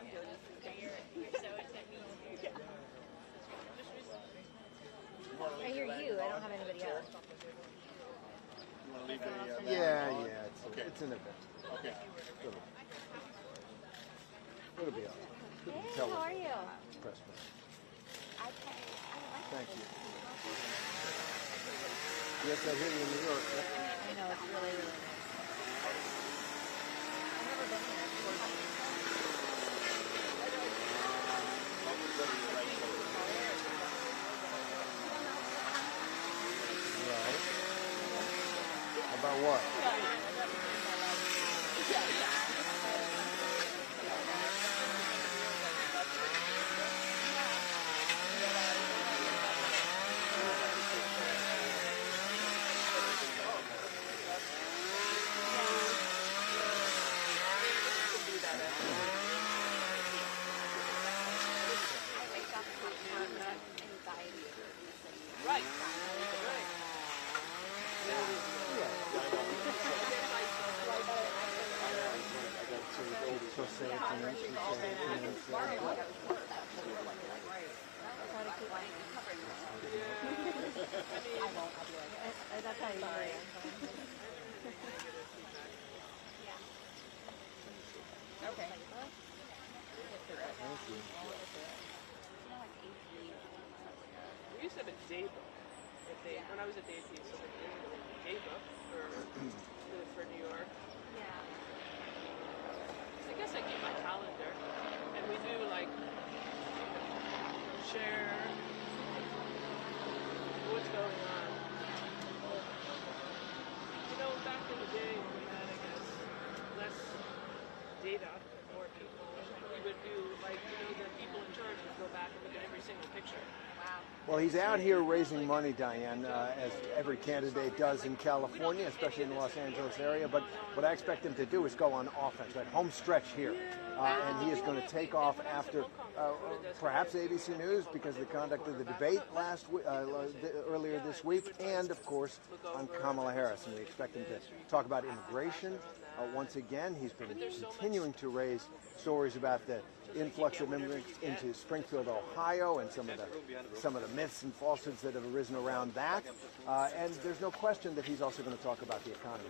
I hear you. I don't have anybody else. Yeah, it's an event. Okay. It'll be on. Hey, how are you? Press. Thank you. Yes, I hear you in New York. I know, it's really, really nice. I've never been here. Right. About what? Right. So say it to me. She said it to me. That's how you are. Okay. Thank you. We used to have a day book. When I was at the AP, so we had a day book for New York. Yeah. So I guess I keep my calendar, and we do like share what's going on. You know, back in the day when we had, I guess, less data, more people, we would do like, the people in charge would go back and look at every single picture. Wow. Well, he's out here raising money, Diane, as every candidate does in California, especially in the Los Angeles area. But what I expect him to do is go on offense, right? Home stretch here. And he is going to take off after perhaps ABC News because of the conduct of the debate earlier this week, and, of course, on Kamala Harris. And we expect him to talk about immigration. Once again, he's been continuing to raise stories about the influx of immigrants into Springfield, Ohio, and some of the myths and falsehoods that have arisen around that. And there's no question that he's also going to talk about the economy.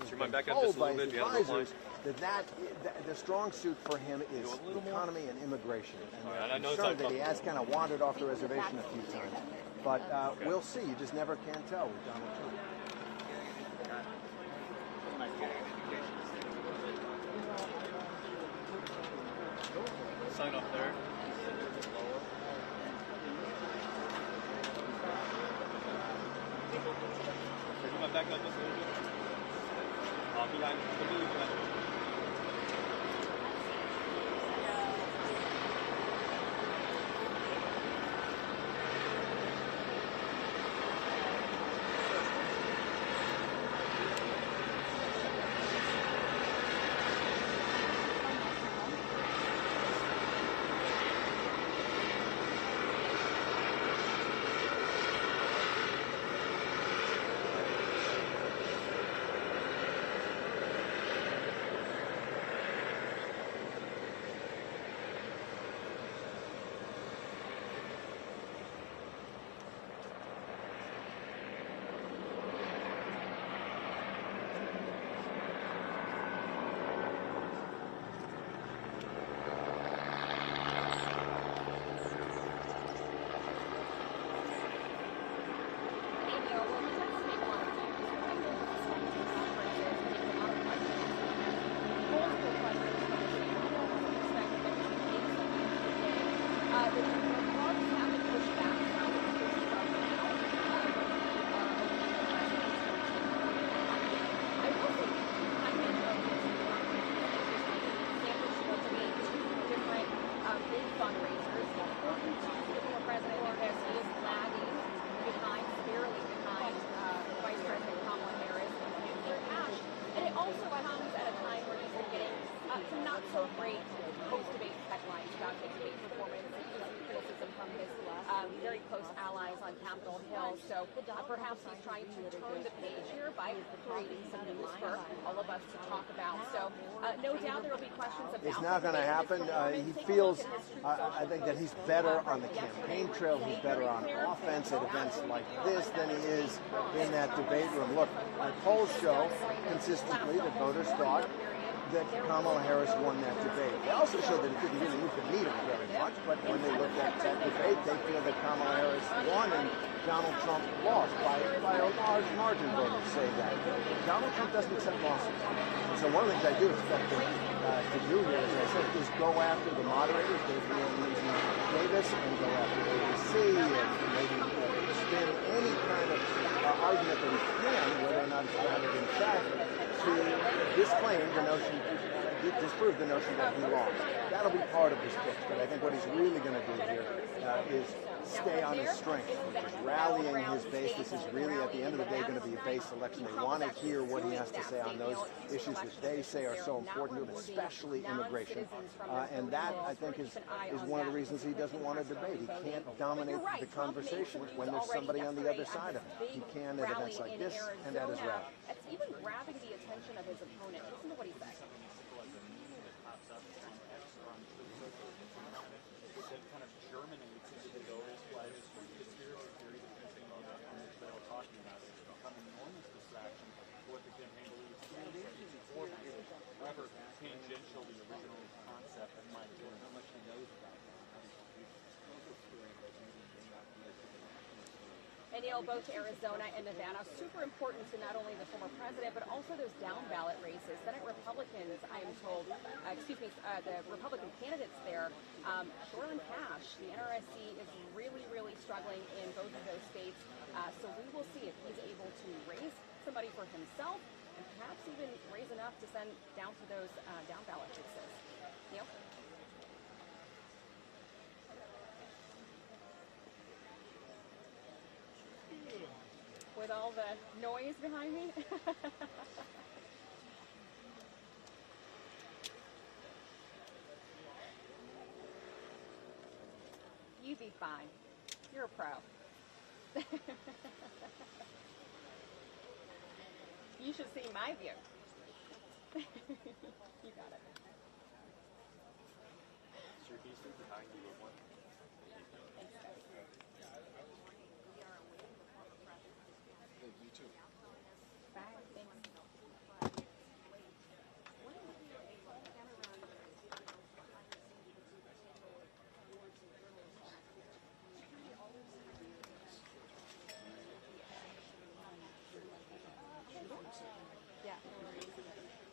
He's been told by his advisors that the strong suit for him is the economy and immigration. And they're concerned that he has kind of wandered off the reservation a few times. But we'll see. You just never can tell with Donald Trump. Sign off there. Come on, back up just a little bit. Behind. on Capitol Hill. So perhaps he's trying to turn the page here by creating some news for all of us to talk about. So no doubt there will be questions about. It's not going to happen. He feels, I think, that he's better on the campaign trail. He's better on offense at events like this than he is in that debate room. Look, polls show consistently that voters thought that Kamala Harris won that debate. They also show that it didn't really move the needle very much, but when they looked at that debate, they feel that Kamala Harris won and Donald Trump lost by a large margin. Voters say that. Donald Trump doesn't accept losses. And so one of the things I do expect him to do here, as I said, is go after the moderators, Gabriel and Lindsey Davis, and go after ABC, and maybe spin any kind of argument that he can, whether or not it's valid in fact, to disclaim the notion, disprove the notion that he lost. That'll be part of his pitch, but I think what he's really going to do here is stay on his strength, which is rallying his base. This is really, at the end of the day, going to be a base election. They want to hear what he has to say on those issues which they say are so important to him, especially immigration. And that, I think, is one of the reasons he doesn't want to debate. He can't dominate the conversation when there's somebody on the other side of him. He can at events like this and at his rally. It's even grabbing the attention of his opponent. Listen to what he said. And both Arizona and Nevada, super important to not only the former president, but also those down ballot races. Senate Republicans, I am told, the Republican candidates there, short on cash. The NRSC is really, really struggling in both of those states. So we will see if he's able to raise somebody for himself and perhaps even raise enough to send down to those down ballot races. Neil? With all the noise behind me. You be fine. You're a pro. You should see my view. You got it.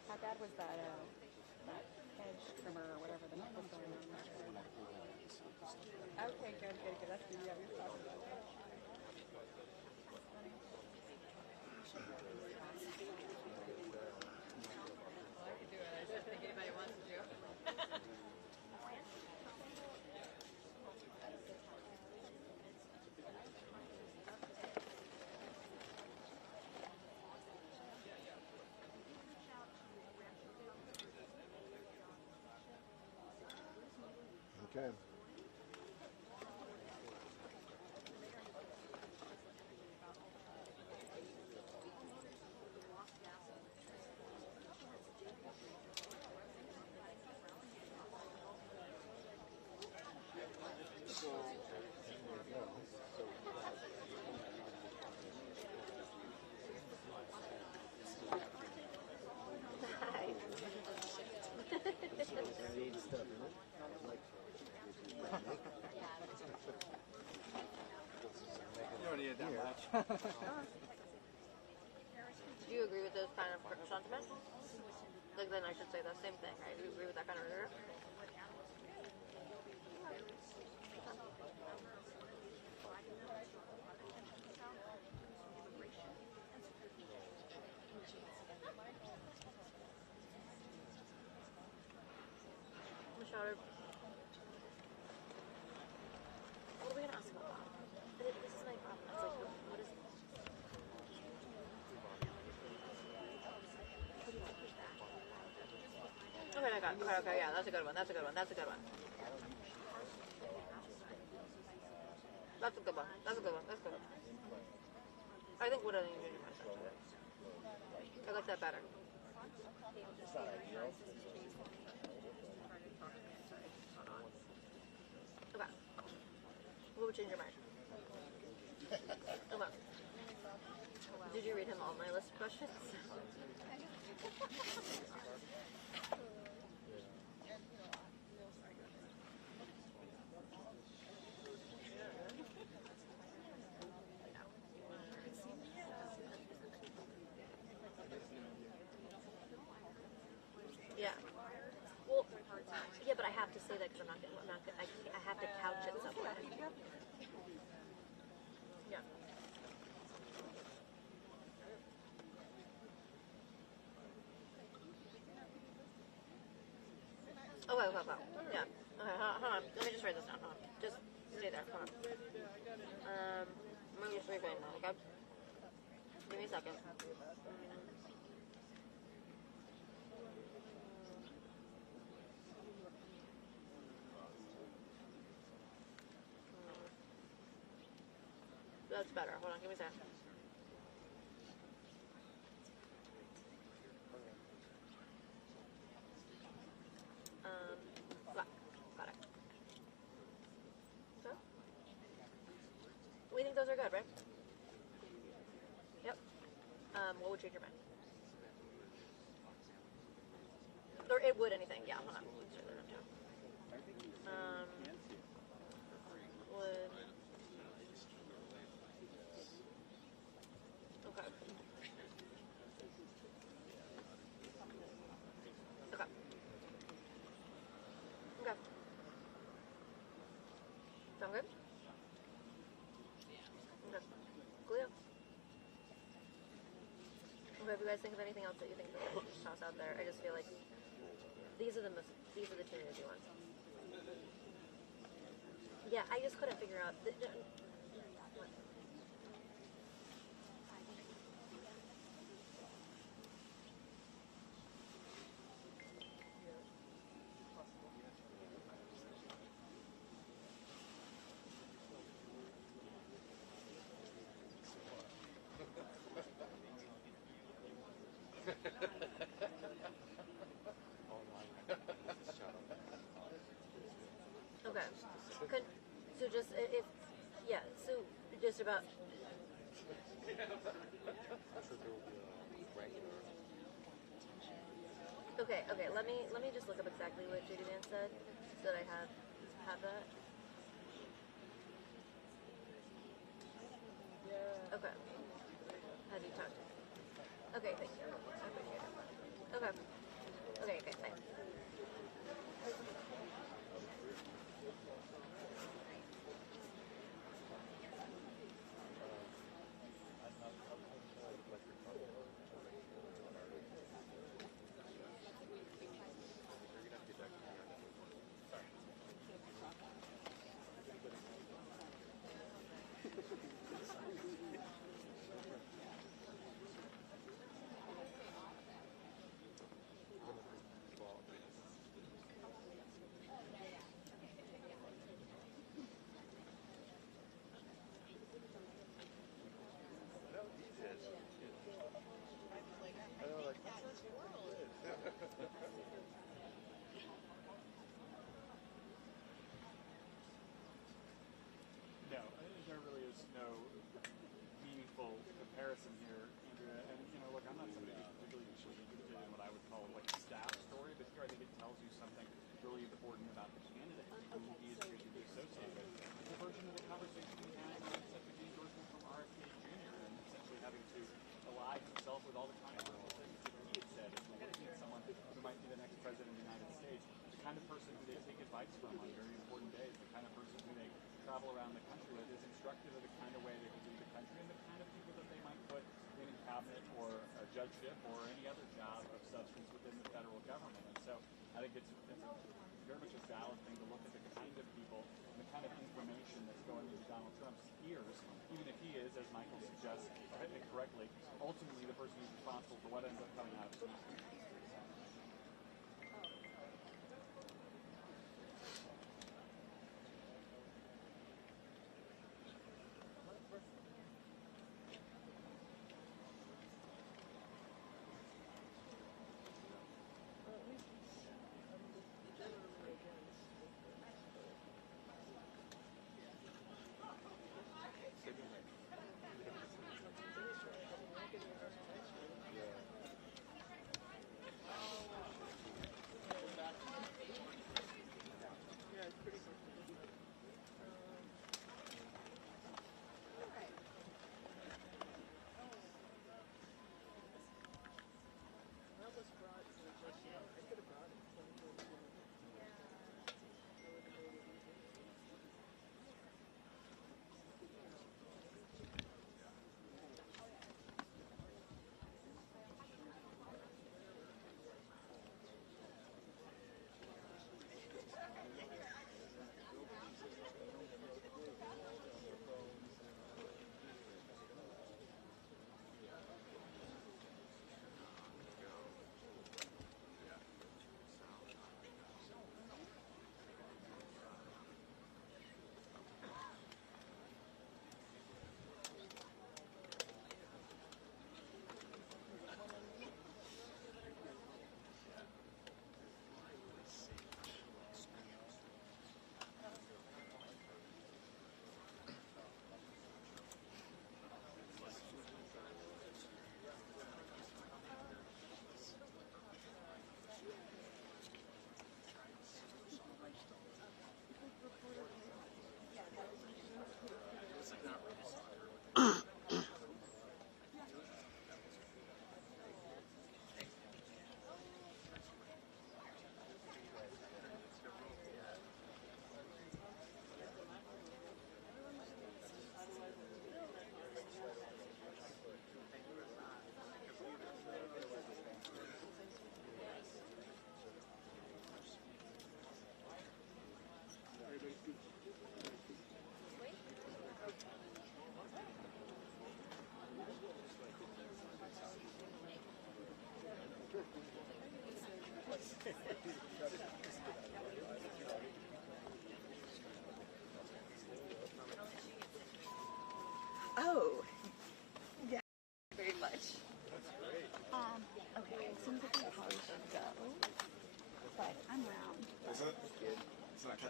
How bad was that hedge trimmer or whatever the heck was going on there? Okay, good. That's good. Yeah, we were talking about that. I could do it. I just think anybody wants to. Okay. Do you agree with those kind of sentiments? Like, then I should say the same thing, right? Do you agree with that kind of rhetoric? Michelle, what are we going to ask about that? This is my problem. It's like, what is this? Okay, I got it. Okay, yeah, that's a good one. That's a good one. That's a good one. That's good. I think what I need to do myself. I like that better. Okay. What would change your mind? Okay. Did you read him all my list of questions? Yeah. Well, yeah, but I have to say that because I have to couch it somewhere. Yeah. Okay, okay, okay. Yeah. Okay, hold on. Let me just write this down. Hold on. Just stay there. Hold on. I'm just rewriting that, okay? Give me a second. That's better. Hold on, give me a second. Got it. So, we think those are good, right? Yep. What would change your mind? Or it would anything, yeah, hold on. Let's write that down too. Would... Okay. Okay. Okay. Sound good? Okay. Cleo? Okay, if you guys think of anything else that you think that we should just toss out there, I just feel like these are the two easy ones. Yeah, I just couldn't figure out. Okay. So just if yeah, so just about. Okay. Let me just look up exactly what JD Vance said, so that I have that. Okay. Has he talked? Okay, thank you. I appreciate it. Okay. Okay, thanks. No, there really is no meaningful comparison here, Andrea. And look, I'm not somebody who's particularly interested in what I would call like a staff story, but here I think it tells you something really important about the candidate who he is going to be associated with. It's a version of the conversation we had with Secretary Endorsement from RFK Jr. and essentially having to ally himself with all the controversial things that he had said as we're looking at someone who might be the next president of the United States, the kind of person who they take advice from on very important days, the kind of person who they travel around the country with, is instructive of the kind of way they could lead the country and the kind of people that they might put in a cabinet or a judgeship or any other job of substance within the federal government. And so I think it's very much a valid thing to look at the kind of people and the kind of information that's going into Donald Trump's ears, even if he is, as Michael suggests, correctly, ultimately the person who's responsible for what ends up coming out of his mouth.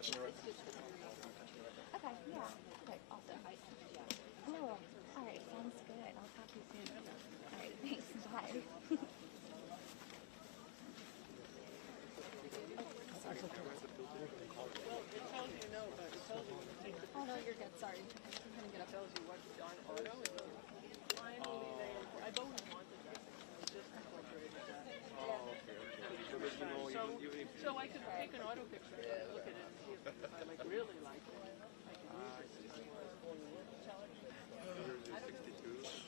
Okay, yeah. Okay, awesome. Oh, all right, sounds good. I'll talk to you soon. All right, thanks. Bye. Oh no, you're good. Sorry. I'm gonna get up. Tells you what on auto. Finally, I've always wanted that. I just incorporated that. So I could take an auto picture and look at it and see if I like really like it. I can use it.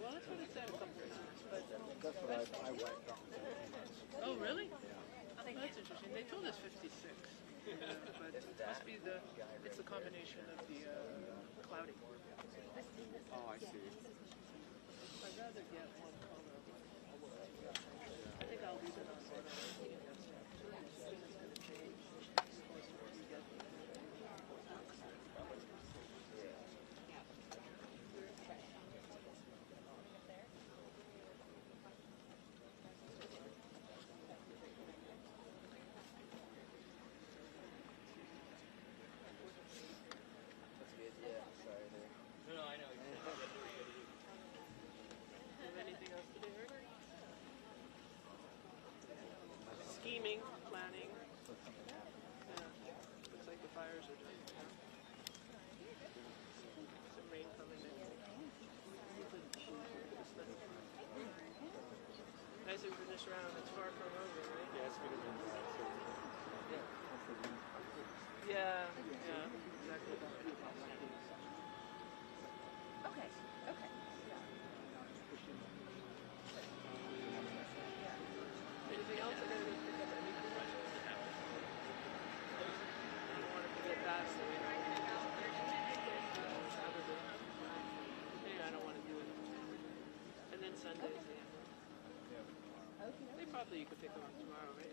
Well, that's what it said a couple of times. But That's what I went on. oh, really? That's interesting. They told us 56. But it must be it's the combination of the cloudy. Oh, I see. I'd rather get one color. I think I'll leave it on auto. Anything else today, Rick? Scheming, planning. Yeah. Looks like the fires are done. Some rain coming in. Nice to finish around. It's far from over, right? Yes, we did. Yeah, exactly. Okay, okay. Anything else? I gotta go pick up any questions. I don't want to forget that. So I don't want to do it. And then Sundays, They probably you could pick them up tomorrow, right?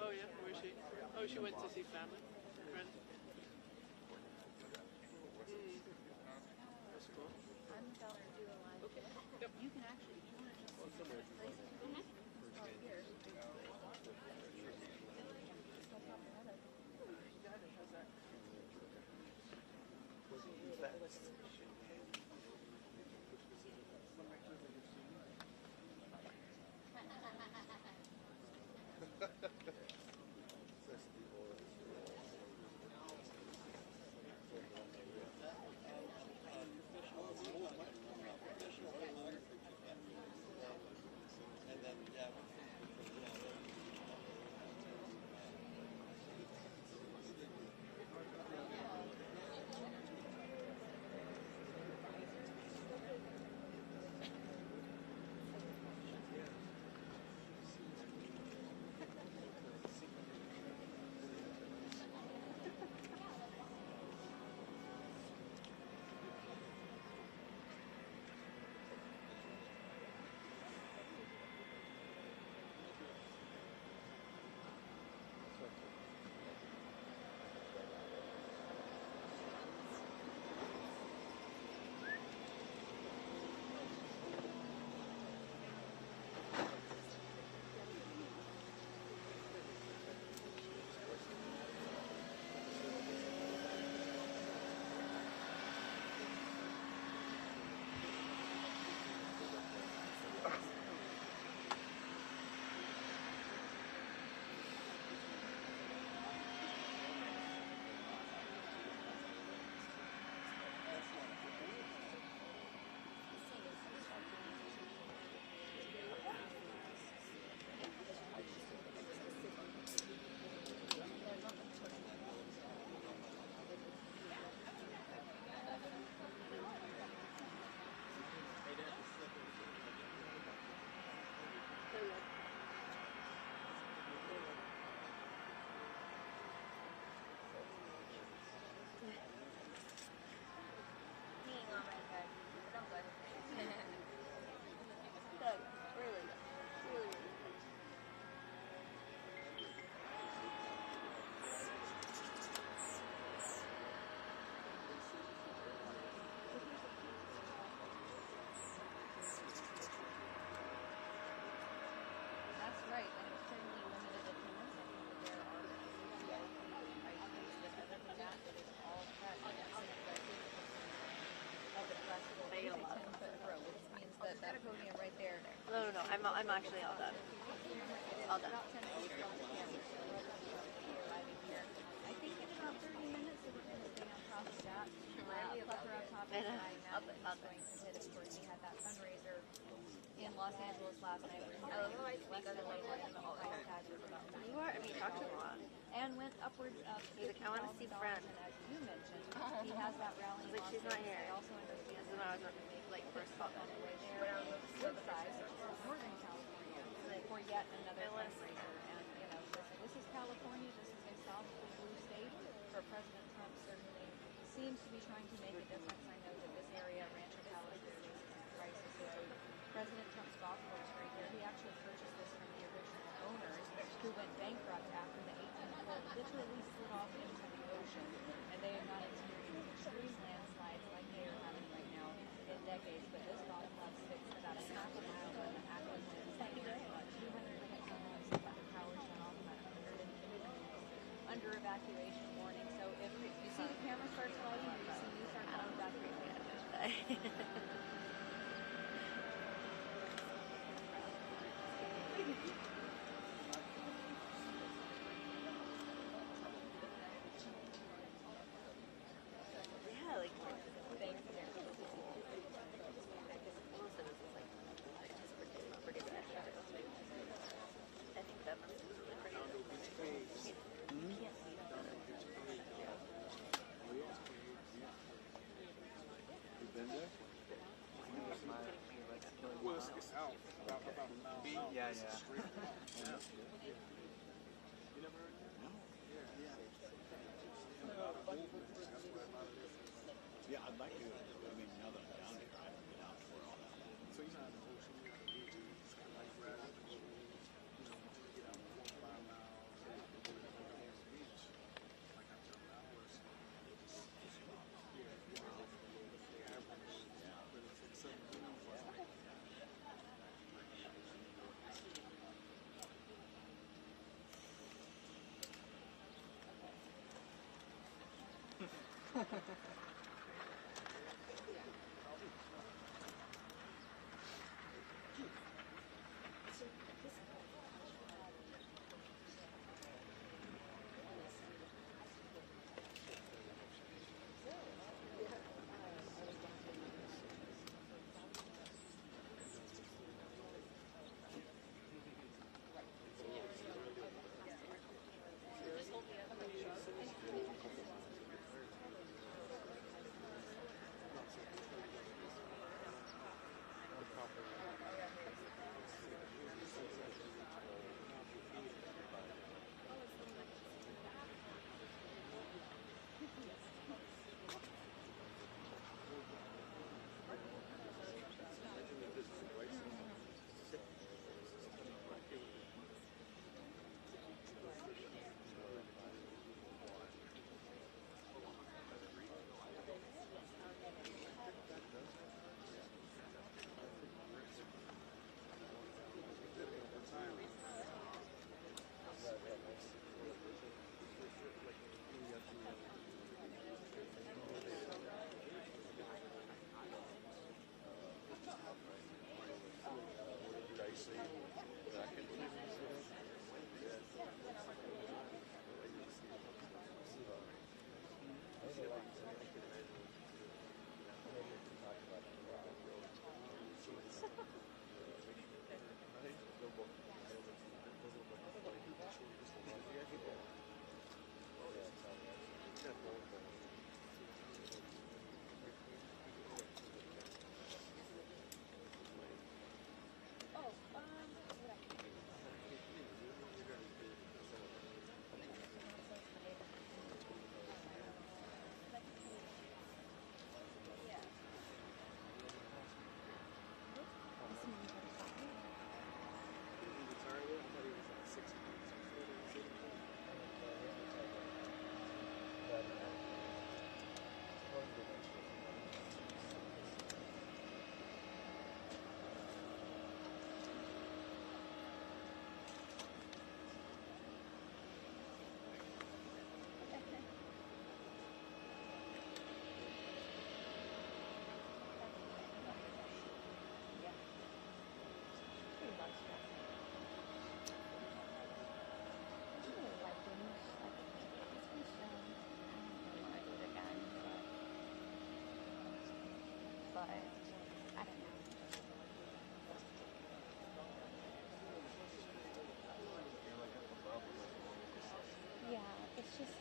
Oh yeah, where is she? Oh, she went to see family, friends. That's cool. I'm about to do a live. Okay. Yep. You can actually, if you want to just start here. I'm actually all done. All done. About 10 minutes from the campus, so we're going to be arriving here. I think in about 30 minutes, so we're going to stay on top of that. A plethora of topics that I imagine he's going to hit. Of course, he had that fundraiser in Los Angeles last night where he I love how I less speak than other $1 languages million all the price time. tag was about You are, I mean, you talk to him a lot. and went upwards of He's like, I want to see $50,000. Fran. And as you mentioned, he has that rally in Like, Las she's not Vegas. here. I also understand This is when I was like first on called the way there. When I was Good size, Northern California, for yet another Phyllis. fundraiser. And you know, this is California. This is a solid blue state. For President Trump, certainly seems to be trying to make a difference. I know that this area, Rancho Palos Verdes, is a crisis road. President Trump's golf course right here. He actually purchased this from the original owners, who went bankrupt after the 18th hole literally slid off into the ocean, and they have not experienced extreme landslides like they are having right now in decades. But this golf club sits about a half a mile from the active wind center, about 200 homes, the power shut off about 150 under evacuation warning. So if you see the camera start sliding, or you see me start going back here, Yeah, like, thank you. Wilson is like, his pretty bad. I think that must be really pretty. You can't see that. Well, it's out about a mile out. Yeah, It's yeah. straight out. Yeah. You never heard that? No. Yeah, I'd like to. I mean, now that I'm down here, I haven't been out to where all that is. So you know how the ocean, you got the beach, it's kind of like rapid. You know, you get out 4 or 5 miles, and you go to the beach, like after an hour or so, it's the average, but it's like 7 miles.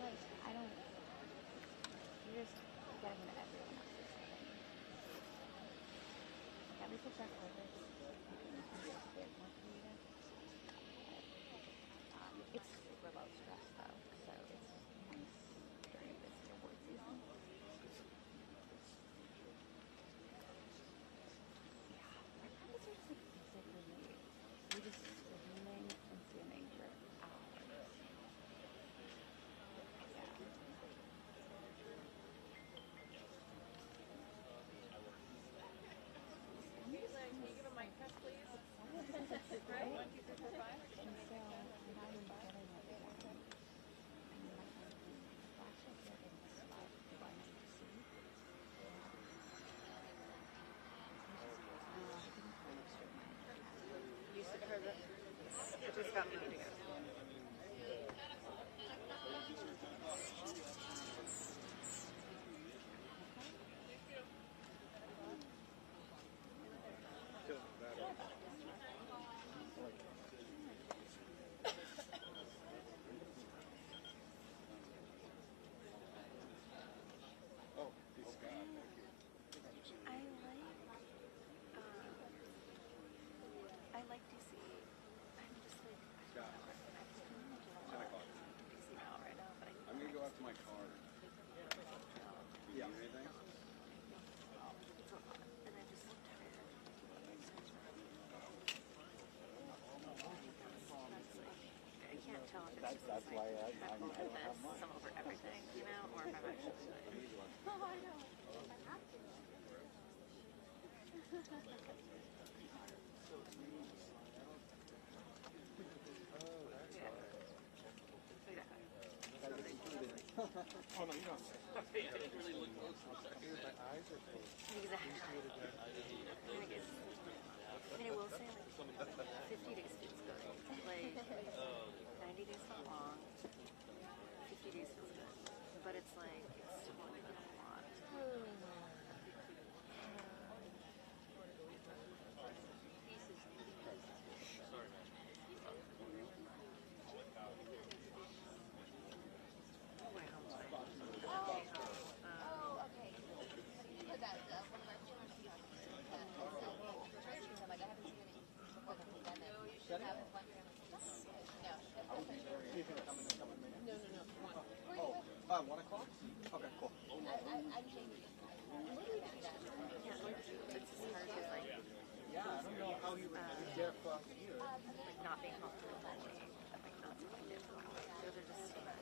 like, I don't, you're just getting into everyone else's thing. Like, at least with our COVID, you can be a bit more creative. It's super low stress though, so it's nice during this award season. Yeah, our practice are just like basically, we just swimming and swimming for hours. Yeah. Can you give a mic test, please? Right? 1, 2, 3, 4, 5. And so I'm not even getting it down. And my husband, last year here in the spot, the one I need to see. You said her that it just got me to go. I like DC. I'm just like, I don't know. I just don't know. DC now right now, but I'm gonna go out to my car. Yeah. Anything? it's a lot, and I'm just so tired. I can't tell if it's just like I'm over this, I'm over everything, you know, or if I'm actually like. Oh, I know. Oh no, you don't. Exactly. I mean, I will say, like, 50 days feels good. Like, 90 days felt long. 50 days feels good. But it's like, it's still only been a lot. Not being comfortable with me, like not taking it for like those are just too much.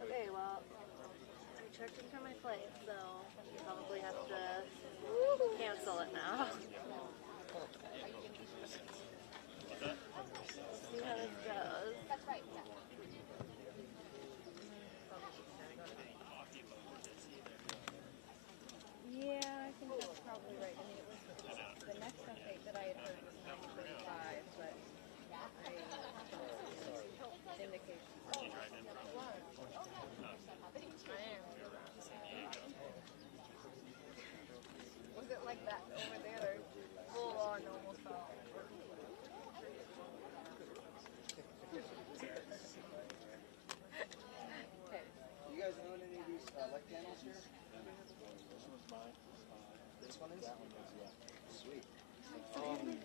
Okay, well, I checked into my flight, so you probably have to cancel it now. See how this goes. That's right, yeah. Yeah, I think that's probably right. I mean, it was the next update that I had heard was 9:35, but I indication. Was it like that over there? Or full on almost all? Okay. You guys own any of these light panels here? This one's mine. This one is? That one is, yeah. Sweet. Seriously?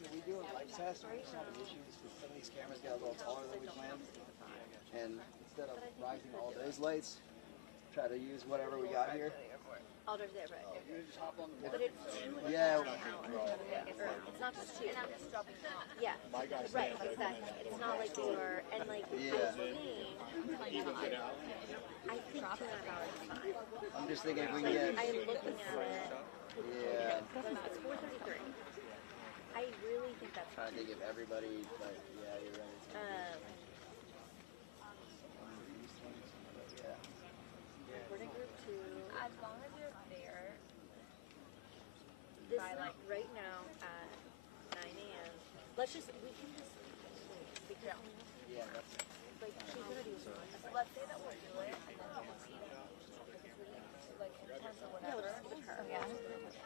Do we do a light test, it's not an issue because some of these cameras got a little taller than we planned. And instead of rising all those lights, try to use whatever we got here. I'll drive there, right? You just hop on the But it's 2 Yeah. It's not just 2. Yeah. My guy's Right, exactly. It's not like you're, and like, Yeah. I think 2.5 hours is fine. I'm just thinking if we can get. I am looking at it. Yeah. It's 4:33. I really think that's Trying to give everybody, but yeah, you're right. Recording group 2. As long as you're there. This like right now at 9 a.m. Let's just, we can just because Yeah, that's. like she's gonna do something. Let's say that we'll do it, and then we'll see like intense or Yeah, we'll whatever. just give it her. Yeah.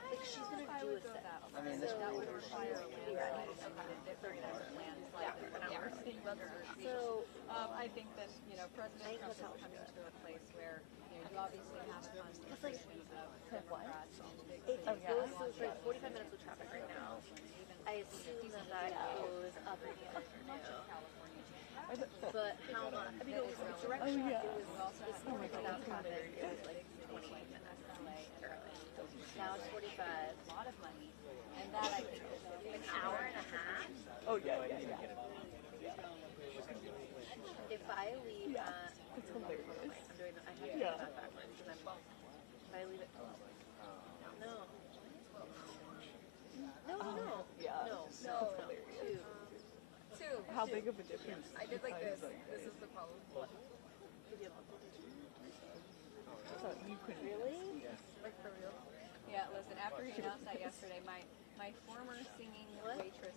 Like she's gonna do a set. I mean, this. That would require a land rally. If they're gonna have plans like an hour. So I think that, you know, President Trump is coming to a place where, you know, you obviously have a constitution of Democrats and big it cities. goes through for 45 minutes with traffic right now. I assume that goes up in the afternoon. But how much? I mean, it was direction. It was this morning without traffic. It was like 28 minutes early. Now it's 45. A lot of money. And that, I think, is An hour and a half. Oh, yeah, yeah, yeah. If I leave at, It's hilarious. I'm doing. I have to Yeah. go back backwards. And then if I leave at 12. No. No. Yeah. No. No. Hilarious. 2. How big of a difference? I did like this. besides, This is the problem. Give you a month. So you couldn't. Really? Like for real. Yeah, listen, after he announced that yesterday, my former singing waitress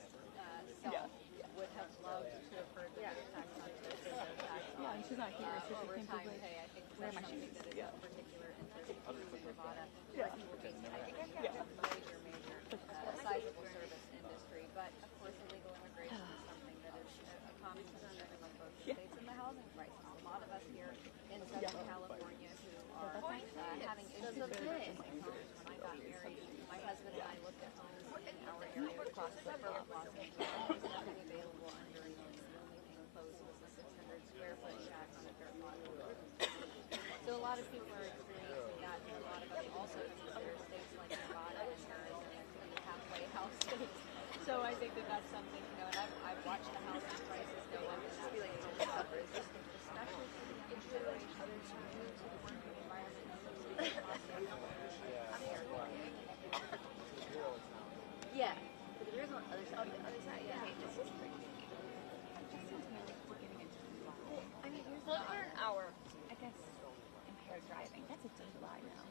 self would have loved to have heard the tax on this Yeah, and she's not here, so she can overtime be like, pay. I think where that's am I something that is Yeah. of particular interest to Nevada. Yeah. Working with this, I think Yeah. major sizable service industry, but of course illegal immigration is something that is a common concern among both the states and the housing crisis. A lot of us here in Southern California who are having issues with purchasing homes. When I got married, my husband and I looked at homes in our area across the suburb of Los Angeles. There was nothing available under $1 million. The only thing close was a 600 square foot shack on a dirt lot. So a lot of people are experiencing that, and a lot of us also consider states like Nevada and Arizona to be halfway house states. So I think that that's something, you know, and I've watched the housing prices go up in that state over suburbs, especially for the younger generation who's new to the working environment. Yeah. But there's on the other side. On the other side, yeah. This is crazy. I mean, here's Well, for an hour, I guess, impaired driving. That's a DUI now.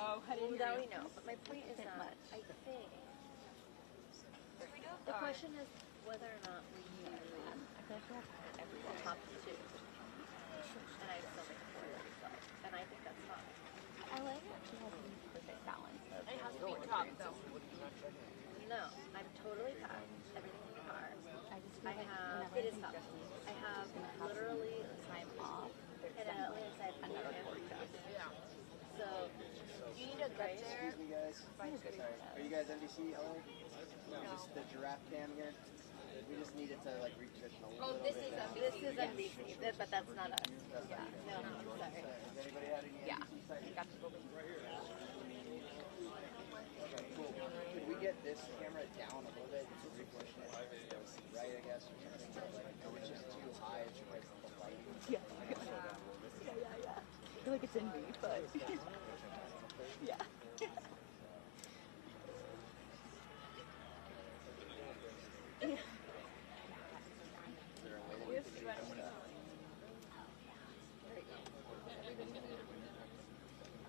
Oh, I didn't that hear we you. know. But my point is that I think If we do the question is whether or not we use I feel like we have to the everywhere. top 2. And I still make 4:35. And I think that's fine. I like it. She has the perfect balance of It has to be top, though. No, I'm totally packed. Everything's in the car. I just feel I like have, whenever it is I top. think Justin's I have gonna have literally, time off, there's and at least I have another 4 podcast. So, You need to get there. Excuse me, guys. Sorry. Are you guys NBC LA? No. Just the giraffe cam here. We just needed to like reposition a little Oh, this bit. is this is NBC, but that's not us. Yeah. No, sorry. Has anybody had any Yeah. NBC sites? You got to go with Okay, cool. Could we get this camera down a little bit to reposition it? Right, I guess. It's just too high. It's like the lighting. Yeah. Yeah. I feel like it's in me, but yeah.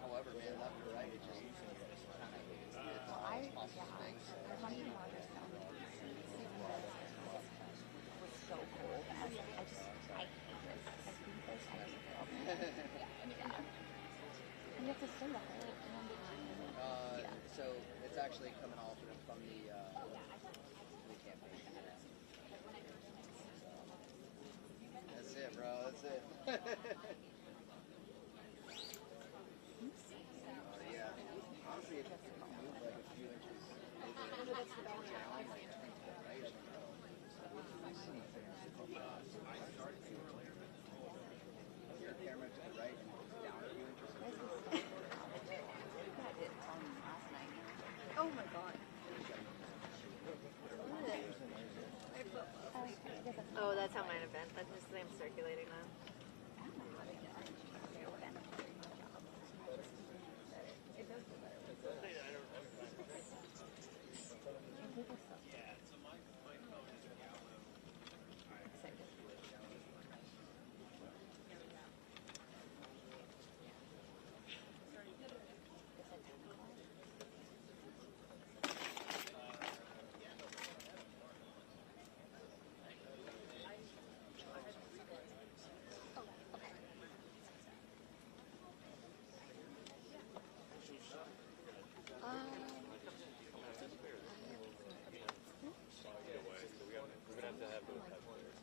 However, man, left or right, it just kind of it's the tallest possible thing. I want to know this now. Was so cold. I hate this. I hate this. I hate it. Yeah. And you have to circulating then?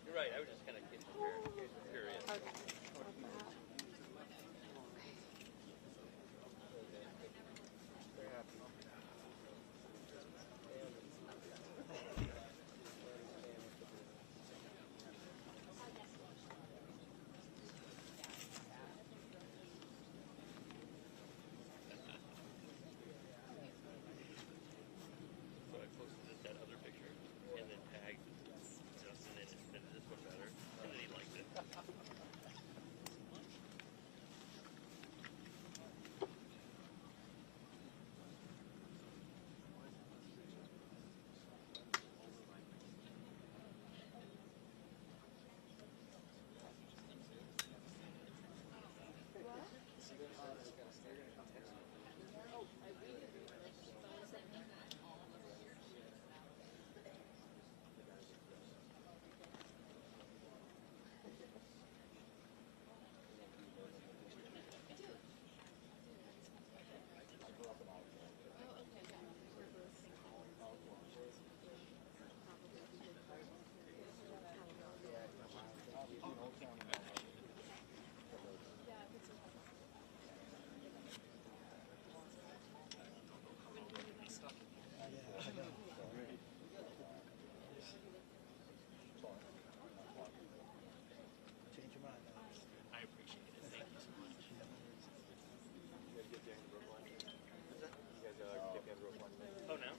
You're right. I was just kind of curious. Okay. So I posted that other picture and then tagged Justin in it. Said, "Is this one better?" And then he liked it. I appreciate it. Thank you so much. You guys get there in Brooklyn? What's that? You guys get there in Brooklyn? Oh, no?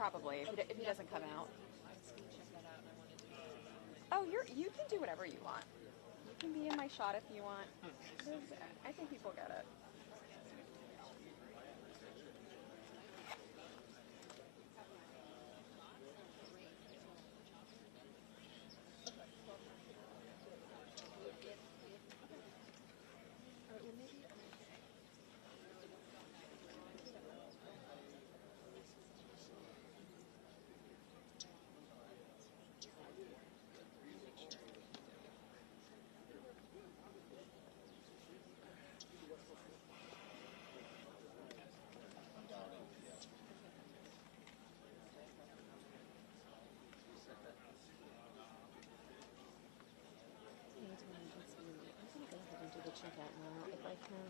Probably, if he doesn't come out. Oh, you can do whatever you want. You can be in my shot if you want. I think people get it. Check out now if I can,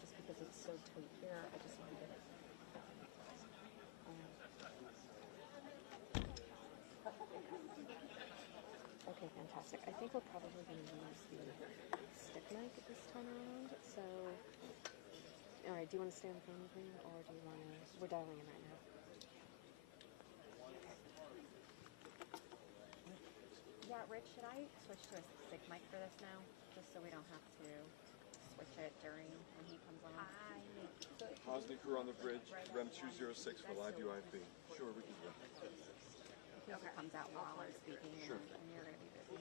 just because it's so tight here, I just want to get it. Okay, fantastic. I think we're probably going to use the stick mic this time around. So, all right, do you want to stay on the phone with me, or do you want to? We're dialing in right now. Yeah, Rich, should I switch to a stick mic for this now, just so we don't have to switch it during when he comes on? Hosni crew on the bridge, REM 206 for live UIP. Sure, we can do that. He comes out while I'm speaking, Sure. and you're going to be busy.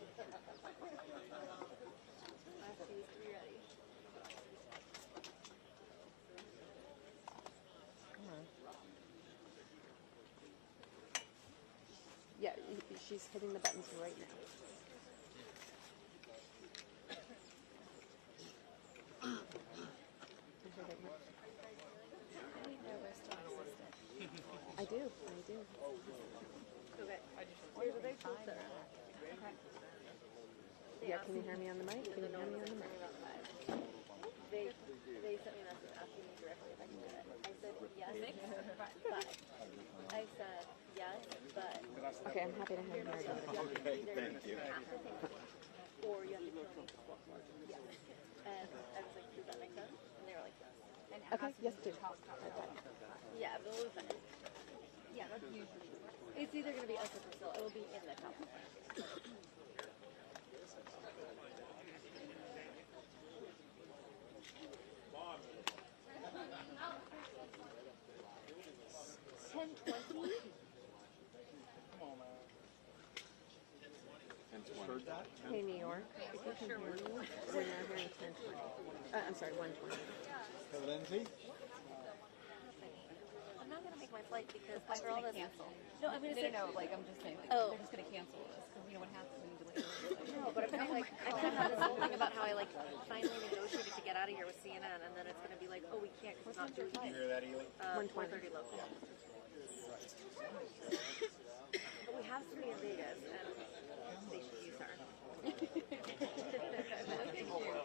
Yeah, she's hitting the buttons right now. I do. Okay. Here's a big filter. Okay. Yeah, can you hear me on the mic? Can you hear me on the mic? They sent me a message asking me directly if I can do it. I said yes, but. I said yes, but. Okay, I'm happy to have you here. Okay, thank you. Or you have to kill me. Yes. And I was like, does that make sense? And they were like, yes. Okay, yes, do. Yeah, but we'll finish. Yeah, that's usually. It's either going to be us or Priscilla. It will be in the top. 10:20. Heard that? Hey, New York. If you can hear me, we're now hearing 10:20. I'm sorry, 1:20. Lindsay? I'm not going to make my flight because I'm after all going to this. cancel. No, I'm going to say. No, like, I'm just saying, like, Oh. they're just going to cancel this, because you know what happens when you delay it. No, but I'm saying, like, I'm going to have this whole thing about how I, like, finally negotiated to get out of here with CNN, and then it's going to be like, oh, we can't because it's not doing You hear that, Ely? 4:30 local. But we have three in Vegas, and they should use her.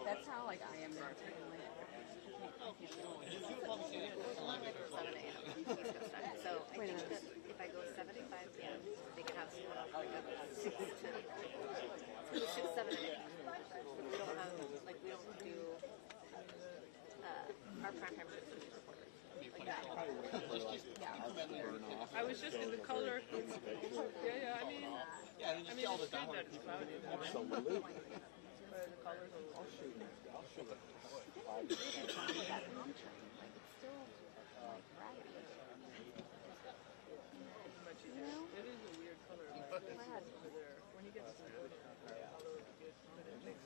That's how, like, I am there, too. It's only like 7 a.m. East Coast time. So I think that if I go 7 to 5 p.m., they can have someone else like at 6 to 6, 7, and 8. We don't have, like, we don't do our prime time reporters. Like that. I was just in the color. Yeah, I mean, it's good that it's cloudy. Absolutely. But the colors are all It is a weird color. Like, over there. When you get to the wood, the color is good, but it makes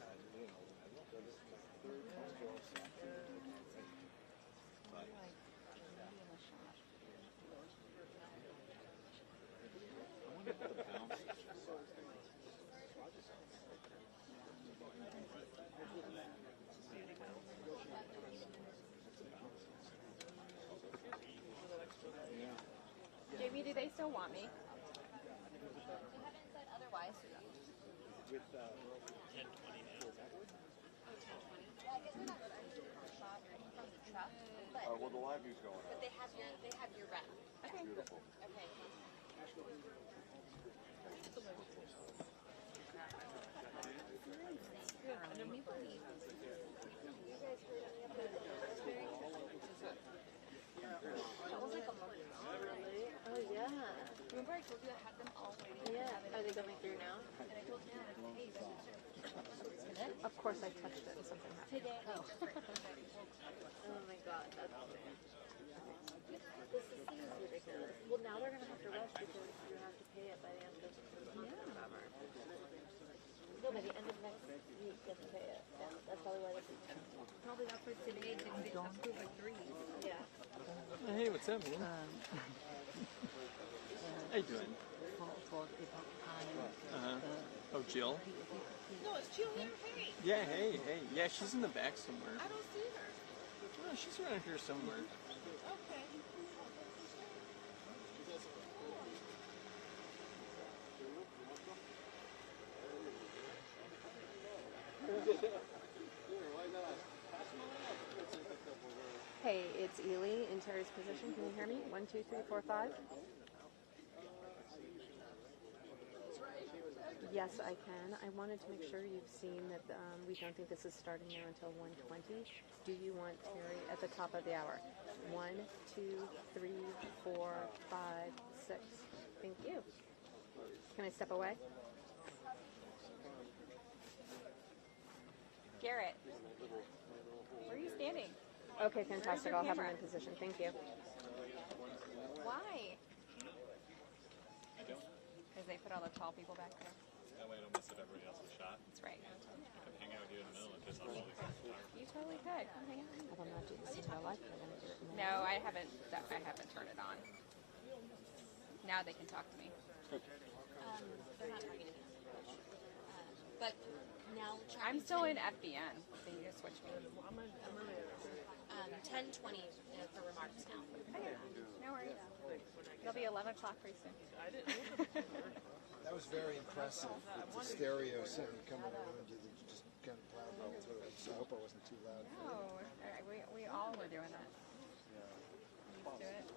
Jamie, do they still want me? They haven't said otherwise. With 10:20 now. Yeah, I guess we're not shot from the truck, but well, the live view's going on. they have your rep. Okay. Beautiful. Okay. That was like a month ago. Really? Oh yeah. Remember I told you I had them all waiting? Yeah. Are they coming through now? And I told him, hey, this is Of course I touched it and something happened. today. Oh my god, that's insane. This seems ridiculous. Well, now they're gonna have to rush because you have to pay it by the end of the month or whatever. No, by the end of next week you have to pay it. Yeah, that's probably why this is Probably that's why today didn't get approved by 3. yeah. Hey, what's up, man? How you doing? Oh, Jill? No, it's Jill here. Hey, Yeah, hey. Yeah, she's in the back somewhere. I don't see her. Oh, she's around here somewhere. Okay. Hey, it's Ely in Terry's position. Can you hear me? 1, 2, 3, 4, 5. Yes, I can. I wanted to make sure you've seen that we don't think this is starting now until 1:20. Do you want Terry at the top of the hour? 1, 2, 3, 4, 5, 6. Thank you. Can I step away? Garrett, where are you standing? Okay, fantastic. I'll have him in position. Thank you. Why? Because they put all the tall people back there. That way I don't mess up everybody else's shot. That's right. I can hang out with you in the middle and piss off all these photographers. You totally could. Come hang out. I will not do this in real life. We're going to do it in No, I haven't turned it on. Now they can talk to me. They're not talking to me. But now I'm still in FBN, so you just switch me. 10:20 for remarks now. No worries. It'll be 11 o'clock pretty soon. That was very impressive with the stereo sound coming around you. That you just kind of plowed right through it. So I hope I wasn't too loud. No, we all were doing that. Used to it.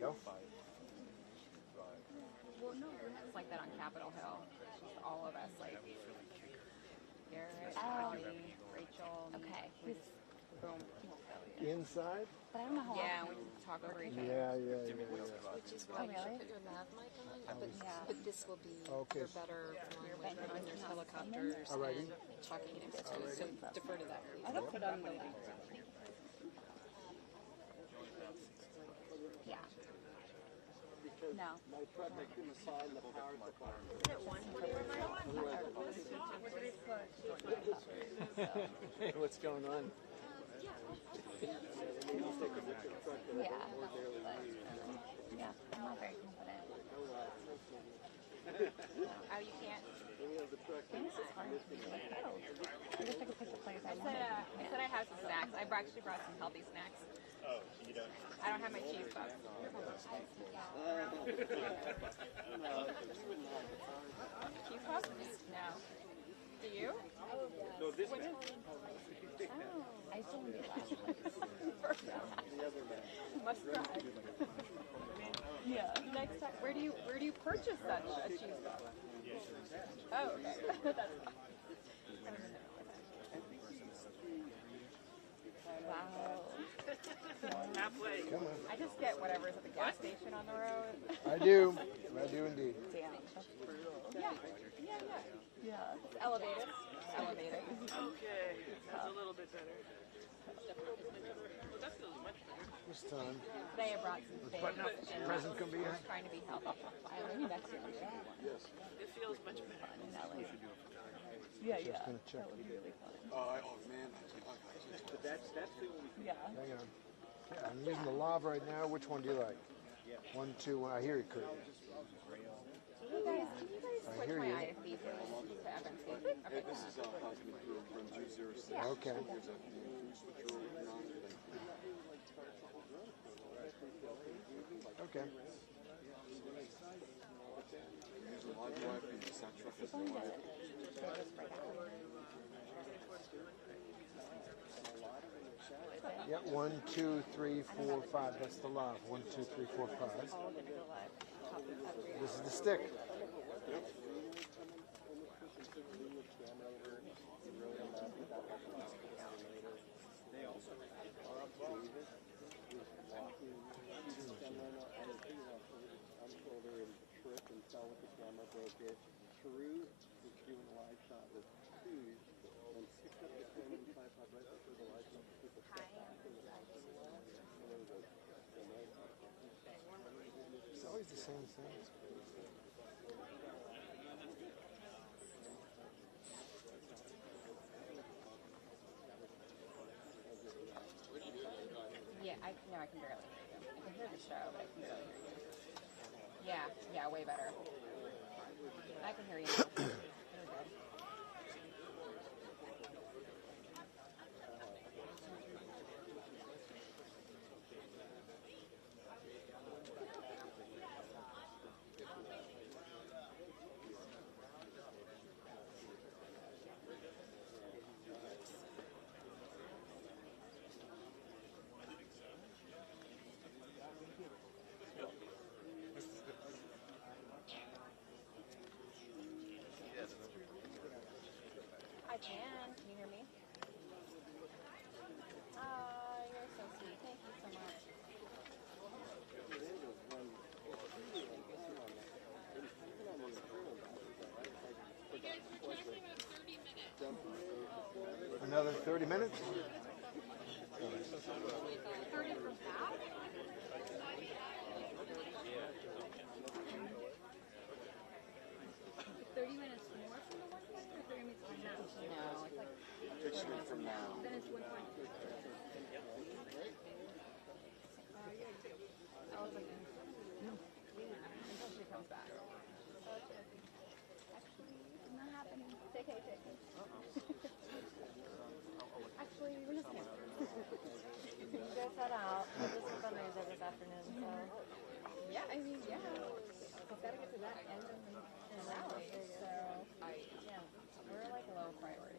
Go. Well, no, it's like that on Capitol Hill. It's just all of us, like Garrett, Ellie, Rachel. Okay. Boom. Inside? But I don't know how Yeah, we just talk over each other. Yeah. Which is why you should put your lav mic on. But this will be Okay. your better one when there's helicopters Alrighty. and talking next to you. So defer to that, please. I don't put on the Yeah. No. Hey, what's going on? Yeah. Yeah. I'm not very confident. Oh, you can't? This is hard to do. I wish I could pick the players I wanted. I said I have some snacks. I actually brought some healthy snacks. Oh, you don't? I don't have my cheese puffs. Cheese puffs? No. Do you? No, this man. I still want to be last place. Must try. Yeah. Next time, where do you purchase such a cheese puff? Oh, okay. That's wow. Halfway. I just get whatever's at the gas station on the road. I do indeed. Damn. Yeah. It's elevated. Elevated. Okay, that's a little bit better. Well, that feels much better. This time. Today I brought some things. Button up. And Present can be here. trying to be healthy. I live next to Yes. It feels much better. in LA. Yeah, Just gonna check. That would be really fun. Oh man. But that's the only thing. Yeah. Hang on. Okay, I'm using the lav right now. Which one do you like? 1, 2, 1. I hear you, Kurt. Hey guys, can you guys switch hear my you. IFB to FNC? Okay. This is Hosman from 206. Okay. Here's a switch over now. Okay. Here's a live drive in the South Truck is live. Yeah, 1, 2, 3, 4, 5. That's the lav. 1, 2, 3, 4, 5. This is the stick. fell with the camera, broke it. Peru was doing a live shot with food and picked up the camera and tripod right before the live shot. Took a step back in the parking lot, and there was a It's always the same thing. Yeah, I can barely hear you. I can hear the show, but I can barely hear you. Yeah, way better. I can hear you now. You're good. I can. Can you hear me? You're so sweet. Thank you so much. 30 minutes? 30 from that? 30 minutes more from the 1.2 or 30 minutes from now? No, it's like 6 minutes from now. Then it's 1.2. I was like, until she comes back. Actually, it's not happening. JK. Actually, we're just here. You guys head out. We'll do some fundraiser this afternoon, so. Yeah, I mean, yeah. We've got to get to that end of the Analysis, so. Yeah, we're like low priority.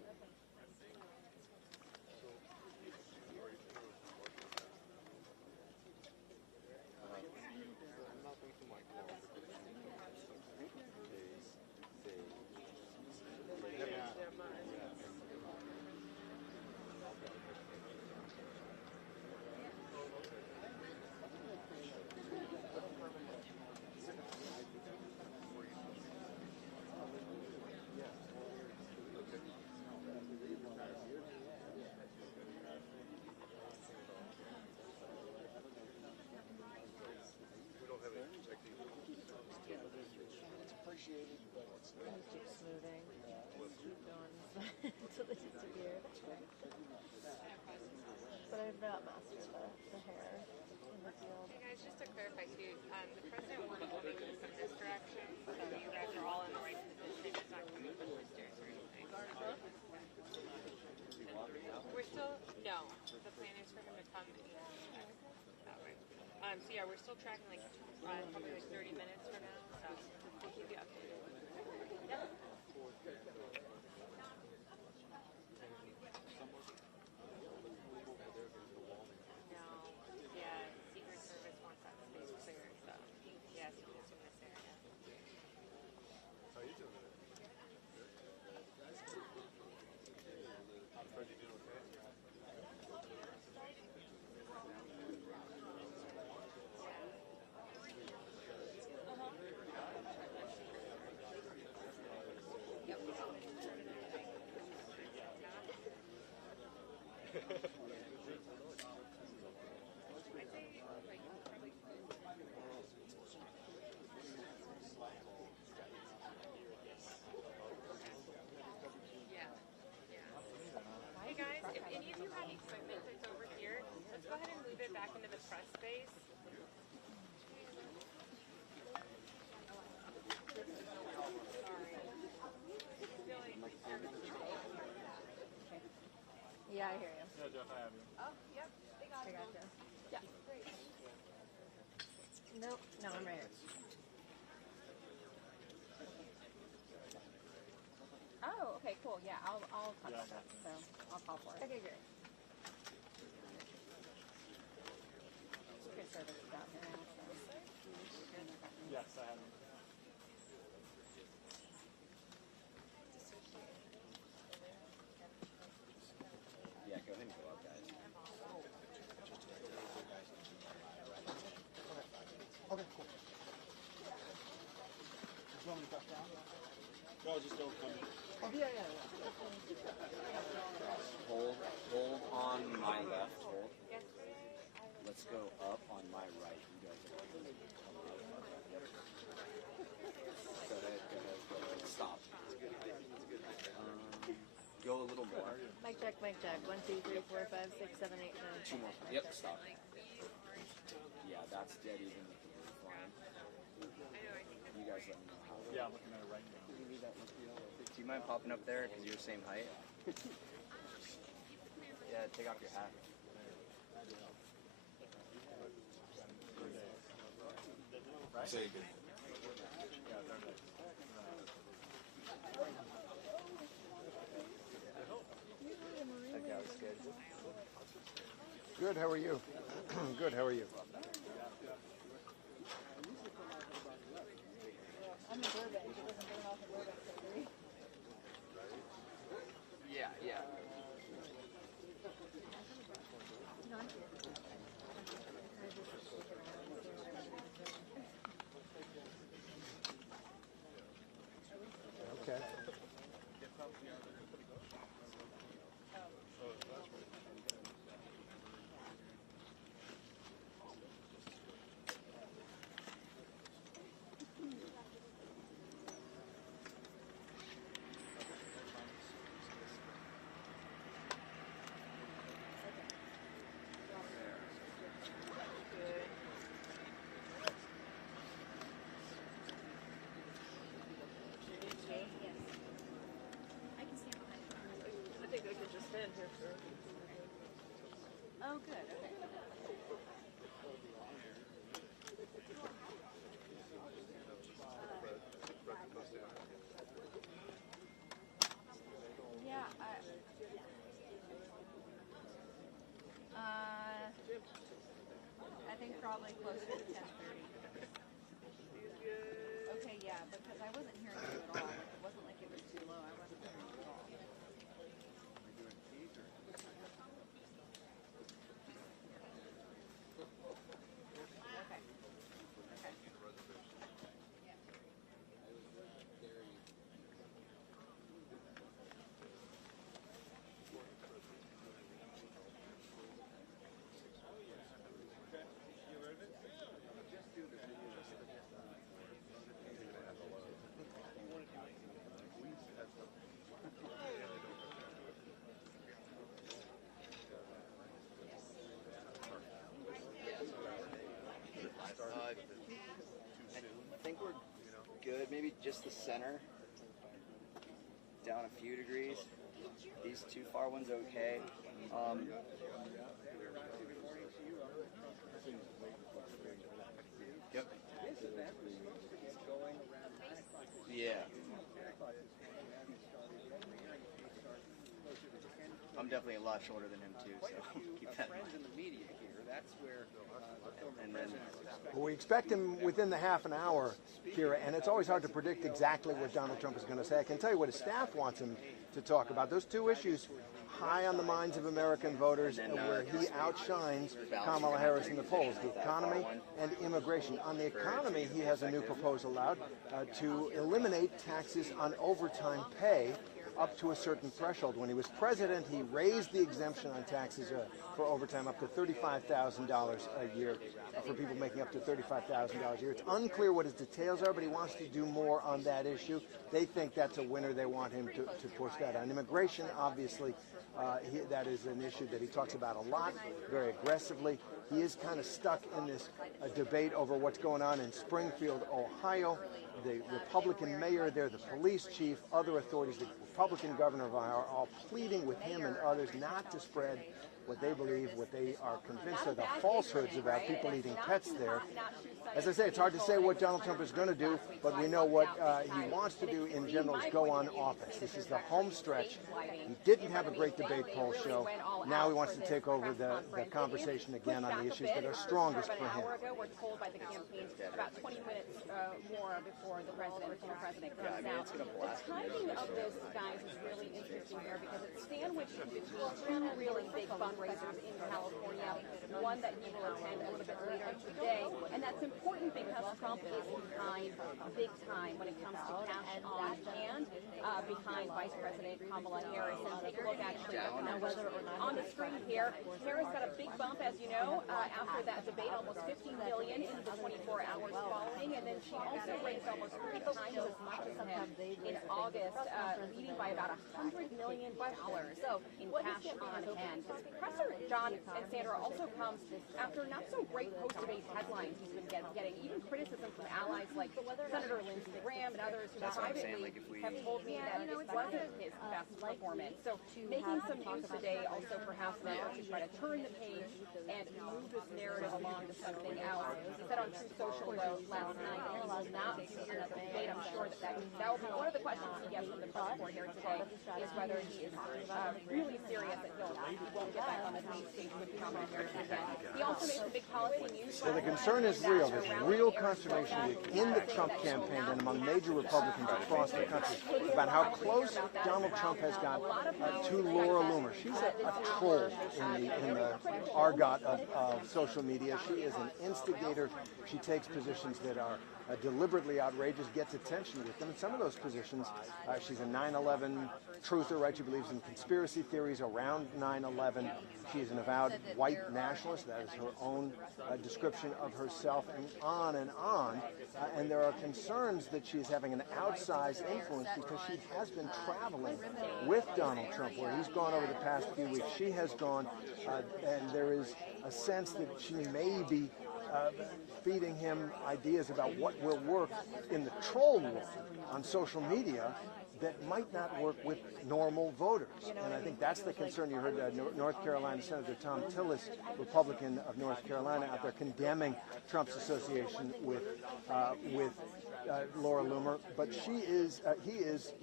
Appreciated, but it's And he keeps moving. Keep going until they disappear. But I've not mastered the hair in the field. Hey guys, just to clarify too, the president wanted to move from this direction, so you guys are all in the right position. He's not coming from the stairs or anything. We're still, no, the plan is for him to come that way. So yeah, we're still tracking like probably like 30 minutes from now, so we'll keep you updated. Yep. No, yeah, Secret Service wants that space clear, so yes, it's in this area. How you doing today? Fred, you doing okay? Hey guys, if any of you have equipment that's over here, let's go ahead and move it back into the press space. Yeah, I hear you. Yeah, Jeff, I have you. Oh, yep. They got I it. gotcha. Yeah. Great. Nope, no, I'm right here. Oh, okay, cool. Yeah, I'll talk about that. So I'll call for it. Okay, great. Secret Service is out here now, so. Yes, I have you. Yeah, go ahead and go up, guys. Okay, cool. No, just don't come. Oh, yeah. Hold on my left. Hold. Let's go up on my right. You guys are Go ahead. Stop. Go a little more. Mic check, mic check. 1, 2, 3, 4, 5, 6, 7, 8, 9. 2 more. Yep, stop. Yeah, that's dead even with the blue flying. You guys let me know how. Yeah, I'm looking at it right now. Do you mind popping up there because you're the same height? Yeah, take off your hat. Right? Say again. Yeah, there it is. Okay, that was good. Good, how are you? Good, how are you? I'm in Burbank. It doesn't burn off in Burbank, so do we? Yeah. Okay. I think I could just stand here for. Oh, good. Okay. Yeah, I think probably closer to 10:30. Okay, yeah, because I wasn't hearing you at all. Like, it wasn't like it was too low. I wasn't hearing you at all. Okay. I think we're good. Maybe just the center. Down a few degrees. These two far ones okay. Yep. Yeah. I'm definitely a lot shorter than him too, so keep that in mind. In the media here, that's where And then Well, we expect him within the half an hour, Kira, and it's always hard to predict exactly what Donald Trump is going to say. I can tell you what his staff wants him to talk about. Those two issues high on the minds of American voters and where he outshines Kamala Harris in the polls, the economy and immigration. On the economy, he has a new proposal out to eliminate taxes on overtime pay up to a certain threshold. When he was president, he raised the exemption on taxes for overtime up to $35,000 a year for people making up to $35,000 a year. It's unclear what his details are, but he wants to do more on that issue. They think that's a winner. They want him to push that on. Immigration, obviously, that is an issue that he talks about a lot, very aggressively. He is kind of stuck in this debate over what's going on in Springfield, Ohio. The Republican mayor there, the police chief, other authorities, the Republican governor of Ohio are all pleading with him and others not to spread what they believe, what they are convinced are the falsehoods about people eating pets there. As I say, it's hard to say what Donald Trump is going to do, but we know what he wants to do in general is go on offense. This is the home stretch. He didn't have a great debate poll show. Now he wants to take over the conversation again on the issues that are strongest for him. An hour ago, we're told by the campaign about 20 minutes more before the president, the former president, comes out. The timing of this, guys, is really interesting here because it's sandwiched into two really big fundraisers in California. One that you will attend a little bit later today, and that's important because Trump is behind big time when it comes to cash on hand. behind Vice President Kamala Harris. And take a look actually at the numbers on the screen here. Harris got a big bump, as you know, after that debate, almost 15 million in the 24 hours following. And then she also raised almost 3 times as much as him in August, leading by about $100 million in cash on hand. This presser, John and Sandra, also comes after not so great post-debate headlines he's been getting, even criticism from allies like Senator Lindsey Graham and others who privately have told me that this wasn't his best performance. So making some news today also perhaps now to try to turn the page and move this narrative along to something else. He said on True Social though last night that he will not do another debate. I'm sure that will be one of the questions he gets from the press report here today, is whether he is really serious that he won't get back on the debate stage with Kamala Harris again. He also made some big policy news. So the concern is real. There's real consternation within the Trump campaign and among major Republicans across the country about how close Donald Trump has got to Laura Loomer. She's a troll in the argot of social media. She is an instigator. She takes positions that are deliberately outrageous, gets attention with them. Some of those positions, she's a 9/11 truther, right? She believes in conspiracy theories around 9/11. She is an avowed white nationalist. That is her own description of herself, and on and on. And there are concerns that she's having an outsized influence because she has been traveling with Donald Trump, where he's gone over the past few weeks. She has gone, and there is a sense that she may be feeding him ideas about what will work in the troll war on social media that might not work with normal voters. And I think that's the concern. You heard North Carolina Senator Tom Tillis, Republican of North Carolina, out there condemning Trump's association with Laura Loomer. But he is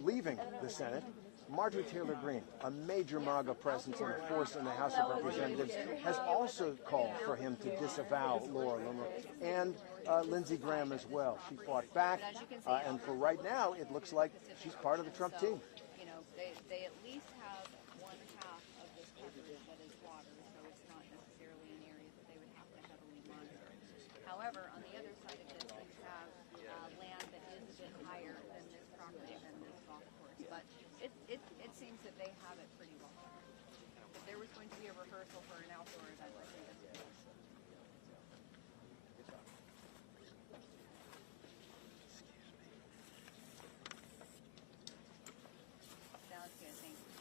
leaving the Senate. Marjorie Taylor Greene, a major MAGA presence and a force in the House of Representatives, has also called for him to disavow Laura Loomer, and Lindsey Graham as well. She fought back, and for right now, it looks like she's part of the Trump team. You know, they at least have one half of this coverage that is water, so it's not necessarily an area that they would have to heavily monitor. However, on the other side of this, you have land that is a bit higher than this property, than this golf course. But it seems that they have it pretty well. If there was going to be a rehearsal for an outdoor event, I think that's what it is. Sounds good, thank you.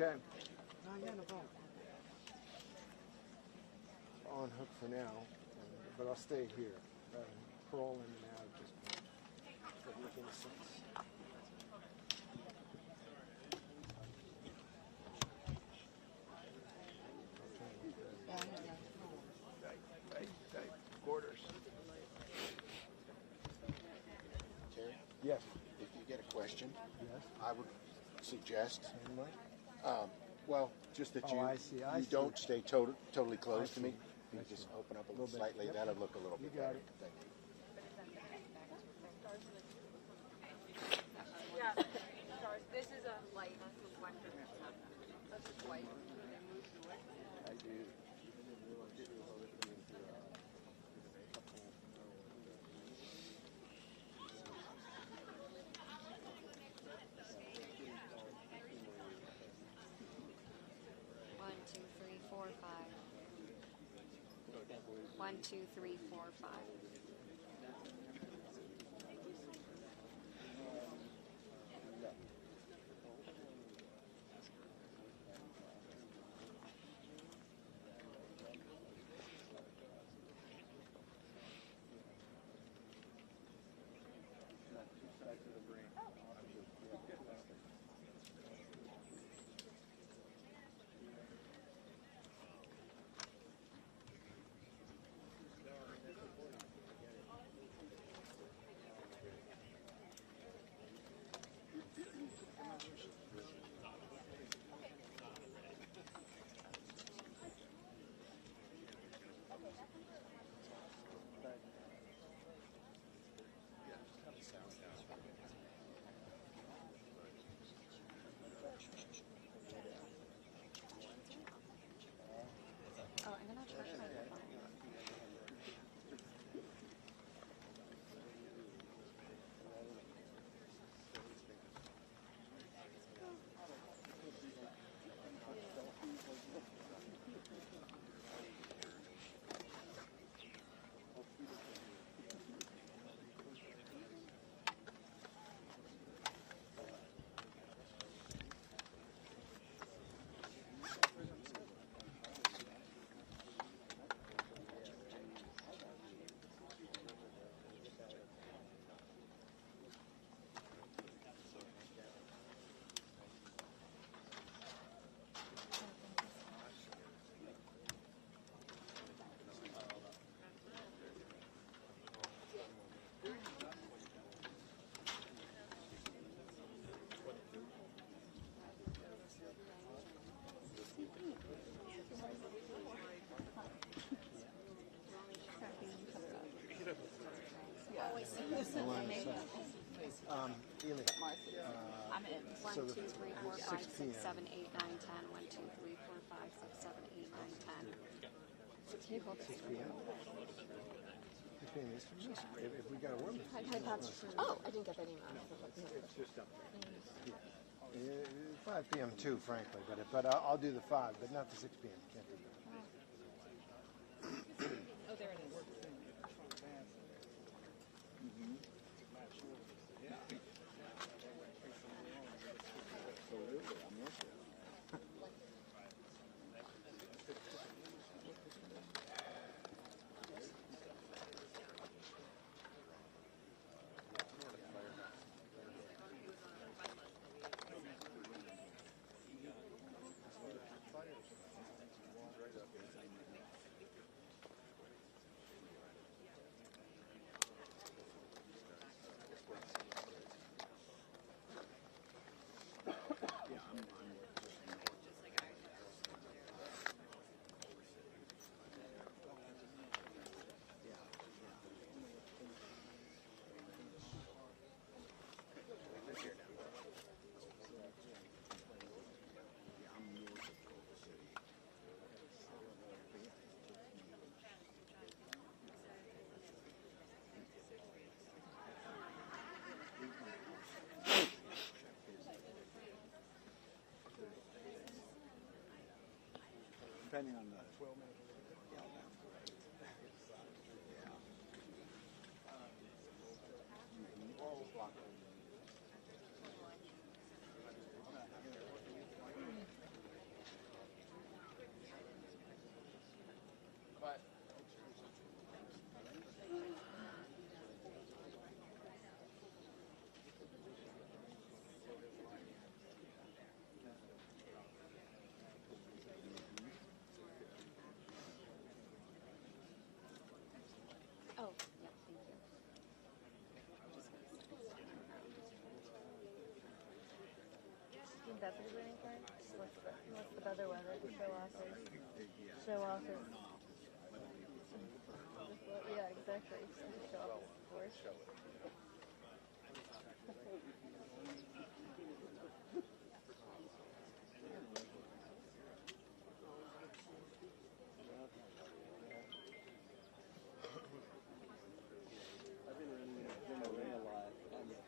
Okay. On hook for now, but I'll stay here. Crawl in and out just doesn't make any sense. Quarters. Terry? Yes. If you get a question, Yes. I would suggest, Anyway? well, just that you I see. don't stay totally close to me. see. You I just see. open up a Little little bit. slightly. Yep. That'll look a little You bit got better. it. Thank you. Yeah, stars. This is a light. This is Western. This is white. I do. One, two, three, four, five. 1, 2, 3, 4, 5. So 1, the 2, 3, 4, 6 5, 6, p.m. 7, 8, 9, 10. 1, 2, 3, 4, 5, 6, 7, 8, 9, 10. Can you hold 6 p.m. 6 p.m. If we got a woman. That's true. Oh, I didn't get that email. It's just up there. Yeah. 5 p.m. too, frankly, but I'll do the 5, but not the 6 p.m. Can't do that. Oh, there it is. Depending on the Oh, yeah, thank you. think that's a good waiting card? What's the other one that the show off is? Show off is. Yeah, exactly. Show off is worse. I've been running into Jim a lot on the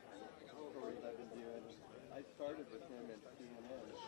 stories I've been doing. I started with him at CNN.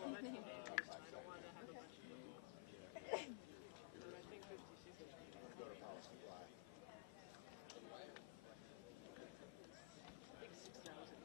Well, that's I don't want to have a bunch of people. But I think that Go to policy fly. I think 6,000.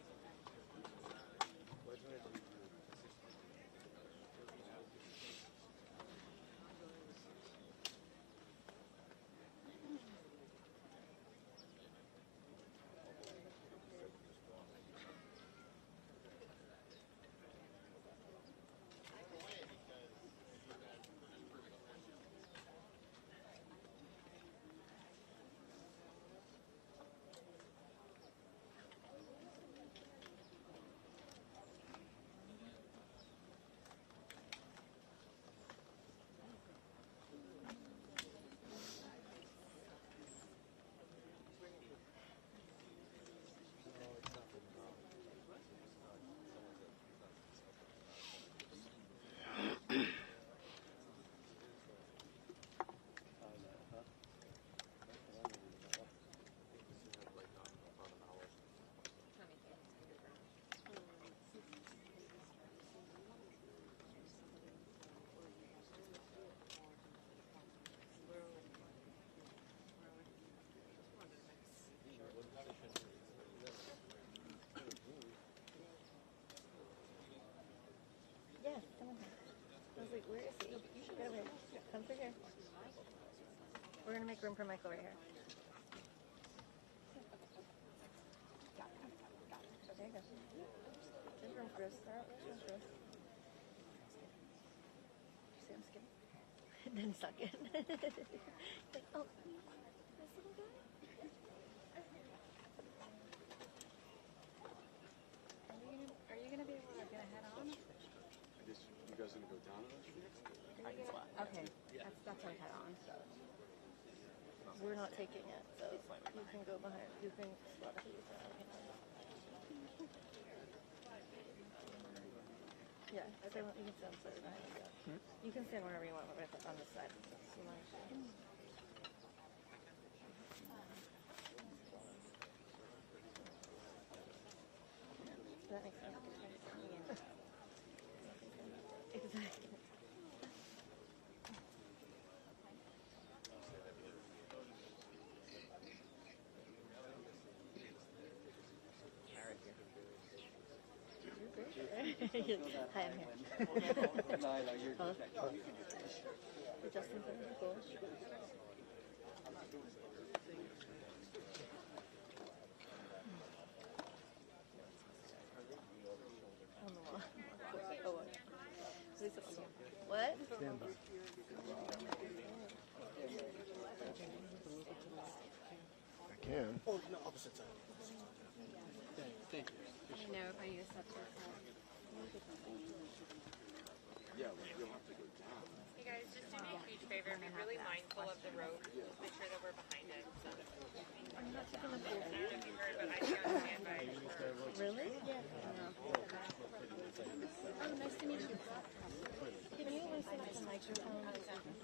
Yes, come on. I was like, where is he? Get over here. Come through here. We're gonna make room for Michael right here. There you go. There's room for us. There's room for us. See, I'm skipping. Then suck it. Like, oh, this little guy. Are you gonna be able to get a head on? I guess you guys gonna go down on us? Okay, that's our head on. We're not taking it, so you can go behind. You can slot it. Yeah, so you can stand slightly behind us. You can stand wherever you want, right on this side. That makes sense. Exactly. Hi, I'm here. Hello? Justin, cool. On the wall. Oh, what? What? Stand by. I can. Oh, no, opposite side. Thank you. I know if I use that for Yeah, we'll have to go down. Hey guys, just do me a huge favor and be really mindful of the rope. Make sure that we're behind it. So. I'm not taking the I don't know if you heard, but I see on standby. Really? Yeah. Oh, nice to meet you. Can you listen to the microphone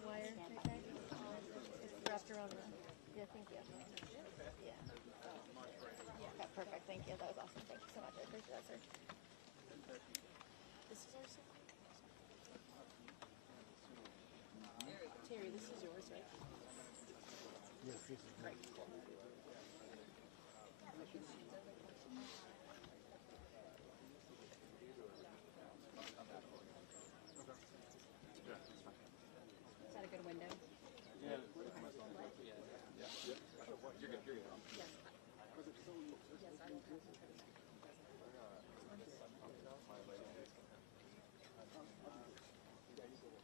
wire right there? It's wrapped around the... Yeah, thank you. Yeah. Yeah, perfect. Thank you. That was awesome. Thank you so much. I appreciate that, sir. This is our second. Terry, this is yours, right? Yes, this is Right. Is that a good window? Yeah.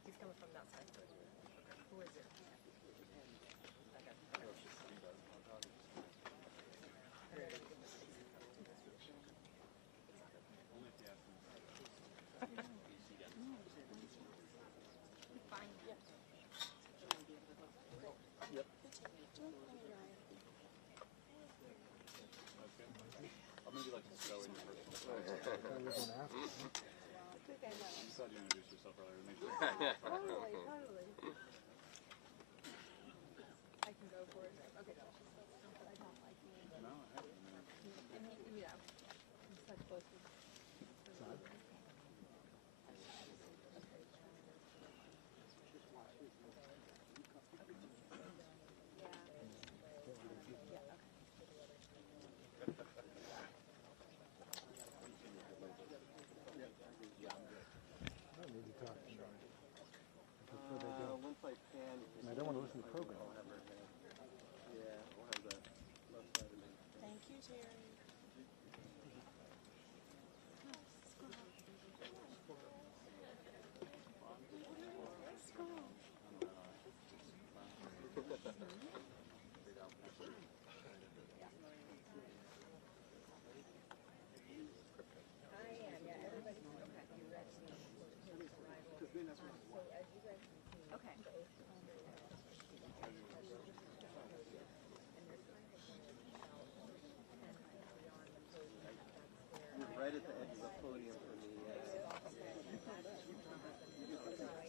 He's coming from that side. Who is it? I'll maybe like to throw in your personal story. We're going to ask. You said you introduced yourself earlier. Make sure Totally. I can go for it. Okay. No, I haven't. Yeah. I'm so close to want to listen to the program. Yeah, we'll have that left side of me. Thank you, Terry. You're right at the edge of the podium for me.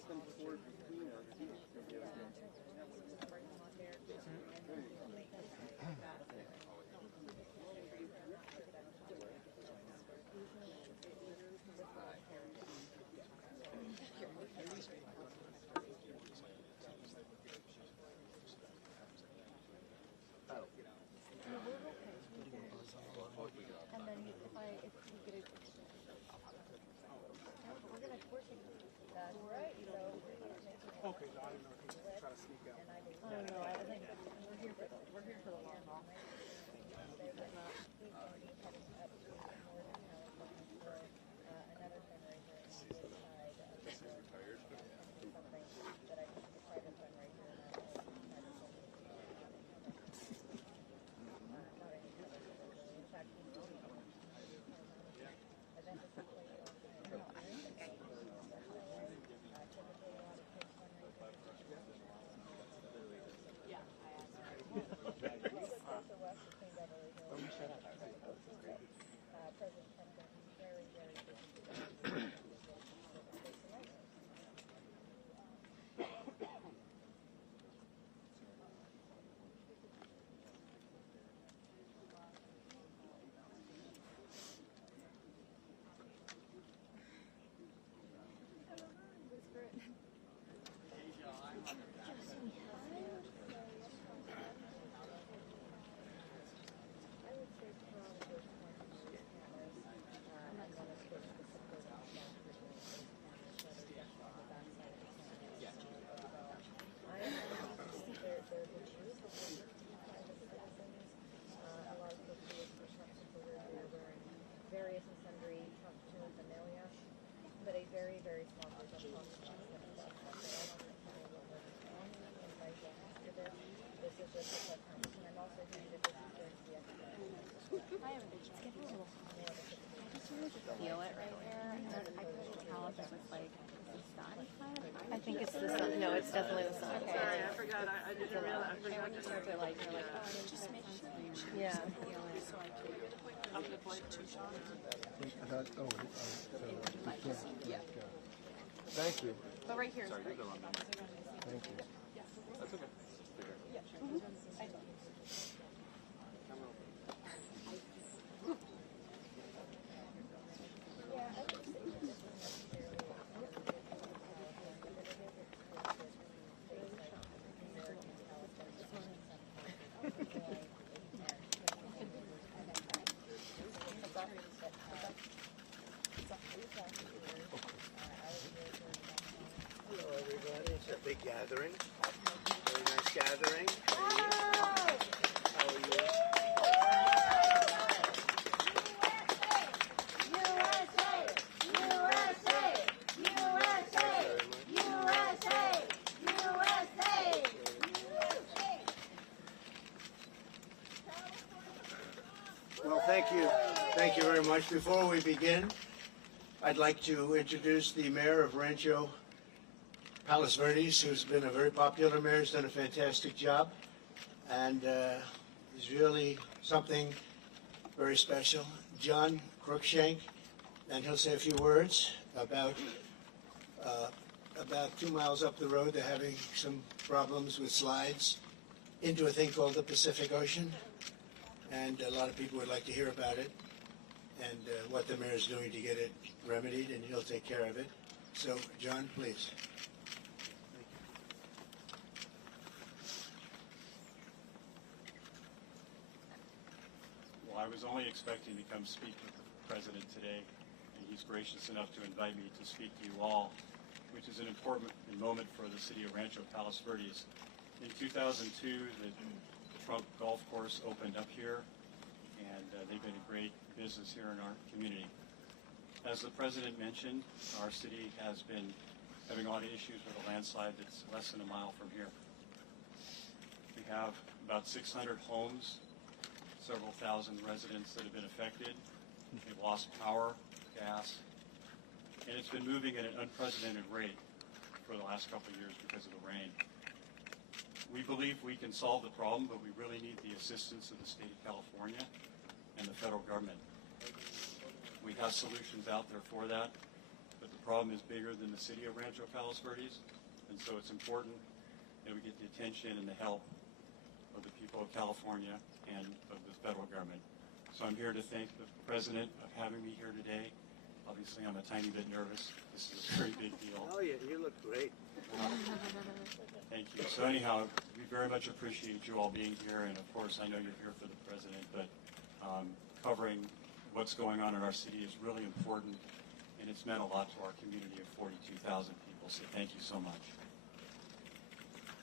Some forward between us. And then if we get it, we're gonna work it. That's right. So. Okay, so I didn't know if you were trying to sneak out. Oh no, I think we're here for the long haul. Various and sundry Trump paraphernalia, but a very, very small group of constituents that are left. This is just a press conference, and I'm also hearing that this is during the I am. It's getting a little hot. I just wanted to feel it right here, and then I couldn't tell if it was like the sun. I think it's the sun. No, it's definitely the sun. Okay. Sorry, I forgot. I didn't realize. I And forgot when you start to like, you're like, oh, just make sure you Yeah. feel it. So I could I'm gonna play two shots. Yeah. Thank you. But right here is Sorry, great. you're the wrong number. Thank you. That's okay. Figure. Hello, everybody. It's a big gathering. Very nice gathering. How are you? Well, thank you. Thank you very much. Before we begin, I'd like to introduce the mayor of Rancho Palos Verdes, who's been a very popular mayor. He's done a fantastic job, and he's really something very special. John Cruikshank, and he'll say a few words about 2 miles up the road. They're having some problems with slides into a thing called the Pacific Ocean, and a lot of people would like to hear about it and what the mayor is doing to get it remedied, and he'll take care of it. So, John, please. Well, I was only expecting to come speak with the president today, and he's gracious enough to invite me to speak to you all, which is an important moment for the city of Rancho Palos Verdes. In 2002, the Trump Golf Course opened up here, and they've been a great business here in our community. As the President mentioned, our city has been having a lot of issues with a landslide that's less than a mile from here. We have about 600 homes, several thousand residents that have been affected. They've lost power, gas, and it's been moving at an unprecedented rate for the last couple of years because of the rain. We believe we can solve the problem, but we really need the assistance of the state of California and the federal government. We have solutions out there for that, but the problem is bigger than the city of Rancho Palos Verdes, and so it's important that we get the attention and the help of the people of California and of the federal government. So I'm here to thank the President of having me here today. Obviously, I'm a tiny bit nervous. This is a very big deal. Oh, yeah, you look great. Thank you. So anyhow, we very much appreciate you all being here, and of course, I know you're here for the President, but covering what's going on in our city is really important, and it's meant a lot to our community of 42,000 people, so thank you so much.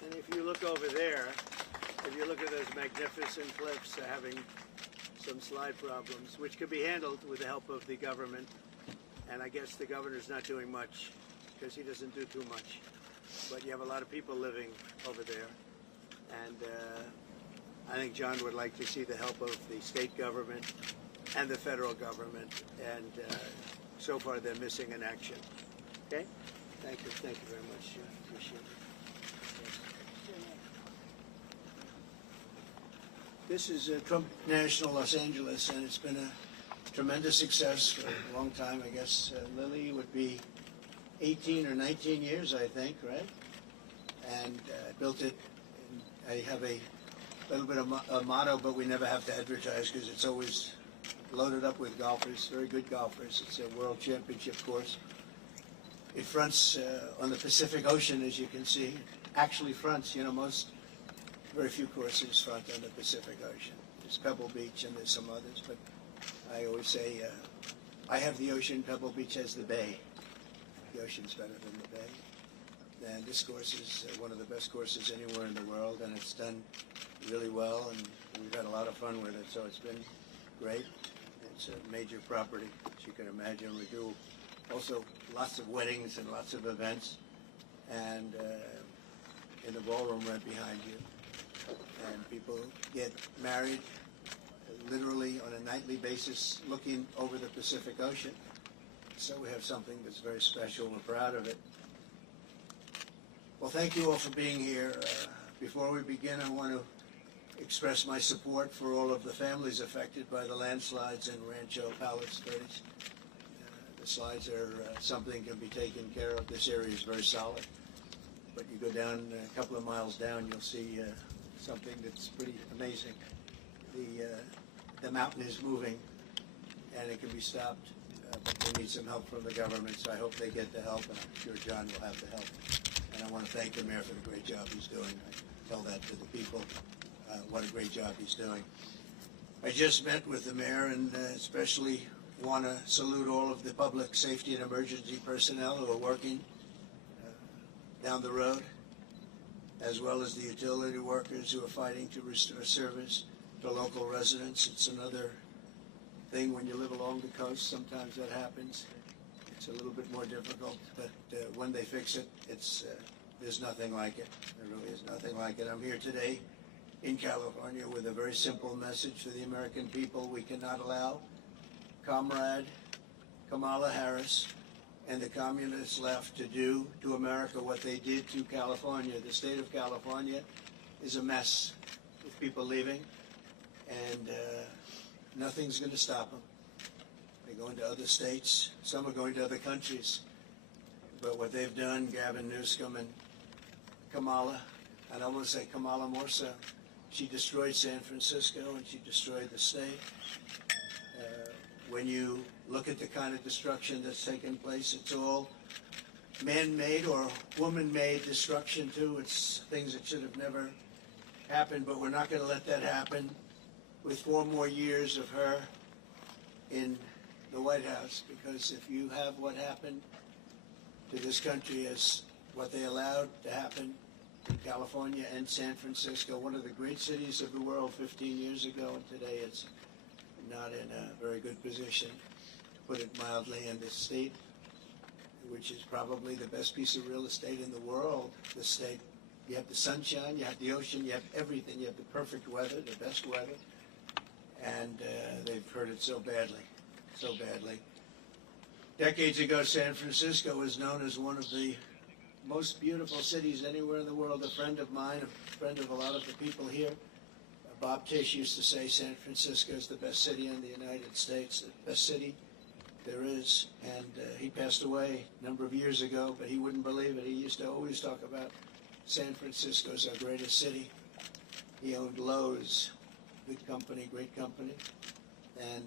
And if you look over there, if you look at those magnificent cliffs, they're having some slide problems, which could be handled with the help of the government. And I guess the governor's not doing much because he doesn't do too much. But you have a lot of people living over there. And I think John would like to see the help of the state government and the federal government. And so far they're missing in action. Okay? Thank you. Thank you very much. Appreciate it. This is Trump National Los Angeles, and it's been a tremendous success for a long time. I guess Lily would be 18 or 19 years, I think, right? And built it. And I have a little bit of a motto, but we never have to advertise because it's always loaded up with golfers, very good golfers. It's a world championship course. It fronts on the Pacific Ocean, as you can see. Actually fronts, very few courses front on the Pacific Ocean. There's Pebble Beach and there's some others, but I always say I have the ocean, Pebble Beach has the bay. The ocean's better than the bay. And this course is one of the best courses anywhere in the world, and it's done really well, and we've had a lot of fun with it, so it's been great. It's a major property, as you can imagine. We do also lots of weddings and lots of events, and in the ballroom right behind you. And people get married literally on a nightly basis looking over the Pacific Ocean. So we have something that's very special. We're proud of it. Well, thank you all for being here. Before we begin, I want to express my support for all of the families affected by the landslides in Rancho Palos Verdes. The slides are something that can be taken care of. This area is very solid. But you go down a couple of miles down, you'll see something that's pretty amazing. The mountain is moving, and it can be stopped, but they need some help from the government, so I hope they get the help, and I'm sure John will have the help. And I want to thank the mayor for the great job he's doing. I tell that to the people, what a great job he's doing. I just met with the mayor, and especially want to salute all of the public safety and emergency personnel who are working down the road, as well as the utility workers who are fighting to restore service to local residents. It's another thing when you live along the coast. Sometimes that happens. It's a little bit more difficult, but when they fix it, there's nothing like it. There really is nothing like it. I'm here today in California with a very simple message for the American people. We cannot allow Comrade Kamala Harris and the communist left to do to America what they did to California. The state of California is a mess with people leaving, and nothing's going to stop them. They go into other states. Some are going to other countries. But what they've done, Gavin Newsom and Kamala, and I want to say Kamala more so, she destroyed San Francisco and she destroyed the state. When you look at the kind of destruction that's taken place, it's all man-made or woman-made destruction too. It's things that should have never happened, but we're not going to let that happen with 4 more years of her in the White House, because if you have what happened to this country as what they allowed to happen in California and San Francisco, one of the great cities of the world 15 years ago, and today it's not in a very good position, to put it mildly, and the state, which is probably the best piece of real estate in the world, the state, you have the sunshine, you have the ocean, you have everything, you have the perfect weather, the best weather, and they've hurt it so badly, so badly. Decades ago, San Francisco was known as one of the most beautiful cities anywhere in the world. A friend of mine, a friend of a lot of the people here, Bob Tisch, used to say San Francisco is the best city in the United States, the best city there is. And he passed away a number of years ago, but he wouldn't believe it. He used to always talk about San Francisco as our greatest city. He owned Lowe's, good company, great company. And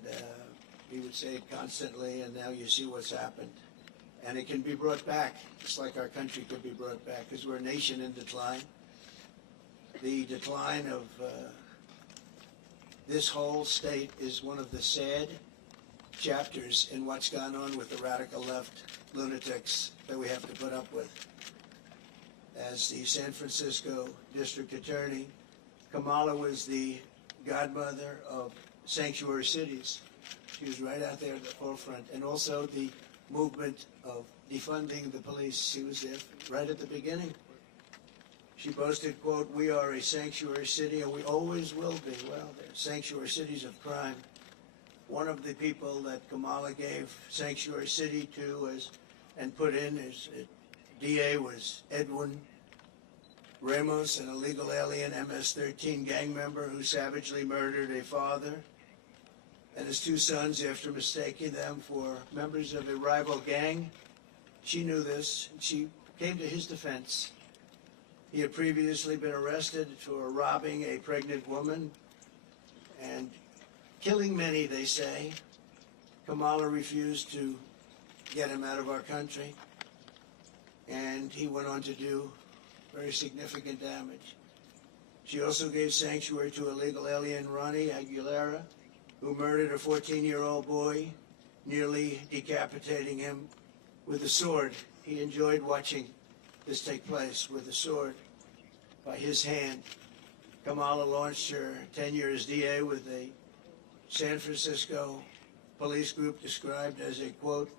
he would say it constantly, and now you see what's happened. And it can be brought back, just like our country could be brought back, because we're a nation in decline. The decline of this whole state is one of the sad chapters in what's gone on with the radical left lunatics that we have to put up with. As the San Francisco district attorney, Kamala was the godmother of sanctuary cities. She was right out there at the forefront, and also the movement of defunding the police. She was there right at the beginning. She boasted, quote, "We are a sanctuary city, and we always will be." Well, they're sanctuary cities of crime. One of the people that Kamala gave sanctuary city to and put in as DA was Edwin Ramos, an illegal alien MS-13 gang member who savagely murdered a father and his two sons after mistaking them for members of a rival gang. She knew this, and she came to his defense. He had previously been arrested for robbing a pregnant woman and killing many, they say. Kamala refused to get him out of our country, and he went on to do very significant damage. She also gave sanctuary to illegal alien Ronnie Aguilera, who murdered a 14-year-old boy, nearly decapitating him with a sword. He enjoyed watching this take place with a sword by his hand. Kamala launched her tenure as DA with a San Francisco police group described as a, quote,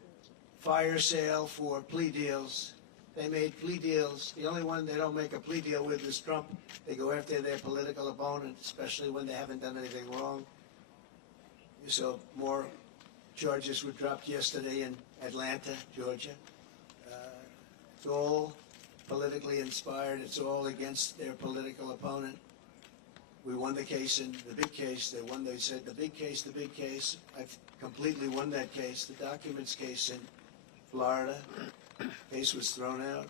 fire sale for plea deals. They made plea deals. The only one they don't make a plea deal with is Trump. They go after their political opponent, especially when they haven't done anything wrong. So more charges were dropped yesterday in Atlanta, Georgia. It's all politically inspired. It's all against their political opponent. We won the case in the big case. They won, they said, the big case, the big case. I've completely won that case. The documents case in Florida. Case was thrown out.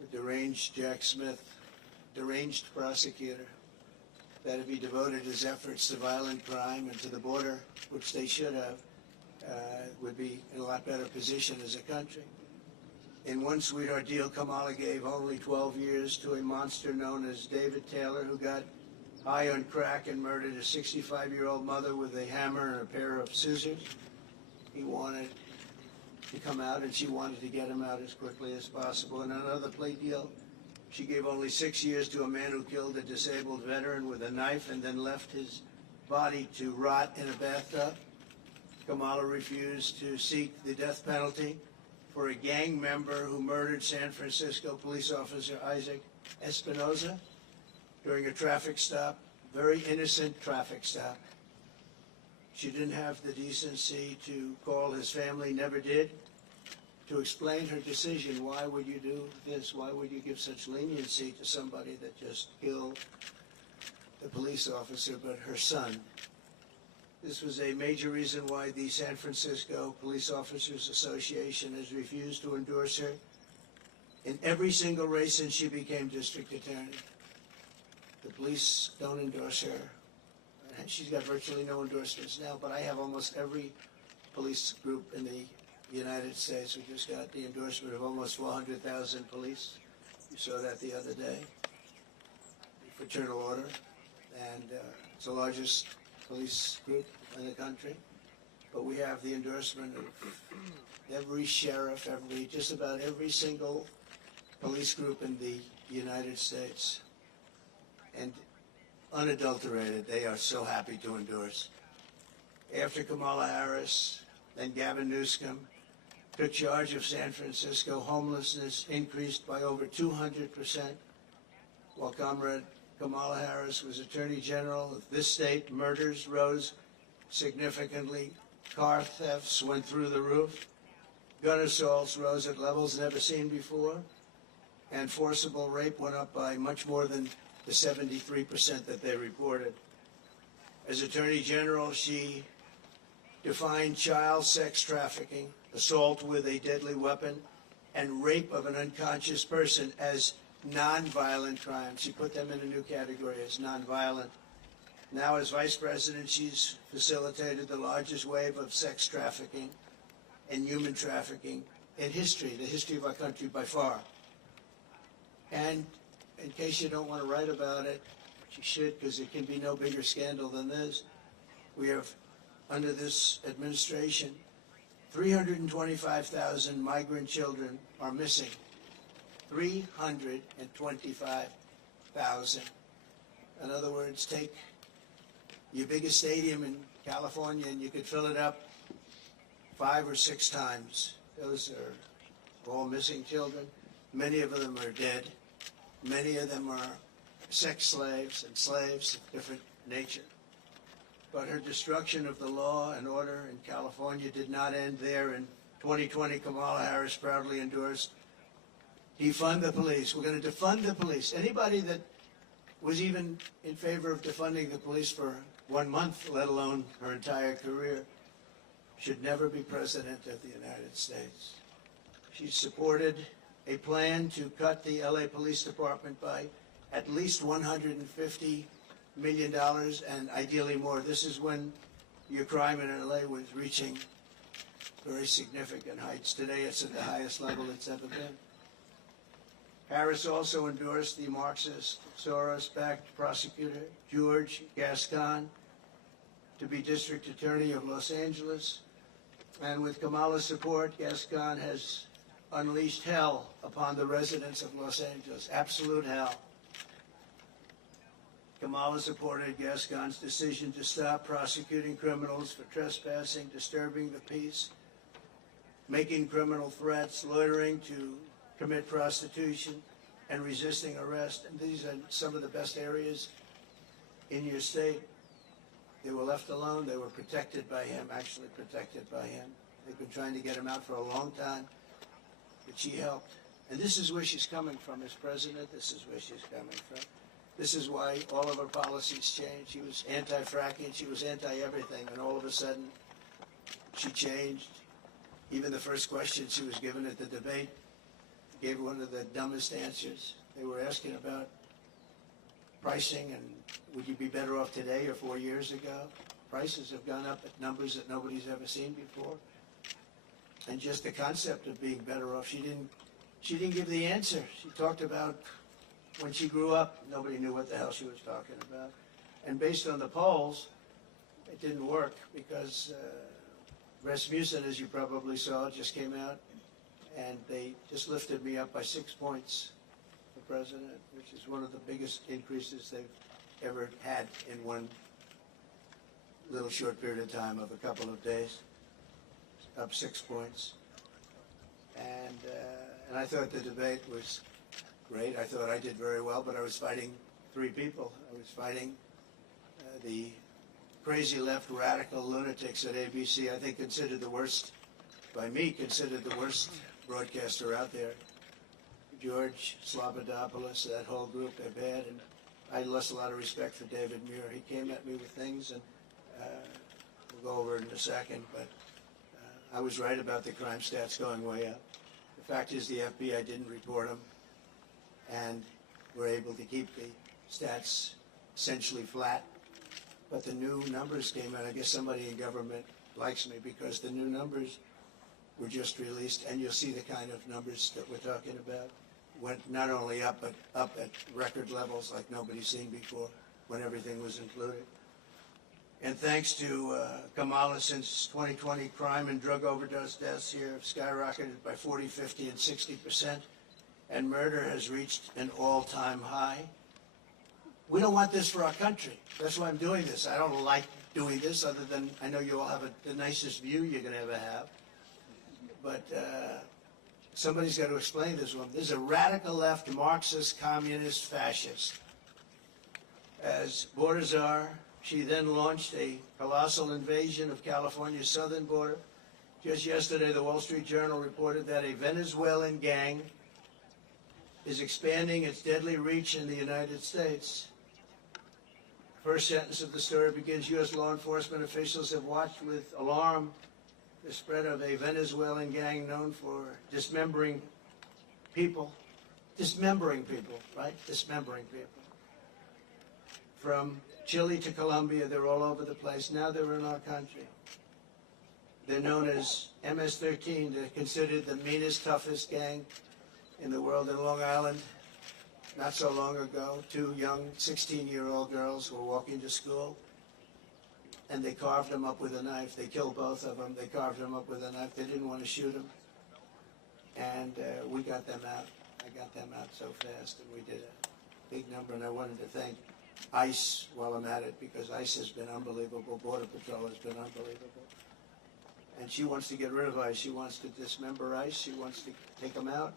The deranged Jack Smith, deranged prosecutor, that if he devoted his efforts to violent crime and to the border, which they should have, would be in a lot better position as a country. In one sweetheart deal, Kamala gave only 12 years to a monster known as David Taylor, who got high on crack and murdered a 65-year-old mother with a hammer and a pair of scissors. He wanted to come out, and she wanted to get him out as quickly as possible. In another plea deal, she gave only 6 years to a man who killed a disabled veteran with a knife and then left his body to rot in a bathtub. Kamala refused to seek the death penalty for a gang member who murdered San Francisco police officer Isaac Espinoza during a traffic stop, very innocent traffic stop. She didn't have the decency to call his family, never did, to explain her decision. Why would you do this? Why would you give such leniency to somebody that just killed the police officer, but her son? This was a major reason why the San Francisco Police Officers Association has refused to endorse her in every single race since she became district attorney. The police don't endorse her. She's got virtually no endorsements now, but I have almost every police group in the United States. We just got the endorsement of almost 400,000 police. You saw that the other day. The Fraternal Order. And it's the largest police group in the country. But we have the endorsement of every sheriff, just about every single police group in the the United States. And unadulterated, they are so happy to endorse. After Kamala Harris, then Gavin Newsom took charge of San Francisco, homelessness increased by over 200%, while Comrade Kamala Harris was Attorney General of this state. Murders rose significantly, car thefts went through the roof, gun assaults rose at levels never seen before, and forcible rape went up by much more than the 73% that they reported. As Attorney General, she defined child sex trafficking, assault with a deadly weapon, and rape of an unconscious person as nonviolent crimes. She put them in a new category as nonviolent. Now, as Vice President, she's facilitated the largest wave of sex trafficking and human trafficking in history, the history of our country by far. And in case you don't want to write about it, you should, because it can be no bigger scandal than this. We have, under this administration, 325,000 migrant children are missing. 325,000. In other words, take your biggest stadium in California and you could fill it up 5 or 6 times. Those are all missing children. Many of them are dead. Many of them are sex slaves and slaves of different nature. But her destruction of the law and order in California did not end there. In 2020, Kamala Harris proudly endorsed defund the police. We're going to defund the police. Anybody that was even in favor of defunding the police for 1 month, let alone her entire career, should never be president of the United States. She supported a plan to cut the LA Police Department by at least $150 million and ideally more. This is when your crime in LA was reaching very significant heights. Today it's at the highest level it's ever been. Harris also endorsed the Marxist, Soros-backed prosecutor George Gascon to be district attorney of Los Angeles. And with Kamala's support, Gascon has unleashed hell upon the residents of Los Angeles, absolute hell. Kamala supported Gascon's decision to stop prosecuting criminals for trespassing, disturbing the peace, making criminal threats, loitering to commit prostitution, and resisting arrest. And these are some of the best areas in your state. They were left alone. They were protected by him, actually protected by him. They've been trying to get him out for a long time, but she helped. And this is where she's coming from as president. This is where she's coming from. This is why all of her policies changed. She was anti-fracking. She was anti-everything. And all of a sudden, she changed. Even the first question she was given at the debate gave one of the dumbest answers. They were asking about pricing and would you be better off today or 4 years ago? Prices have gone up at numbers that nobody's ever seen before. And just the concept of being better off, she didn't give the answer. She talked about when she grew up, nobody knew what the hell she was talking about. And based on the polls, it didn't work because Rasmussen, as you probably saw, just came out and they just lifted me up by 6 points for president, which is one of the biggest increases they've ever had in one little short period of time of a couple of days, up 6 points. And I thought the debate was great. I thought I did very well, but I was fighting 3 people. I was fighting the crazy left radical lunatics at ABC, I think considered the worst, by me, considered the worst broadcaster out there. George Slobodopoulos, that whole group, they're bad, and I lost a lot of respect for David Muir. He came at me with things, and we'll go over it in a second, but I was right about the crime stats going way up. The fact is the FBI didn't report them, and we're able to keep the stats essentially flat. But the new numbers came out. I guess somebody in government likes me because the new numbers were just released, and you'll see the kind of numbers that we're talking about. Went not only up, but up at record levels like nobody's seen before when everything was included. And thanks to Kamala, since 2020, crime and drug overdose deaths here have skyrocketed by 40, 50, and 60%. and murder has reached an all-time high. We don't want this for our country. That's why I'm doing this. I don't like doing this, other than I know you all have the nicest view you're going to ever have. But somebody's got to explain this one. There's a radical left, Marxist, communist, fascist. As border czar, she then launched a colossal invasion of California's southern border. Just yesterday, the Wall Street Journal reported that a Venezuelan gang is expanding its deadly reach in the United States. First sentence of the story begins, U.S. law enforcement officials have watched with alarm the spread of a Venezuelan gang known for dismembering people. Dismembering people, right? Dismembering people. From Chile to Colombia, they're all over the place. Now they're in our country. They're known as MS-13. They're considered the meanest, toughest gang in the world in Long Island. Not so long ago, two young 16-year-old girls were walking to school, and they carved them up with a knife. They killed both of them. They carved them up with a knife. They didn't want to shoot them, and we got them out. I got them out so fast, and we did a big number, and I wanted to thank ICE while I'm at it, because ICE has been unbelievable. Border Patrol has been unbelievable. And she wants to get rid of ICE. She wants to dismember ICE. She wants to take them out.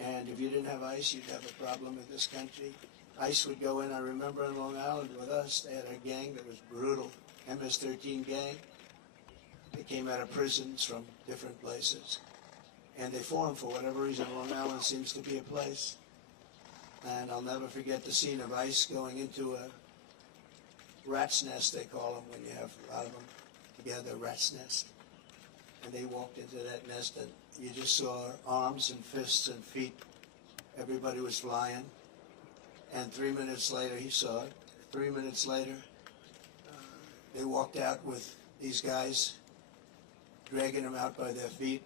And if you didn't have ICE, you'd have a problem with this country. ICE would go in, I remember in Long Island with us, they had a gang that was brutal, MS-13 gang. They came out of prisons from different places. And they formed, for whatever reason, Long Island seems to be a place. And I'll never forget the scene of ICE going into a rat's nest, they call them, when you have a lot of them together, rat's nest. And they walked into that nest, and you just saw arms and fists and feet. Everybody was flying. And 3 minutes later, he saw it. 3 minutes later, they walked out with these guys, dragging them out by their feet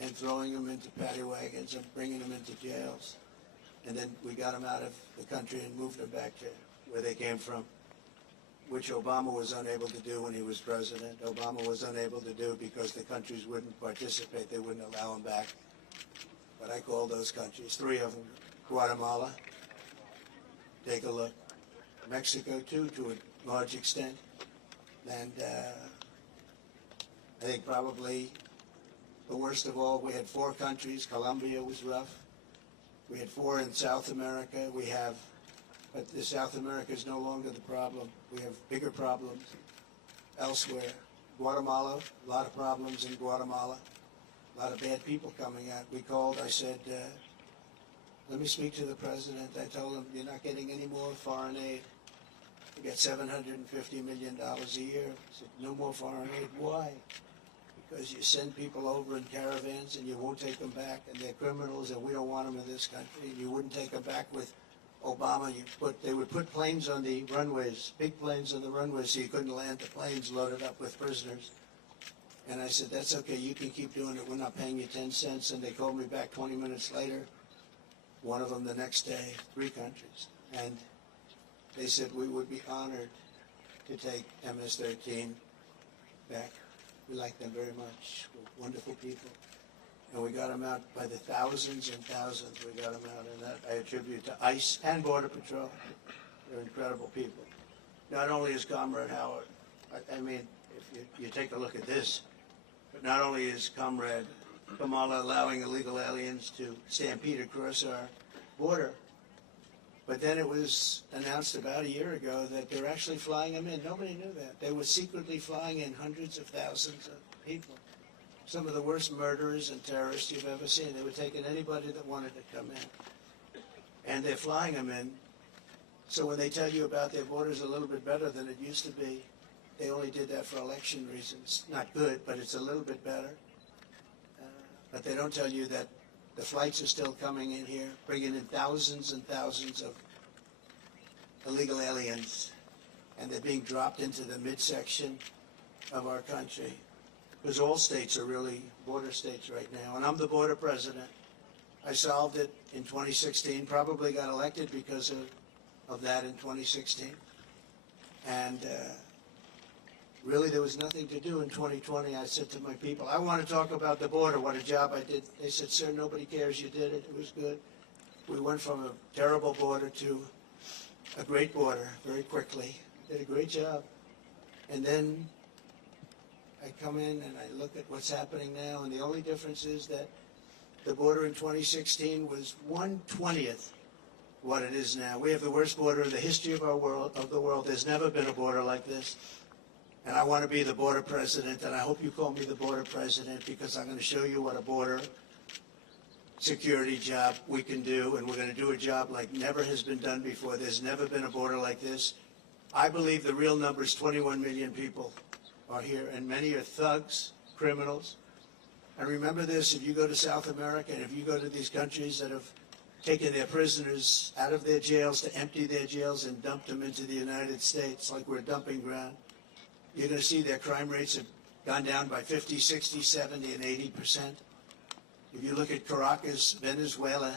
and throwing them into paddy wagons and bringing them into jails. And then we got them out of the country and moved them back to where they came from, which Obama was unable to do when he was president. Obama was unable to do because the countries wouldn't participate. They wouldn't allow him back. But I called those countries, 3 of them. Guatemala, take a look. Mexico, too, to a large extent. And I think probably the worst of all, we had 4 countries. Colombia was rough. We had 4 in South America. But the South America is no longer the problem. We have bigger problems elsewhere. Guatemala, a lot of problems in Guatemala. A lot of bad people coming out. We called, I said, let me speak to the president. I told him, you're not getting any more foreign aid. We get $750 million a year. I said, no more foreign aid. Why? Because you send people over in caravans and you won't take them back, and they're criminals, and we don't want them in this country. And you wouldn't take them back with Obama. They would put planes on the runways, big planes on the runways, so you couldn't land the planes loaded up with prisoners. And I said, that's okay, you can keep doing it. We're not paying you 10 cents. And they called me back 20 minutes later, one of them the next day, 3 countries. And they said we would be honored to take MS-13 back. We like them very much. We're wonderful people. And we got them out by the thousands and thousands. We got them out, and that I attribute to ICE and Border Patrol. They're incredible people. Not only is Comrade Howard, I mean, if you take a look at this, but not only is Comrade Kamala allowing illegal aliens to stampede across our border, but then it was announced about a year ago that they're actually flying them in. Nobody knew that. They were secretly flying in hundreds of thousands of people. Some of the worst murderers and terrorists you've ever seen. They were taking anybody that wanted to come in. And they're flying them in. So when they tell you about their borders a little bit better than it used to be, they only did that for election reasons. Not good, but it's a little bit better. But they don't tell you that the flights are still coming in here, bringing in thousands and thousands of illegal aliens. And they're being dropped into the midsection of our country. Because all states are really border states right now. And I'm the border president. I solved it in 2016, probably got elected because of that in 2016. And really there was nothing to do in 2020. I said to my people, I want to talk about the border, what a job I did. They said, sir, nobody cares you did it. It was good. We went from a terrible border to a great border very quickly. Did a great job. And then I come in and I look at what's happening now, and the only difference is that the border in 2016 was 1/20th what it is now. We have the worst border in the history of our world, of the world. There's never been a border like this. And I want to be the border president, and I hope you call me the border president, because I'm going to show you what a border security job we can do, and we're going to do a job like never has been done before. There's never been a border like this. I believe the real number is 21 million people are here, and many are thugs, criminals. And remember this, if you go to South America, and if you go to these countries that have taken their prisoners out of their jails to empty their jails and dumped them into the United States like we're a dumping ground, you're going to see their crime rates have gone down by 50, 60, 70, and 80%. If you look at Caracas, Venezuela,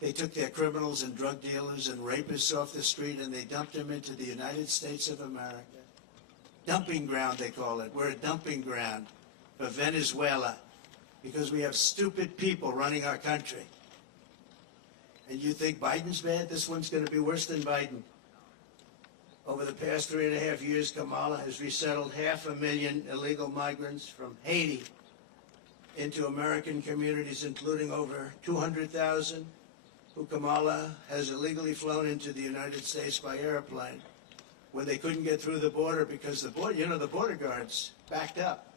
they took their criminals and drug dealers and rapists off the street and they dumped them into the United States of America. Dumping ground, they call it. We're a dumping ground for Venezuela because we have stupid people running our country. And you think Biden's bad? This one's going to be worse than Biden. Over the past 3.5 years, Kamala has resettled 500,000 illegal migrants from Haiti into American communities, including over 200,000 who Kamala has illegally flown into the United States by airplane when they couldn't get through the border because the border guards backed up.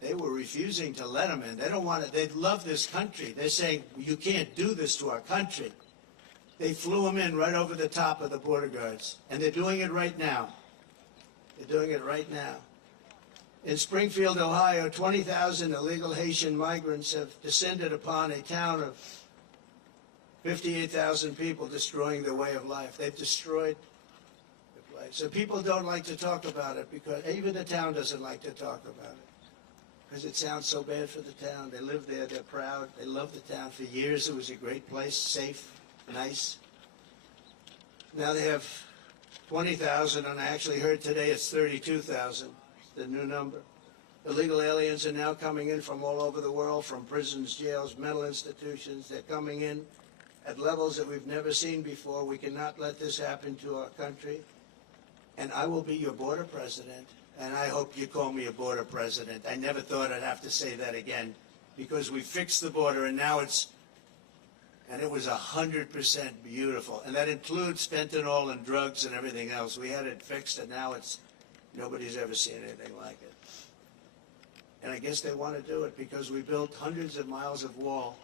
They were refusing to let them in. They don't want it. They love this country. They're saying, you can't do this to our country. They flew them in right over the top of the border guards. And they're doing it right now. They're doing it right now. In Springfield, Ohio, 20,000 illegal Haitian migrants have descended upon a town of 58,000 people, destroying their way of life. They've destroyed the place. So people don't like to talk about it because even the town doesn't like to talk about it. Because it sounds so bad for the town. They live there, they're proud, they love the town. For years it was a great place, safe, nice. Now they have 20,000, and I actually heard today it's 32,000, the new number. Illegal aliens are now coming in from all over the world, from prisons, jails, mental institutions. They're coming in at levels that we've never seen before. We cannot let this happen to our country. And I will be your border president. And I hope you call me a border president. I never thought I'd have to say that again, because we fixed the border, and now it was 100% beautiful. And that includes fentanyl and drugs and everything else. We had it fixed, and now nobody's ever seen anything like it. And I guess they want to do it because we built hundreds of miles of wall,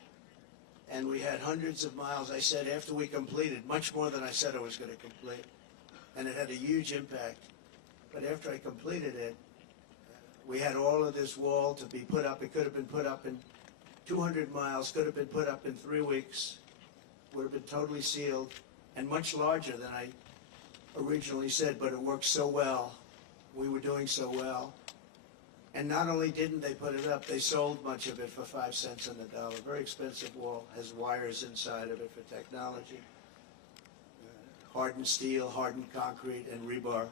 and we had hundreds of miles, I said, after we completed, much more than I said I was going to complete. And it had a huge impact. But after I completed it, we had all of this wall to be put up. It could have been put up in 200 miles, could have been put up in 3 weeks, would have been totally sealed, and much larger than I originally said, but it worked so well. We were doing so well. And not only didn't they put it up, they sold much of it for 5 cents on the dollar. Very expensive wall, has wires inside of it for technology. Hardened steel, hardened concrete, and rebar.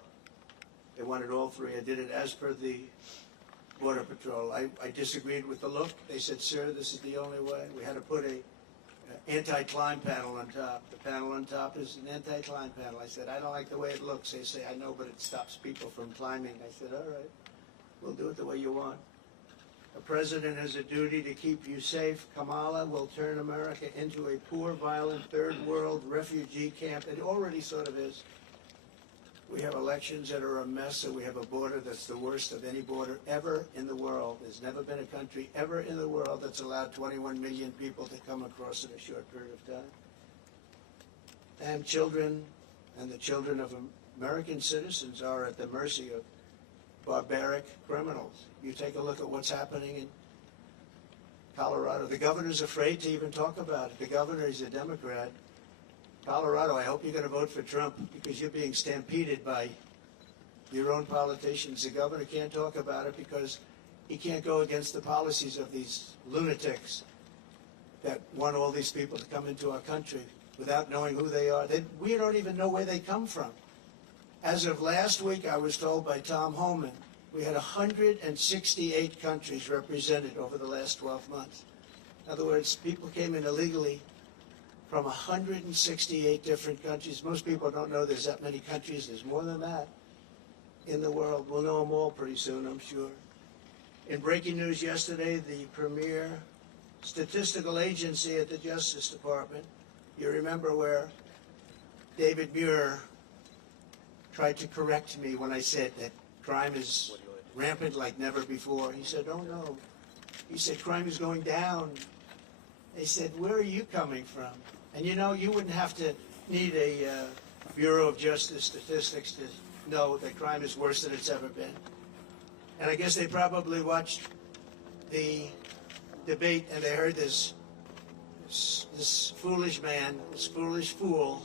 They wanted all three. I did it as per the Border Patrol. I disagreed with the look. They said, sir, this is the only way. We had to put an anti-climb panel on top. The panel on top is an anti-climb panel. I said, I don't like the way it looks. They say, I know, but it stops people from climbing. I said, all right, we'll do it the way you want. A president has a duty to keep you safe. Kamala will turn America into a poor, violent, third world refugee camp. It already sort of is. We have elections that are a mess, and we have a border that's the worst of any border ever in the world. There's never been a country ever in the world that's allowed 21 million people to come across in a short period of time. And children, and the children of American citizens are at the mercy of barbaric criminals. You take a look at what's happening in Colorado. The governor's afraid to even talk about it. The governor is a Democrat. Colorado, I hope you're going to vote for Trump because you're being stampeded by your own politicians. The governor can't talk about it because he can't go against the policies of these lunatics that want all these people to come into our country without knowing who they are. We don't even know where they come from. As of last week, I was told by Tom Homan, we had 168 countries represented over the last 12 months. In other words, people came in illegally from 168 different countries. Most people don't know there's that many countries. There's more than that in the world. We'll know them all pretty soon, I'm sure. In breaking news yesterday, the premier statistical agency at the Justice Department, you remember where David Muir tried to correct me when I said that crime is rampant like never before. He said, oh no. He said, crime is going down. They said, where are you coming from? And you know, you wouldn't have to need a Bureau of Justice statistics to know that crime is worse than it's ever been. And I guess they probably watched the debate and they heard this foolish man, this foolish fool,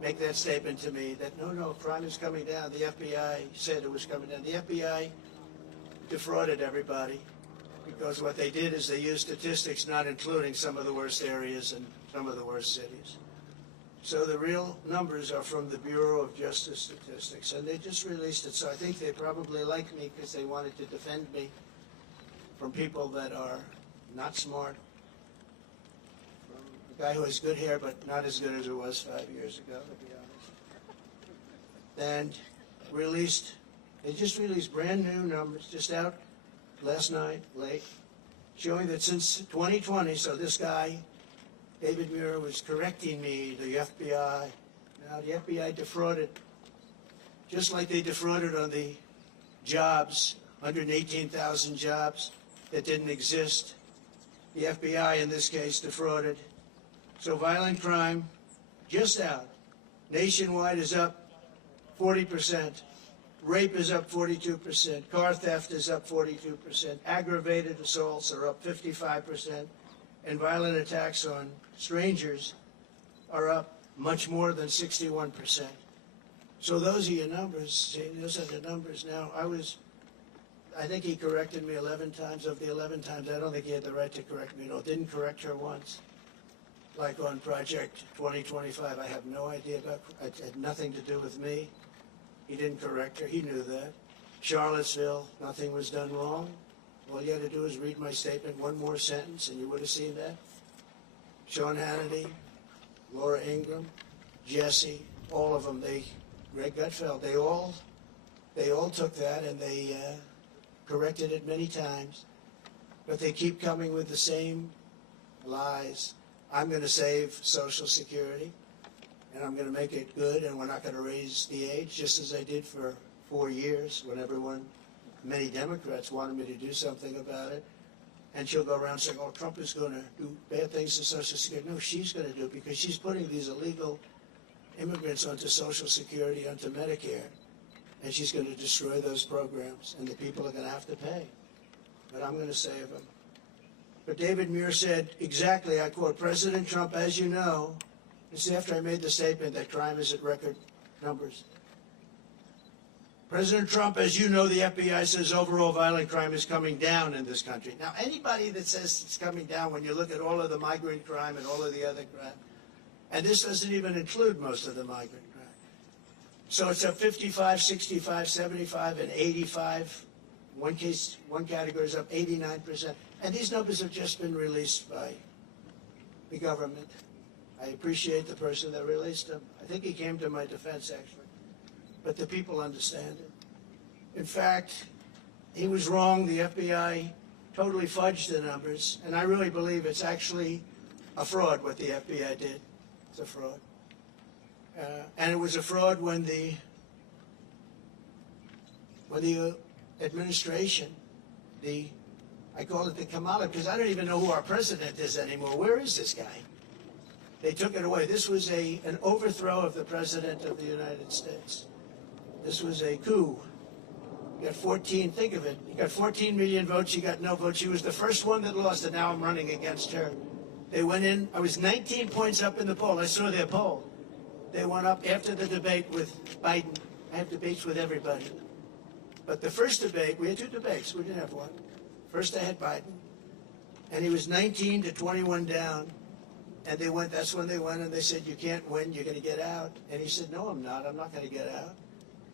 make that statement to me that no, crime is coming down. The FBI said it was coming down. The FBI defrauded everybody because what they did is they used statistics not including some of the worst areas and some of the worst cities. So the real numbers are from the Bureau of Justice Statistics, and they just released it. So I think they probably like me because they wanted to defend me from people that are not smart, from a guy who has good hair but not as good as it was 5 years ago, to be honest. And they just released brand new numbers just out last night, late, showing that since 2020, so this guy, David Muir, was correcting me, the FBI. Now, the FBI defrauded, just like they defrauded on the jobs, 118,000 jobs that didn't exist. The FBI, in this case, defrauded. So violent crime, just out, nationwide is up 40%. Rape is up 42%. Car theft is up 42%. Aggravated assaults are up 55%. And violent attacks on strangers are up much more than 61%. So those are your numbers. See, those are the numbers. Now, I think he corrected me 11 times. Of the 11 times, I don't think he had the right to correct me. No, didn't correct her once. Like on Project 2025, I have no idea about, it had nothing to do with me. He didn't correct her. He knew that. Charlottesville, nothing was done wrong. All you had to do is read my statement, one more sentence, and you would have seen that. Sean Hannity, Laura Ingraham, Jesse, all of them, Greg Gutfeld, they all took that and they corrected it many times. But they keep coming with the same lies. I'm going to save Social Security, and I'm going to make it good, and we're not going to raise the age, just as I did for 4 years when many Democrats wanted me to do something about it. And she'll go around saying, oh, Trump is going to do bad things to Social Security. No, she's going to do it because she's putting these illegal immigrants onto Social Security, onto Medicare, and she's going to destroy those programs, and the people are going to have to pay. But I'm going to save them. But David Muir said exactly, I quote, President Trump, as you know, this is after I made the statement that crime is at record numbers. President Trump, as you know, the FBI says overall violent crime is coming down in this country. Now, anybody that says it's coming down when you look at all of the migrant crime and all of the other crime, and this doesn't even include most of the migrant crime. So it's up 55, 65, 75, and 85. One category is up 89%. And these numbers have just been released by the government. I appreciate the person that released them. I think he came to my defense, actually. But the people understand it. In fact, he was wrong. The FBI totally fudged the numbers. And I really believe it's actually a fraud what the FBI did. It's a fraud. And it was a fraud when the administration, I call it the Kamala, because I don't even know who our president is anymore. Where is this guy? They took it away. This was an overthrow of the President of the United States. This was a coup. You got 14, think of it. You got 14 million votes, you got no votes. She was the first one that lost, and now I'm running against her. They went in, I was 19 points up in the poll. I saw their poll. They went up after the debate with Biden. I have debates with everybody. But the first debate, we had 2 debates, we didn't have one. First I had Biden, and he was 19 to 21 down. And they went, that's when they went, and they said, you can't win, you're going to get out. And he said, no, I'm not going to get out,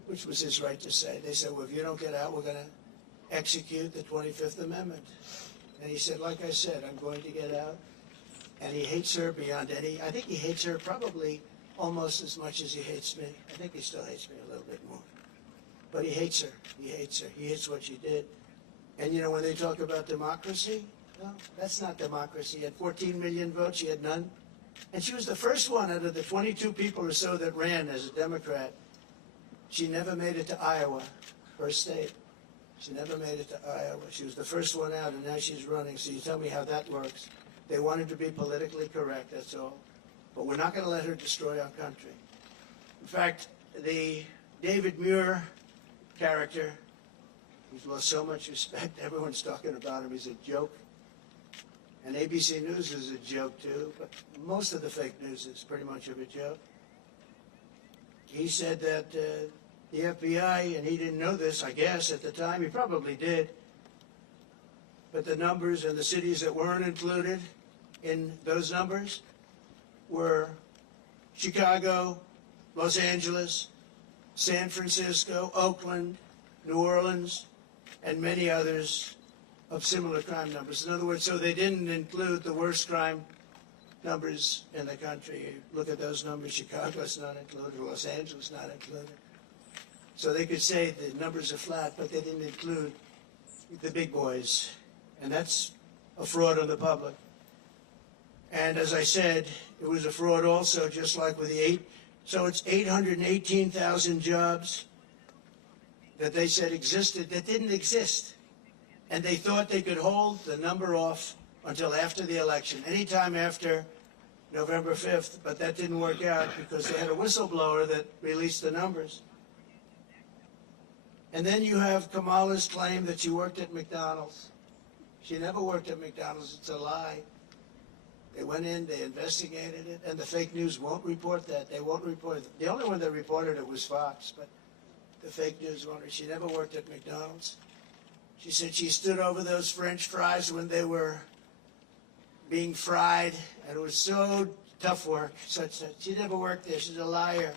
which was his right to say. They said, well, if you don't get out, we're going to execute the 25th Amendment. And he said, like I said, I'm going to get out. And he hates her beyond any. I think he hates her probably almost as much as he hates me. I think he still hates me a little bit more. But he hates her. He hates her. He hates what she did. And you know, when they talk about democracy, well, that's not democracy. He had 14 million votes. She had none. And she was the first one out of the 22 people or so that ran as a Democrat. She never made it to Iowa, her state. She never made it to Iowa. She was the first one out, and now she's running. So you tell me how that works. They wanted to be politically correct, that's all. But we're not going to let her destroy our country. In fact, the David Muir character, he's lost so much respect. Everyone's talking about him. He's a joke. And ABC News is a joke, too. But most of the fake news is pretty much of a joke. He said that the FBI, and he didn't know this, I guess, at the time. He probably did. But the numbers and the cities that weren't included in those numbers were Chicago, Los Angeles, San Francisco, Oakland, New Orleans, and many others of similar crime numbers. In other words, so they didn't include the worst crime numbers in the country. Look at those numbers. Chicago's not included. Los Angeles not included. So they could say the numbers are flat, but they didn't include the big boys. And that's a fraud on the public. And as I said, it was a fraud also, just like with the so it's 818,000 jobs that they said existed that didn't exist. And they thought they could hold the number off until after the election, anytime after November 5th, but that didn't work out because they had a whistleblower that released the numbers. And then you have Kamala's claim that she worked at McDonald's. She never worked at McDonald's. It's a lie. They went in, they investigated it, and the fake news won't report that. They won't report it. The only one that reported it was Fox, but the fake news won't. She never worked at McDonald's. She said she stood over those French fries when they were being fried, and it was so tough work. Such that she never worked there. She's a liar.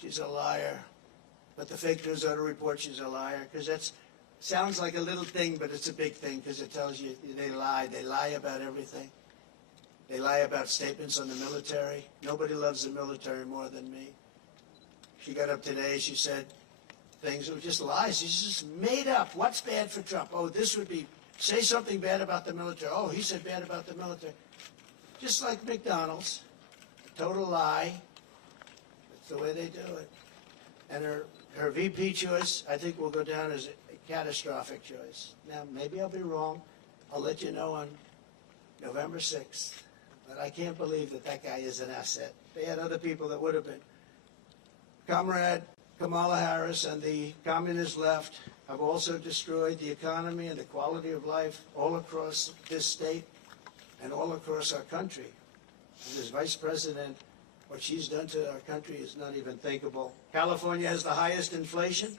She's a liar. But the fake news ought to report she's a liar, because that sounds like a little thing, but it's a big thing, because it tells you they lie. They lie about everything. They lie about statements on the military. Nobody loves the military more than me. She got up today, she said things that were just lies. She's just made up. What's bad for Trump? Oh, this would be, say something bad about the military. Oh, he said bad about the military. Just like McDonald's. Total lie. That's the way they do it. And her VP choice, I think, will go down as a catastrophic choice. Now, maybe I'll be wrong. I'll let you know on November 6th. But I can't believe that that guy is an asset. They had other people that would have been. Comrade Kamala Harris and the communist left have also destroyed the economy and the quality of life all across this state and all across our country. And as vice president, what she's done to our country is not even thinkable. California has the highest inflation,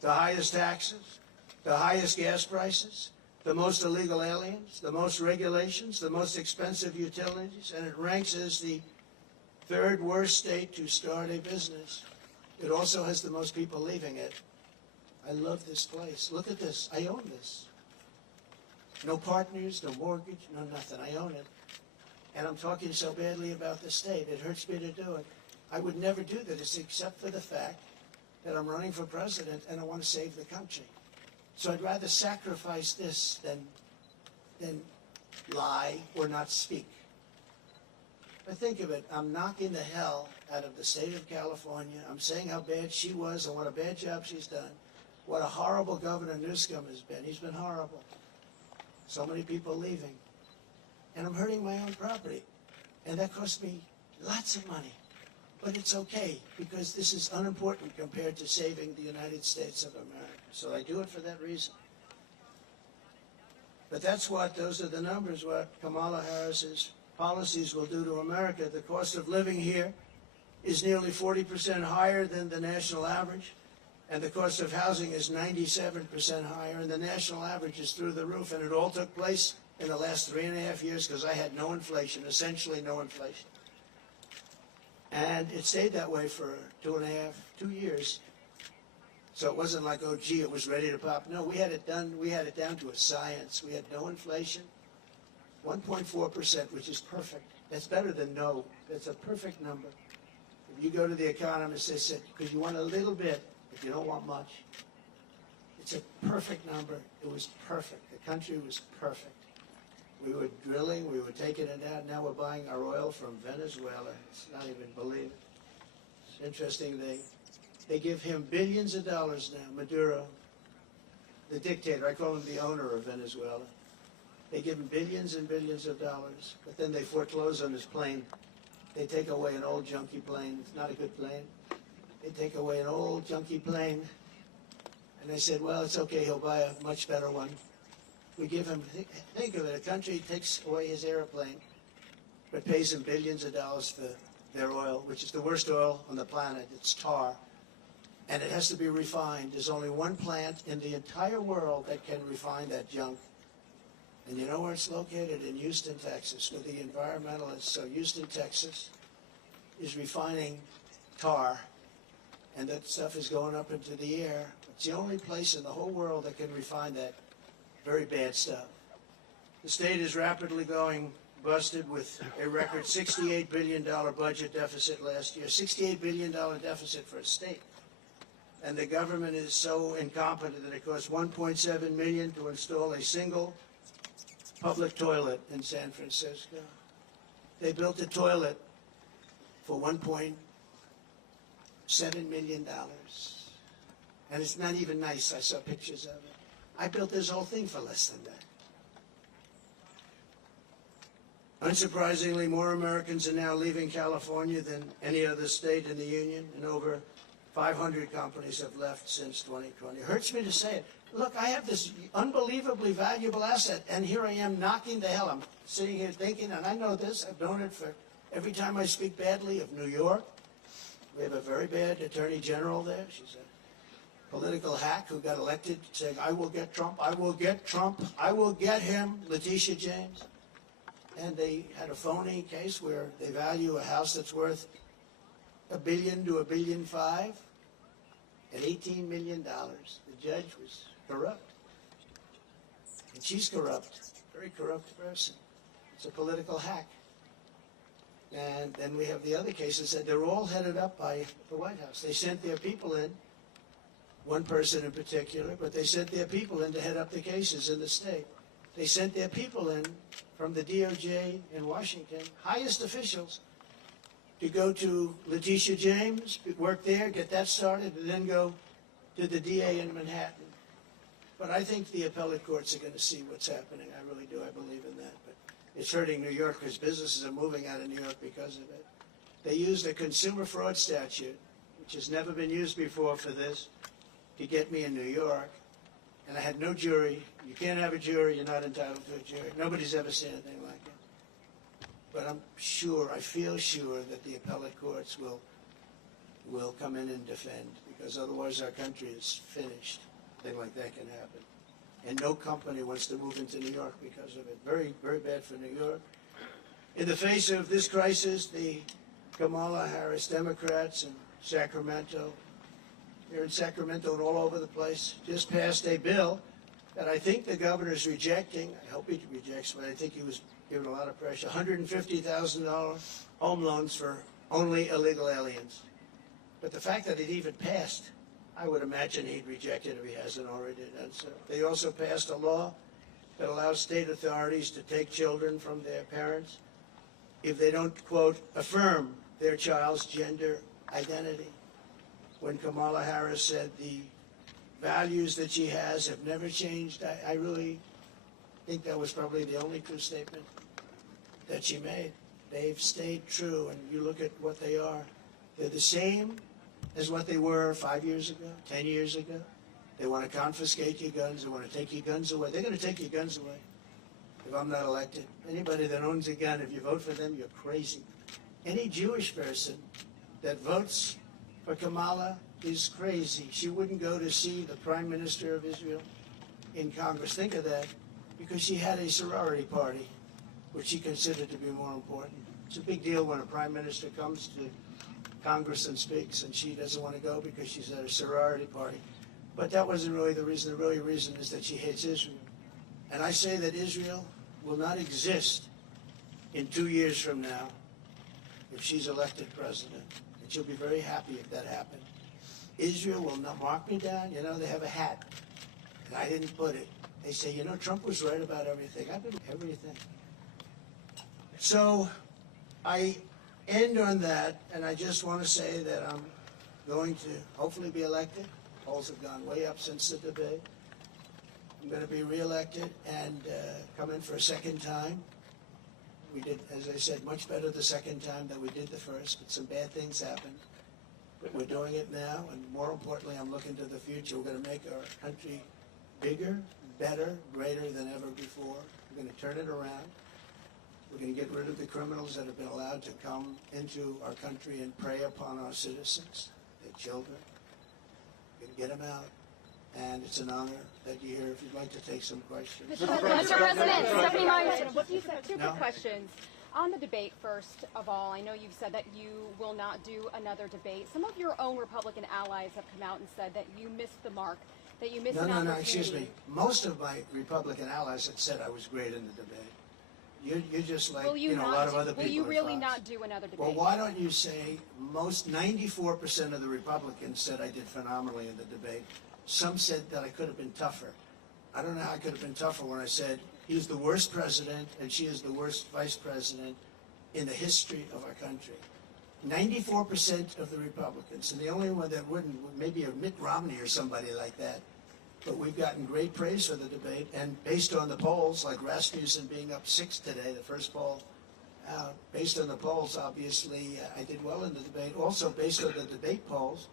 the highest taxes, the highest gas prices, the most illegal aliens, the most regulations, the most expensive utilities, and it ranks as the third worst state to start a business. It also has the most people leaving it. I love this place. Look at this. I own this. No partners, no mortgage, no nothing. I own it. And I'm talking so badly about the state. It hurts me to do it. I would never do this except for the fact that I'm running for president and I want to save the country. So I'd rather sacrifice this than lie or not speak. But think of it. I'm knocking the hell out of the state of California. I'm saying how bad she was and what a bad job she's done. What a horrible Governor Newsom has been. He's been horrible. So many people leaving. And I'm hurting my own property. And that cost me lots of money. But it's okay, because this is unimportant compared to saving the United States of America. So I do it for that reason. But that's what, those are the numbers, what Kamala Harris's policies will do to America. The cost of living here is nearly 40% higher than the national average. And the cost of housing is 97% higher. And the national average is through the roof. And it all took place in the last 3.5 years because I had no inflation, essentially no inflation. And it stayed that way for 2 years. So it wasn't like, oh, gee, it was ready to pop. No, we had it done. We had it down to a science. We had no inflation. 1.4%, which is perfect. That's better than no. That's a perfect number. If you go to the economists, they said, because you want a little bit, but you don't want much. It's a perfect number. It was perfect. The country was perfect. We were drilling, we were taking it out. Now we're buying our oil from Venezuela. It's not even believable. It's interesting. They give him billions of dollars now, Maduro, the dictator. I call him the owner of Venezuela. They give him billions and billions of dollars, but then they foreclose on his plane. They take away an old junky plane. It's not a good plane. They take away an old junky plane, and they said, well, it's okay, he'll buy a much better one. We give him, think of it, a country takes away his airplane, but pays him billions of dollars for their oil, which is the worst oil on the planet. It's tar, and it has to be refined. There's only one plant in the entire world that can refine that junk. And you know where it's located? In Houston, Texas, with the environmentalists. So Houston, Texas is refining tar, and that stuff is going up into the air. It's the only place in the whole world that can refine that very bad stuff. The state is rapidly going busted with a record $68 billion budget deficit last year. $68 billion deficit for a state. And the government is so incompetent that it costs $1.7 million to install a single public toilet in San Francisco. They built a toilet for $1.7 million. And it's not even nice. I saw pictures of it. I built this whole thing for less than that. Unsurprisingly, more Americans are now leaving California than any other state in the union, and over 500 companies have left since 2020. It hurts me to say it. Look, I have this unbelievably valuable asset, and here I am knocking the hell. I'm sitting here thinking, and I know this, I've known it for every time I speak badly of New York. We have a very bad attorney general there. She's a political hack who got elected saying, I will get Trump, I will get Trump, I will get him, Letitia James. And they had a phony case where they value a house that's worth $1 billion to $1.5 billion at $18 million. The judge was corrupt. And she's corrupt, very corrupt person. It's a political hack. And then we have the other cases that they're all headed up by the White House. They sent their people in, one person in particular, but they sent their people in to head up the cases in the state. They sent their people in from the DOJ in Washington, highest officials, to go to Letitia James, work there, get that started, and then go to the DA in Manhattan. But I think the appellate courts are going to see what's happening. I really do. I believe in that. But it's hurting New York because businesses are moving out of New York because of it. They used a consumer fraud statute, which has never been used before for this, to get me in New York. And I had no jury. You can't have a jury. You're not entitled to a jury. Nobody's ever seen anything like it. But I'm sure, I feel sure that the appellate courts will come in and defend, because otherwise our country is finished. Thing like that can happen. And no company wants to move into New York because of it. Very, very bad for New York. In the face of this crisis, the Kamala Harris Democrats in Sacramento, here in Sacramento and all over the place, just passed a bill that I think the governor's rejecting. I hope he rejects, but I think he was given a lot of pressure. $150,000 home loans for only illegal aliens. But the fact that it even passed, I would imagine he'd reject it if he hasn't already done so. They also passed a law that allows state authorities to take children from their parents if they don't, quote, affirm their child's gender identity. When Kamala Harris said the values that she has have never changed, I really think that was probably the only true statement that she made. They've stayed true, and you look at what they are. They're the same as what they were 5 years ago, 10 years ago. They want to confiscate your guns. They want to take your guns away. They're going to take your guns away if I'm not elected. Anybody that owns a gun, if you vote for them, you're crazy. Any Jewish person that votes for Kamala is crazy. She wouldn't go to see the Prime Minister of Israel in Congress. Think of that. Because she had a sorority party, which she considered to be more important. It's a big deal when a Prime Minister comes to Congress and speaks, and she doesn't want to go because she's at a sorority party. But that wasn't really the reason. The real reason is that she hates Israel. And I say that Israel will not exist in 2 years from now if she's elected president. And she'll be very happy if that happened. Israel will not mark me down. You know, they have a hat, and I didn't put it. They say, you know, Trump was right about everything. I've been everything. So I end on that, and I just want to say that I'm going to hopefully be elected. Polls have gone way up since the debate. I'm going to be reelected and come in for a second time. We did, as I said, much better the second time than we did the first, but some bad things happened. But we're doing it now, and more importantly, I'm looking to the future. We're going to make our country bigger, better, greater than ever before. We're going to turn it around. We're going to get rid of the criminals that have been allowed to come into our country and prey upon our citizens, their children. We're going to get them out. And it's an honor that you're here. If you'd like to take some questions. Mr. President, Stephanie Myers, two quick questions. On the debate, first of all, I know you've said that you will not do another debate. Some of your own Republican allies have come out and said that you missed the mark, that you missed an opportunity. No, excuse me. Most of my Republican allies had said I was great in the debate. You're just like, a lot of other people. Will you really Fox. not do another debate? Well, why don't you say 94% of the Republicans said I did phenomenally in the debate. Some said that I could have been tougher. I don't know how I could have been tougher when I said he's the worst president and she is the worst vice president in the history of our country. 94% of the Republicans, and the only one that wouldn't, maybe a Mitt Romney or somebody like that. But we've gotten great praise for the debate, and based on the polls, like Rasmussen being up 6 today, the first poll out, based on the polls, obviously, I did well in the debate. Also, based on the debate polls,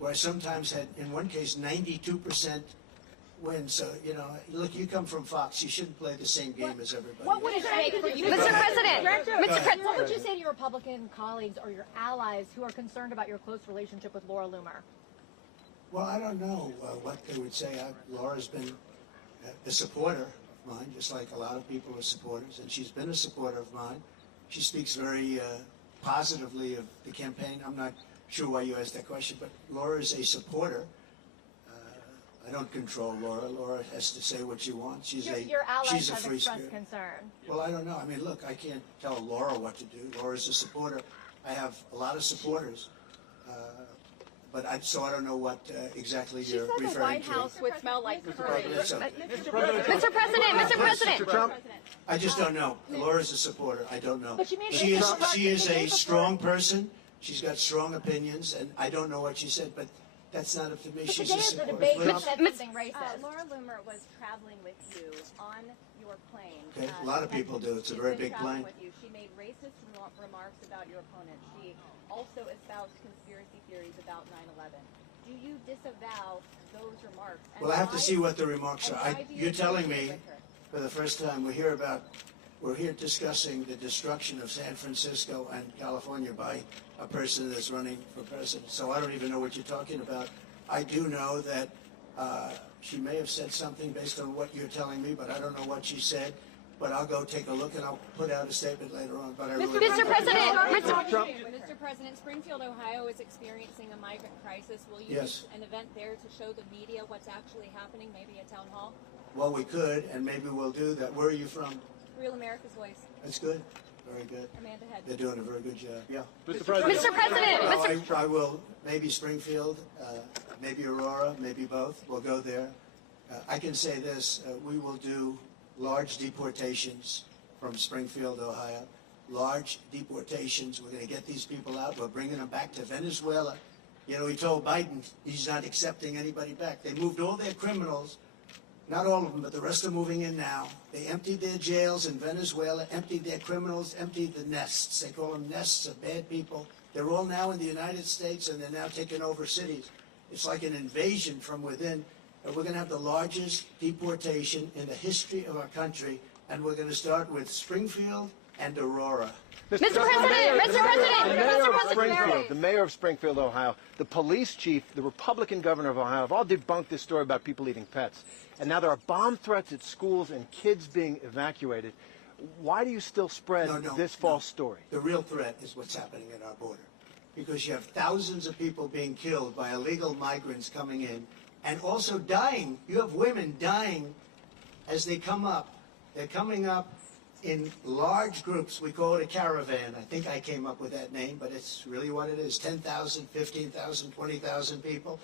where I sometimes had, in one case, 92% win. So, look, you come from Fox. You shouldn't play the same game as everybody. What would it take for you? Mr. President, What would you say to your Republican colleagues or your allies who are concerned about your close relationship with Laura Loomer? Well, I don't know what they would say. Laura's been a supporter of mine, just like a lot of people are supporters, and she's been a supporter of mine. She speaks very positively of the campaign. I'm not sure why you asked that question, but Laura is a supporter. I don't control Laura. Laura has to say what she wants. She's a free spirit. Concern. Well, I don't know. I mean, look, I can't tell Laura what to do. Laura's a supporter. I have a lot of supporters. So I don't know what exactly you're referring to. She said the White House would smell like curry. Mr. President. Trump. I just don't know. Laura's a supporter. I don't know. But she made She is a strong person. She's got strong opinions, and I don't know what she said, but that's not up to me. She's a supporter. Laura Loomer was traveling with you on your plane. Okay, a lot of people do. It's a very big plane. With you. She made racist remarks about your opponent. She also espoused conspiracy theories about 9/11. Do you disavow those remarks? Well, I have to see what the remarks are. You're telling me for the first time we're here discussing the destruction of San Francisco and California by a person that's running for president. So I don't even know what you're talking about. I do know that she may have said something based on what you're telling me, but I don't know what she said. But I'll go take a look and I'll put out a statement later on. But Mr. President, Mr. President, Springfield, Ohio is experiencing a migrant crisis. Will you Yes. do an event there to show the media what's actually happening, maybe a town hall? Well, we could, and maybe we'll do that. Where are you from? Real America's Voice. That's good. Very good. Amanda Head. They're doing a very good job. Yeah. Mr. President. No, I will. Maybe Springfield, maybe Aurora, maybe both. We'll go there. I can say this. We will do large deportations from Springfield, Ohio. Large deportations. We're going to get these people out. We're bringing them back to Venezuela. He told Biden he's not accepting anybody back. They moved all their criminals. Not all of them, but the rest are moving in now. They emptied their jails in Venezuela, emptied their criminals, emptied the nests. They call them nests of bad people. They're all now in the United States, and they're now taking over cities. It's like an invasion from within. And we're going to have the largest deportation in the history of our country, and we're going to start with Springfield and Aurora. Mr. President, The mayor of Springfield, Ohio, the police chief, the Republican governor of Ohio have all debunked this story about people eating pets. And now there are bomb threats at schools and kids being evacuated. Why do you still spread this false story? The real threat is what's happening at our border. Because you have thousands of people being killed by illegal migrants coming in and also dying. You have women dying as they come up They're coming up in large groups. We call it a caravan. I think I came up with that name, but it's really what it is. 10,000, 15,000, 20,000 people.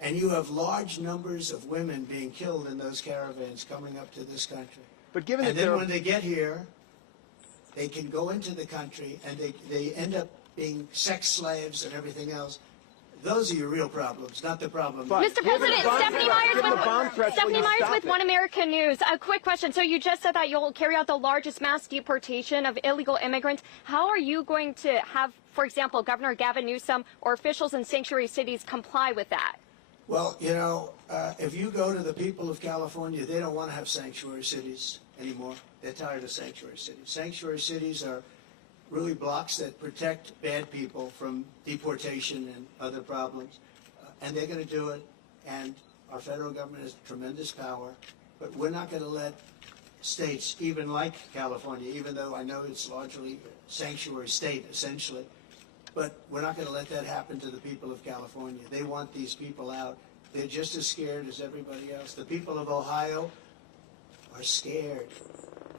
And you have large numbers of women being killed in those caravans coming up to this country. But given and that then when they get here, they can go into the country and they end up being sex slaves and everything else. Those are your real problems, not the problem. Mr. President, Stephanie Myers with One American News. A quick question. So you just said that you'll carry out the largest mass deportation of illegal immigrants. How are you going to have, for example, Governor Gavin Newsom or officials in sanctuary cities comply with that? Well, you know, if you go to the people of California, they don't want to have sanctuary cities anymore. They're tired of sanctuary cities. Sanctuary cities are really blocks that protect bad people from deportation and other problems. And they're going to do it. And our federal government has tremendous power. But we're not going to let states, even like California, even though I know it's largely a sanctuary state, essentially, but we're not going to let that happen to the people of California. They want these people out. They're just as scared as everybody else. The people of Ohio are scared.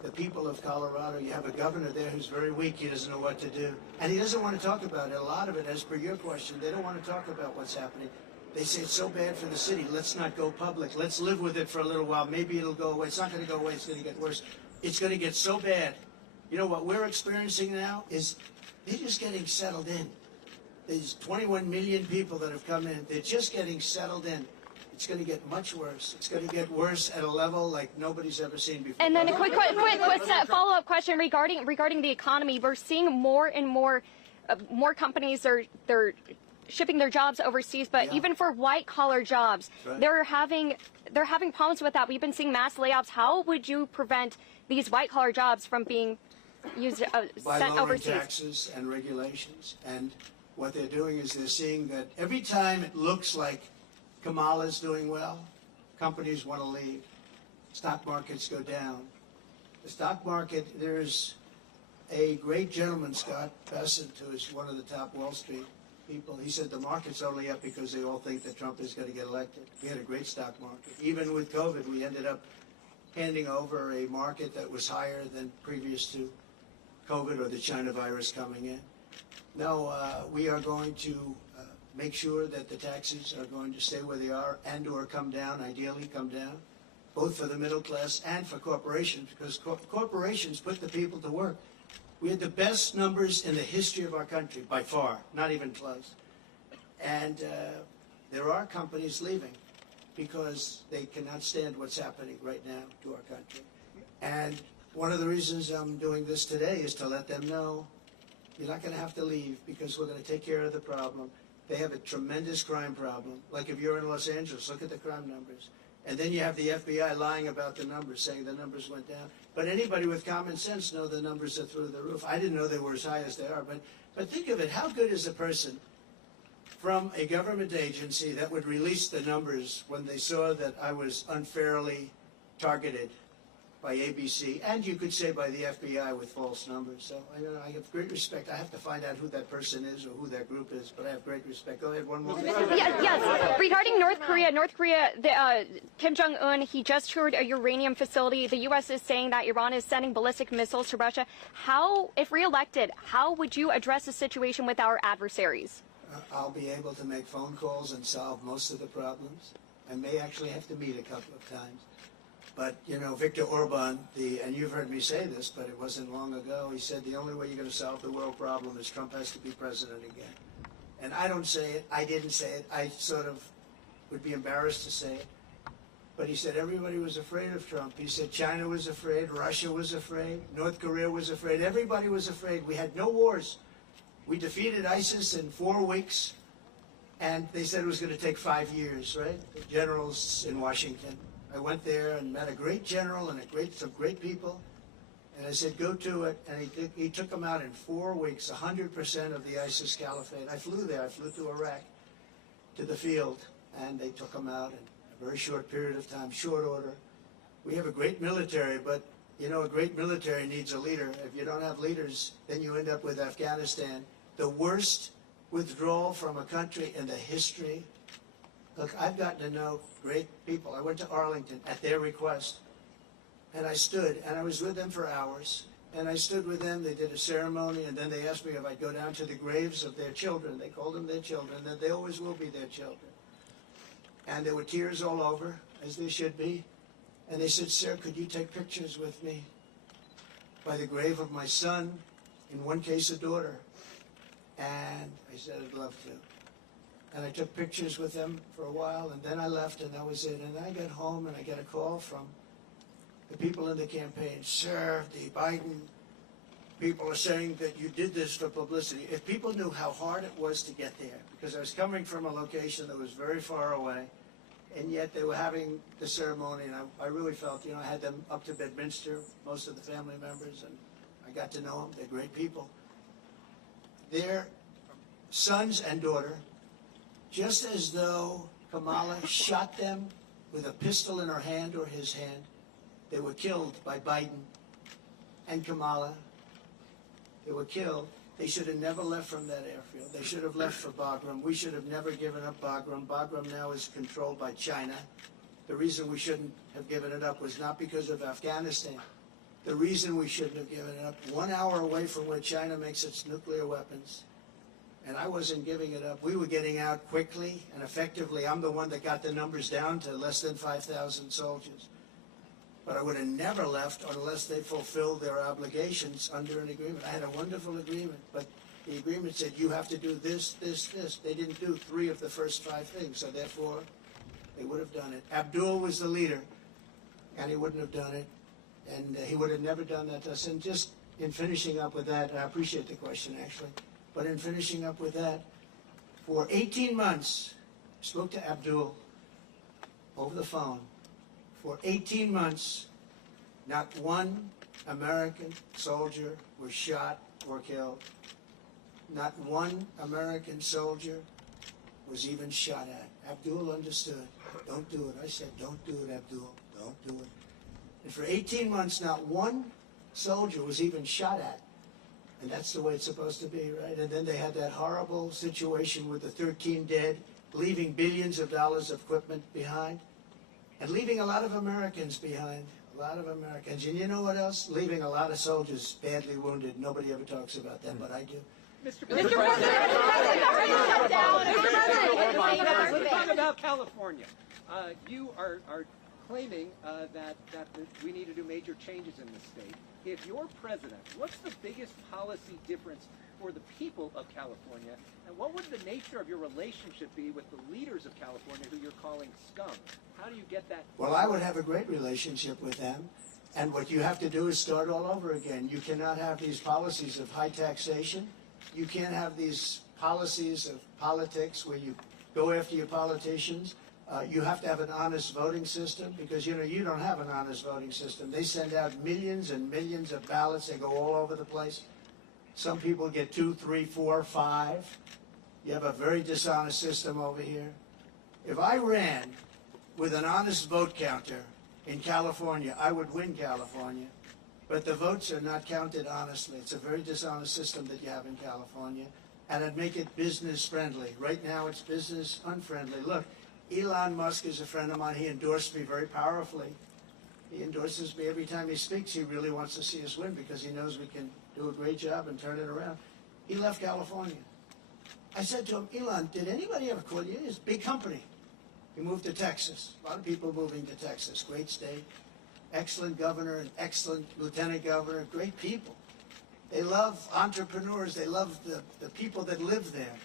The people of Colorado, you have a governor there who's very weak. He doesn't know what to do. And he doesn't want to talk about it. A lot of it, as per your question, they don't want to talk about what's happening. They say it's so bad for the city. Let's not go public. Let's live with it for a little while. Maybe it'll go away. It's not going to go away. It's going to get worse. It's going to get so bad. You know what we're experiencing now is they're just getting settled in. There's 21 million people that have come in. They're just getting settled in. It's going to get much worse. It's going to get worse at a level like nobody's ever seen before. And then a quick follow-up question regarding the economy. We're seeing more and more companies they're shipping their jobs overseas, but even for white-collar jobs, they're having problems with that. We've been seeing mass layoffs. How would you prevent these white-collar jobs from being used by sent lowering overseas? taxes and regulations. And what they're doing is they're seeing that every time it looks like Kamala's doing well, companies want to leave. Stock markets go down. The stock market, there's a great gentleman, Scott Bessent, who is one of the top Wall Street people. He said the market's only up because they all think that Trump is going to get elected. We had a great stock market. Even with COVID, we ended up handing over a market that was higher than previous to COVID or the China virus coming in. No, we are going to make sure that the taxes are going to stay where they are and or come down, ideally come down, both for the middle class and for corporations, because corporations put the people to work. We had the best numbers in the history of our country, by far, not even close. And there are companies leaving because they cannot stand what's happening right now to our country. And one of the reasons I'm doing this today is to let them know you're not going to have to leave because we're going to take care of the problem. They have a tremendous crime problem. Like if you're in Los Angeles, look at the crime numbers. And then you have the FBI lying about the numbers, saying the numbers went down. But anybody with common sense knows the numbers are through the roof. I didn't know they were as high as they are. But think of it. How good is a person from a government agency that would release the numbers when they saw that I was unfairly targeted by ABC, and you could say by the FBI with false numbers. So I have great respect. I have to find out who that person is or who that group is, but I have great respect. Go ahead, one more. Yes. Regarding North Korea, Kim Jong-un, he just toured a uranium facility. The U.S. is saying that Iran is sending ballistic missiles to Russia. How, if reelected, how would you address the situation with our adversaries? I'll be able to make phone calls and solve most of the problems. I may actually have to meet a couple of times. But, you know, Viktor Orban, and you've heard me say this, but it wasn't long ago, he said the only way you're going to solve the world problem is Trump has to be president again. And I don't say it. I didn't say it. I sort of would be embarrassed to say it. But he said everybody was afraid of Trump. He said China was afraid, Russia was afraid, North Korea was afraid. Everybody was afraid. We had no wars. We defeated ISIS in 4 weeks, and they said it was going to take 5 years, right? The generals in Washington. I went there and met a great general and some great people, and I said, go to it, and he took them out in 4 weeks, 100% of the ISIS caliphate. I flew there. I flew to Iraq, to the field, and they took them out in a very short period of time, short order. We have a great military, but, you know, a great military needs a leader. If you don't have leaders, then you end up with Afghanistan, the worst withdrawal from a country in the history. Look, I've gotten to know great people. I went to Arlington at their request. And I stood, and I was with them for hours. And I stood with them, they did a ceremony, and then they asked me if I'd go down to the graves of their children. They called them their children, that they always will be their children. And there were tears all over, as there should be. And they said, "Sir, could you take pictures with me by the grave of my son, in one case a daughter?" And I said, "I'd love to." And I took pictures with them for a while, and then I left, and that was it. And I got home, and I got a call from the people in the campaign. "Sir, the Biden people are saying that you did this for publicity." If people knew how hard it was to get there, because I was coming from a location that was very far away, and yet they were having the ceremony, and I really felt, I had them up to Bedminster, most of the family members, and I got to know them. They're great people. Their sons and daughter, just as though Kamala shot them with a pistol in her hand or his hand, they were killed by Biden and Kamala. They were killed. They should have never left from that airfield. They should have left for Bagram. We should have never given up Bagram. Bagram now is controlled by China. The reason we shouldn't have given it up was not because of Afghanistan. The reason we shouldn't have given it up, 1 hour away from where China makes its nuclear weapons, and I wasn't giving it up. We were getting out quickly and effectively. I'm the one that got the numbers down to less than 5,000 soldiers. But I would have never left unless they fulfilled their obligations under an agreement. I had a wonderful agreement, but the agreement said you have to do this, this, this. They didn't do 3 of the first 5 things, so therefore they would have done it. Abdul was the leader, and he wouldn't have done it, and he would have never done that to us. And just in finishing up with that, and I appreciate the question actually, but in finishing up with that, for 18 months, I spoke to Abdul over the phone. For 18 months, not one American soldier was shot or killed. Not one American soldier was even shot at. Abdul understood. Don't do it. I said, don't do it, Abdul. Don't do it. And for 18 months, not one soldier was even shot at. And that's the way it's supposed to be, right? And then they had that horrible situation with the 13 dead, leaving billions of dollars of equipment behind. And leaving a lot of Americans behind, a lot of Americans. And you know what else? Leaving a lot of soldiers badly wounded. Nobody ever talks about that, but I do. Mr. President, let's talk about California. You are claiming that we need to do major changes in the state. If you're president, what's the biggest policy difference for the people of California, and what would the nature of your relationship be with the leaders of California who you're calling scum? How do you get that? Well, I would have a great relationship with them, and what you have to do is start all over again. You cannot have these policies of high taxation. You can't have these policies of politics where you go after your politicians. You have to have an honest voting system, because you don't have an honest voting system. They send out millions and millions of ballots. They go all over the place. Some people get 2, 3, 4, 5. You have a very dishonest system over here. If I ran with an honest vote counter in California, I would win California. But the votes are not counted honestly. It's a very dishonest system that you have in California. And I'd make it business friendly. Right now it's business unfriendly. Look, Elon Musk is a friend of mine. He endorsed me very powerfully. He endorses me every time he speaks. He really wants to see us win because he knows we can do a great job and turn it around. He left California. I said to him, Elon, did anybody ever call you? It's a big company. He moved to Texas. A lot of people moving to Texas. Great state. Excellent governor, an excellent lieutenant governor. Great people. They love entrepreneurs. They love the people that live there.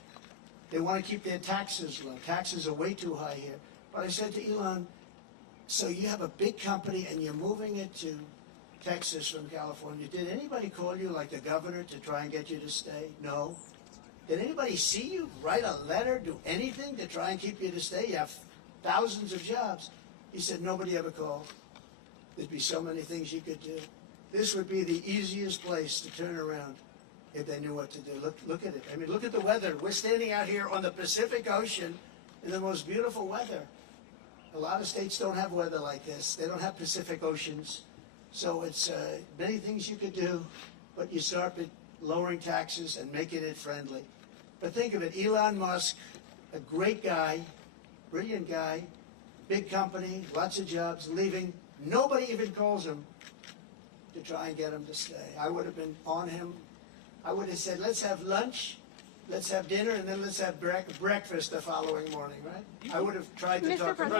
They want to keep their taxes low. Taxes are way too high here. But I said to Elon, so you have a big company and you're moving it to Texas from California. Did anybody call you, like the governor, to try and get you to stay? No. Did anybody see you, write a letter, do anything to try and keep you to stay? You have thousands of jobs. He said, nobody ever called. There'd be so many things you could do. This would be the easiest place to turn around if they knew what to do. Look at it. I mean, look at the weather. We're standing out here on the Pacific Ocean in the most beautiful weather. A lot of states don't have weather like this. They don't have Pacific Oceans. So it's many things you could do, but you start with lowering taxes and making it friendly. But think of it, Elon Musk, a great guy, brilliant guy, big company, lots of jobs, leaving Nobody even calls him to try and get him to stay. I would have been on him. I would have said, let's have lunch, let's have dinner, and then let's have breakfast the following morning, right? I would have tried to talk to him.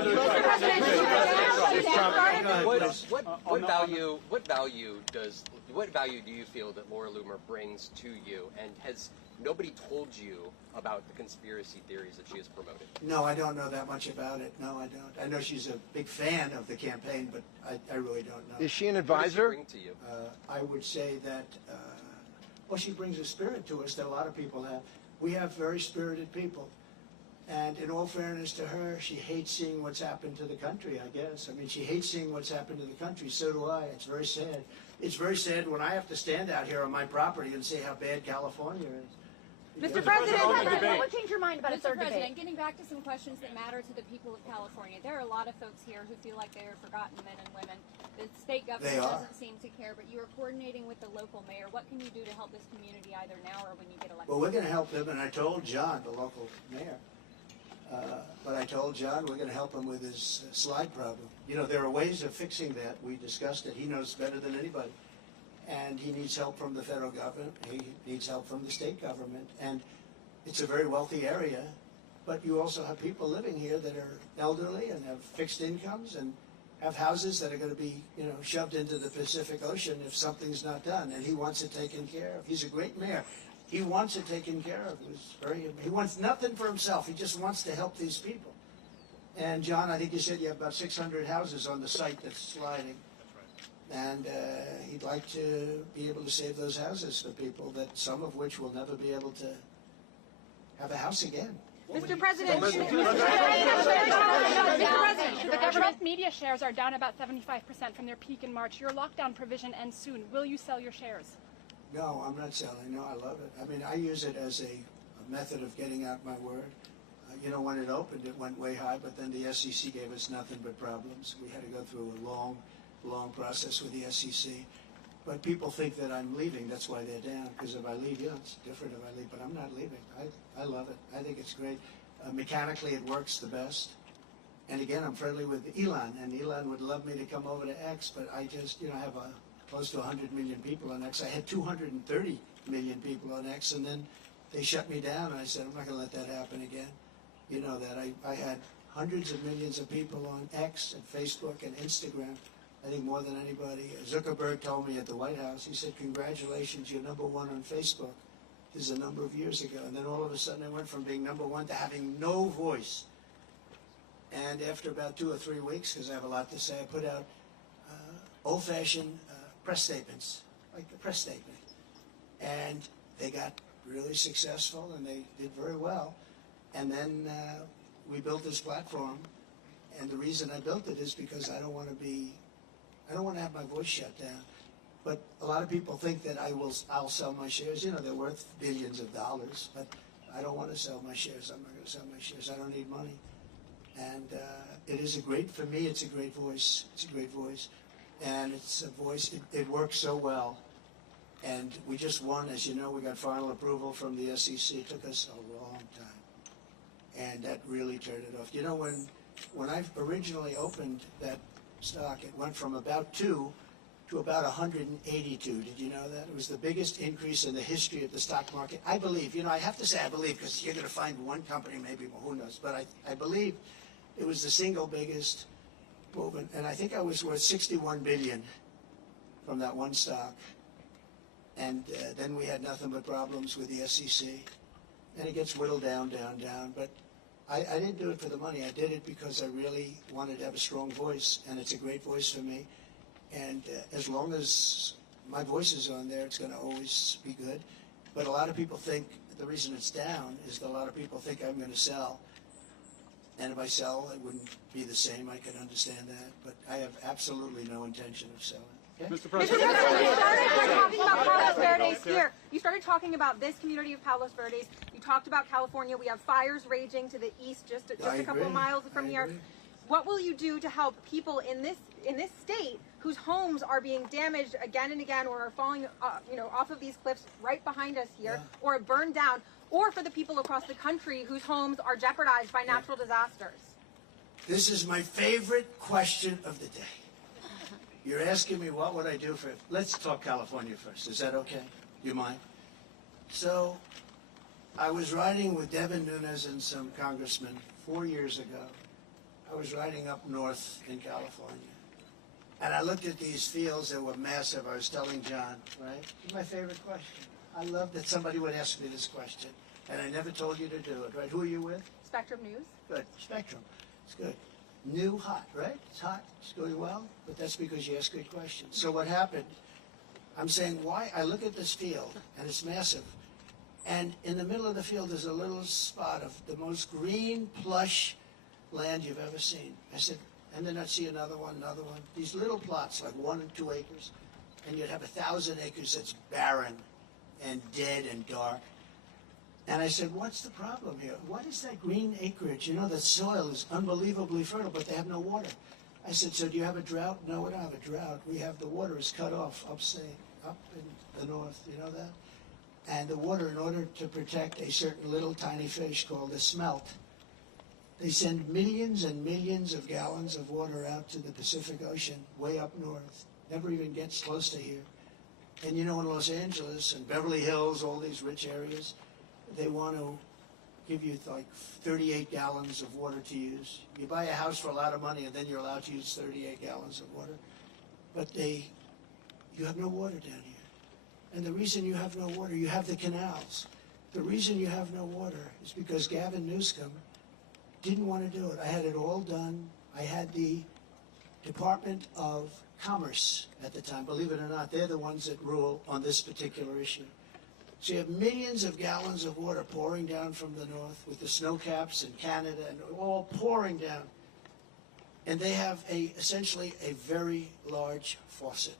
What value do you feel that Laura Loomer brings to you, and has nobody told you about the conspiracy theories that she has promoted? No, I don't know that much about it. No, I don't. I know she's a big fan of the campaign, but I really don't know. Is she an advisor? What does she bring to you? I would say that, well, she brings a spirit to us that a lot of people have. We have very spirited people. And in all fairness to her, she hates seeing what's happened to the country, I guess. I mean, she hates seeing what's happened to the country. So do I. It's very sad. It's very sad when I have to stand out here on my property and say how bad California is. Mr. President, President, what changed your mind about a Mr. third President, debate? getting back to some questions that matter to the people of California. There are a lot of folks here who feel like they are forgotten men and women. The state government doesn't seem to care, but you are coordinating with the local mayor. What can you do to help this community either now or when you get elected? Well, we're going to help him, and I told John, the local mayor, but I told John we're going to help him with his slide problem. You know, there are ways of fixing that. We discussed it. He knows better than anybody. And he needs help from the federal government. He needs help from the state government. And it's a very wealthy area, but you also have people living here that are elderly and have fixed incomes and have houses that are going to be, you know, shoved into the Pacific Ocean if something's not done. And he wants it taken care of. He's a great mayor. He wants it taken care of. He wants nothing for himself. He just wants to help these people. And John, I think you said you have about 600 houses on the site that's sliding. And he'd like to be able to save those houses for people, that some of which will never be able to have a house again. Mr. President, the government media shares are down about 75% from their peak in March. Your lockdown provision ends soon. Will you sell your shares? No, I'm not selling. No, I love it. I mean, I use it as a method of getting out my word. You know, when it opened, it went way high, but then the SEC gave us nothing but problems. We had to go through a long process with the SEC. But people think that I'm leaving. That's why they're down. Because if I leave, yeah, it's different if I leave. But I'm not leaving. I love it. I think it's great. Mechanically, it works the best. And again, I'm friendly with Elon. And Elon would love me to come over to X. But I just, you know, I have close to 100 million people on X. I had 230 million people on X. And then they shut me down. And I said, I'm not going to let that happen again. You know that. I had hundreds of millions of people on X and Facebook and Instagram. I think more than anybody. Zuckerberg told me at the White House, he said, congratulations, you're #1 on Facebook. This is a number of years ago. And then all of a sudden I went from being #1 to having no voice. And after about 2 or 3 weeks, because I have a lot to say, I put out old-fashioned press statements, like a press statement. And they got really successful, and they did very well. And then we built this platform. And the reason I built it is because I don't want to have my voice shut down. But a lot of people think that I'll sell my shares. You know, they're worth billions of dollars, but I don't want to sell my shares. I'm not going to sell my shares. I don't need money. And it is for me, it's a great voice. It's a great voice. And it's a voice, it works so well. And we just won, as you know, we got final approval from the SEC. It took us a long time. And that really turned it off. You know, when I originally opened that stock, it went from about 2 to about 182. Did you know that? It was the biggest increase in the history of the stock market. I believe, you know, I have to say I believe, because you're going to find one company maybe, well, who knows, but I believe it was the single biggest movement. And I think I was worth $61 billion from that one stock. And then we had nothing but problems with the SEC. And it gets whittled down, down, down. But I didn't do it for the money. I did it because I really wanted to have a strong voice, and it's a great voice for me. And as long as my voice is on there, it's going to always be good. But a lot of people think the reason it's down is that a lot of people think I'm going to sell. And if I sell, it wouldn't be the same. I can understand that. But I have absolutely no intention of selling. Okay? Mr. President, you started talking about Palos Verdes here. You started talking about this community of Palos Verdes. You talked about California. We have fires raging to the east, just a couple of miles from here. What will you do to help people in this state whose homes are being damaged again and again, or are falling, off of these cliffs right behind us here, or burned down, or for the people across the country whose homes are jeopardized by natural disasters? This is my favorite question of the day. You're asking me what would I do for, let's talk California first. Is that okay? You mind? So I was riding with Devin Nunes and some congressmen 4 years ago. I was riding up north in California. And I looked at these fields that were massive. I was telling John, right? It's my favorite question. I love that somebody would ask me this question. And I never told you to do it, right? Who are you with? Spectrum News. Good. Spectrum. It's good. New hot, right? It's hot. It's going well. But that's because you ask good questions. So what happened, I'm saying why I look at this field, and it's massive. And in the middle of the field is a little spot of the most green, plush land you've ever seen. I said, and then I'd see another one. These little plots, like 1 and 2 acres, and you'd have 1,000 acres that's barren and dead and dark. And I said, what's the problem here? What is that green acreage? You know, the soil is unbelievably fertile, but they have no water. I said, so do you have a drought? No, we don't have a drought. We have the water is cut off up in the north. You know that? And the water, in order to protect a certain little tiny fish called the smelt, they send millions and millions of gallons of water out to the Pacific Ocean, way up north. Never even gets close to here. And you know, in Los Angeles and Beverly Hills, all these rich areas, they want to give you like 38 gallons of water to use. You buy a house for a lot of money, and then you're allowed to use 38 gallons of water. But you have no water down here. And the reason you have no water, you have the canals. The reason you have no water is because Gavin Newsom didn't want to do it. I had it all done. I had the Department of Commerce at the time. Believe it or not, they're the ones that rule on this particular issue. So you have millions of gallons of water pouring down from the north with the snow caps in Canada and all pouring down. And they have essentially a very large faucet.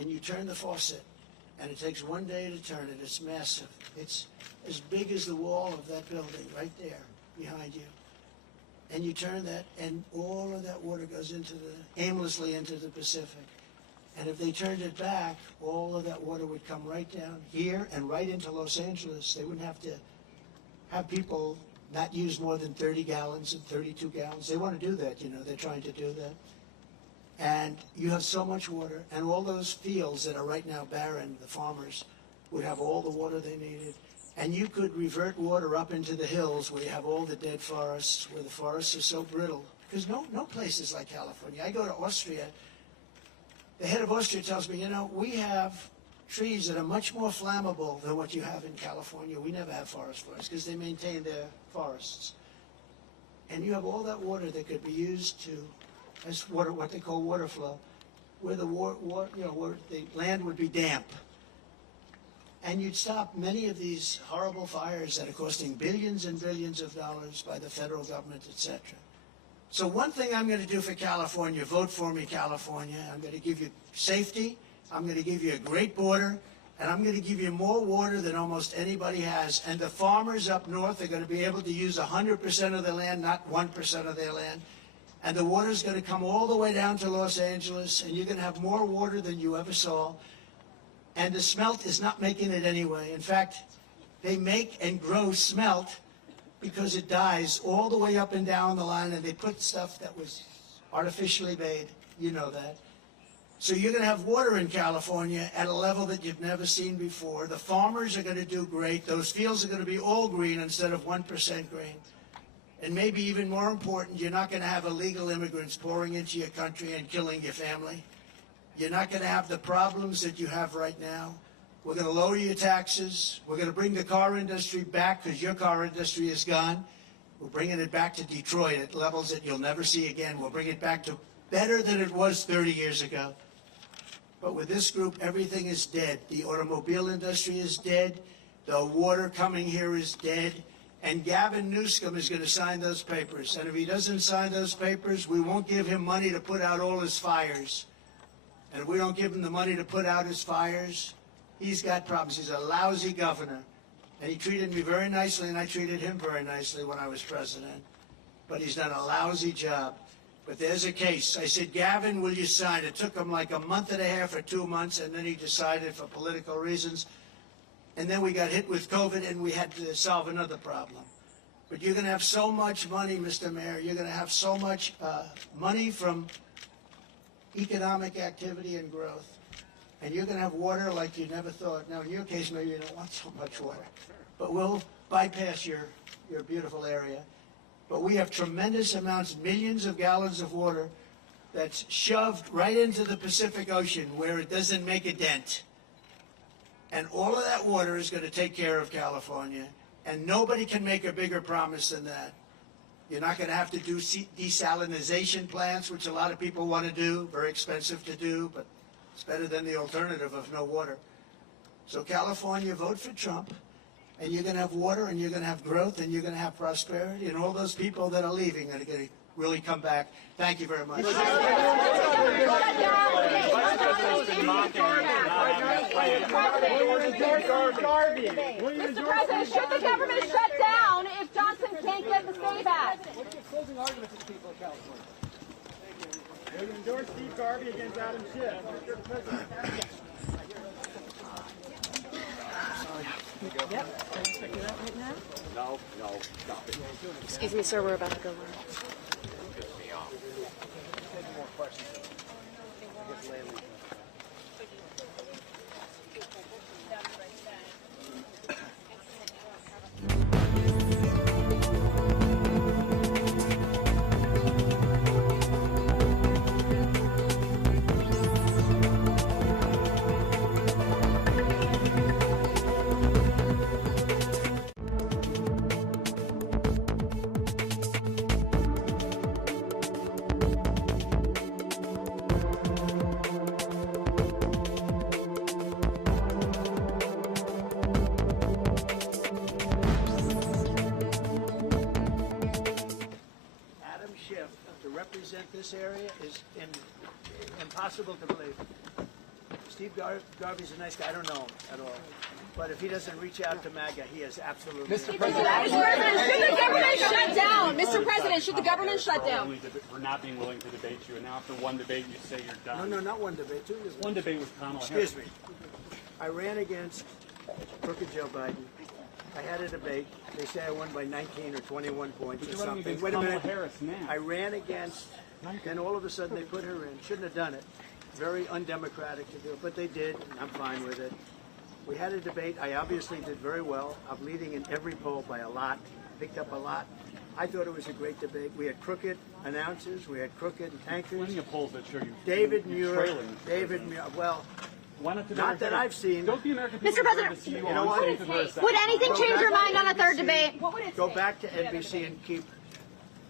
And you turn the faucet, and it takes 1 day to turn it. It's massive. It's as big as the wall of that building right there behind you. And you turn that, and all of that water goes aimlessly into the Pacific. And if they turned it back, all of that water would come right down here and right into Los Angeles. They wouldn't have to have people not use more than 30 gallons and 32 gallons. They want to do that, you know. They're trying to do that. And you have so much water, and all those fields that are right now barren, the farmers would have all the water they needed. And you could revert water up into the hills where you have all the dead forests, where the forests are so brittle. Because no place is like California. I go to Austria. The head of Austria tells me, you know, we have trees that are much more flammable than what you have in California. We never have forest fires because they maintain their forests. And you have all that water that could be used to, as water, what they call water flow, where the where the land would be damp. And you'd stop many of these horrible fires that are costing billions and billions of dollars by the federal government, etc. So one thing I'm going to do for California, vote for me, California. I'm going to give you safety. I'm going to give you a great border. And I'm going to give you more water than almost anybody has. And the farmers up north are going to be able to use 100% of their land, not 1% of their land. And the water is going to come all the way down to Los Angeles. And you're going to have more water than you ever saw. And the smelt is not making it anyway. In fact, they make and grow smelt because it dies all the way up and down the line, and they put stuff that was artificially made. You know that. So you're going to have water in California at a level that you've never seen before. The farmers are going to do great. Those fields are going to be all green instead of 1% green. And maybe even more important, you're not going to have illegal immigrants pouring into your country and killing your family. You're not going to have the problems that you have right now. We're going to lower your taxes. We're going to bring the car industry back because your car industry is gone. We're bringing it back to Detroit at levels that you'll never see again. We'll bring it back to better than it was 30 years ago. But with this group, everything is dead. The automobile industry is dead. The water coming here is dead. And Gavin Newsom is going to sign those papers. And if he doesn't sign those papers, we won't give him money to put out all his fires. And if we don't give him the money to put out his fires, he's got problems. He's a lousy governor. And he treated me very nicely, and I treated him very nicely when I was president. But he's done a lousy job. But there's a case. I said, Gavin, will you sign? It took him like a month and a half or 2 months, and then he decided for political reasons. And then we got hit with COVID, and we had to solve another problem. But you're going to have so much money, Mr. Mayor. You're going to have so much money from economic activity and growth. And you're going to have water like you never thought. Now, in your case, maybe you don't want so much water. But we'll bypass your beautiful area. But we have tremendous amounts, millions of gallons of water that's shoved right into the Pacific Ocean where it doesn't make a dent. And all of that water is going to take care of California. And nobody can make a bigger promise than that. You're not going to have to do desalinization plants, which a lot of people want to do. Very expensive to do, but it's better than the alternative of no water. So California, vote for Trump. And you're going to have water, and you're going to have growth, and you're going to have prosperity. And all those people that are leaving are going to really come back. Thank you very much. Mr. President, should the government shut down if Johnson can't get the stay back? What's your closing argument to the people of California? Will you endorse Steve Garvey against Adam Schiff? Mr. President. Yep. Can you pick it up right now? No, stop it. Excuse me, sir, we're about to go live. More questions. I guess Landry. This area is impossible to believe. Steve Garvey's a nice guy. I don't know him at all. But if he doesn't reach out to MAGA, he is absolutely... Mr. President, should the government shut down? Mr. President, should the government shut down? We're not being willing to debate you, and now after one debate, you say you're done. No, not one debate. Two debates. One debate with Kamala Harris. Excuse me. I ran against crooked Joe Biden. I had a debate. They say I won by 19 or 21 points or something. Wait a minute. Harris now. I ran against, and all of a sudden they put her in. Shouldn't have done it. Very undemocratic to do it, but they did, and I'm fine with it. We had a debate. I obviously did very well. I'm leading in every poll by a lot. Picked up a lot. I thought it was a great debate. We had crooked announcers. We had crooked tankers. Plenty of polls that show you. David Muir. Well, not that I've seen. Don't the American people Mr. President, see you know on what? stage with her a second? Would anything change your mind on a third debate? What would it Go take? back to NBC and keep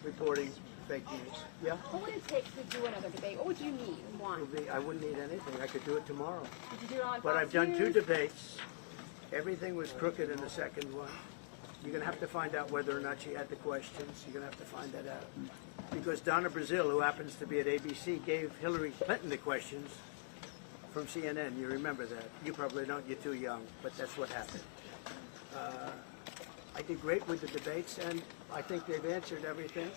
reporting fake news. Yeah? What would it take to do another debate? What would you need and want? I wouldn't need anything. I could do it tomorrow. Would you do it on But Fox I've done two News? debates. Everything was crooked in the second one. You're going to have to find out whether or not she had the questions. You're going to have to find that out. Because Donna Brazile, who happens to be at ABC, gave Hillary Clinton the questions from CNN. You remember that. You probably don't. You're too young. But that's what happened. I did great with the debates, and I think they've answered everything.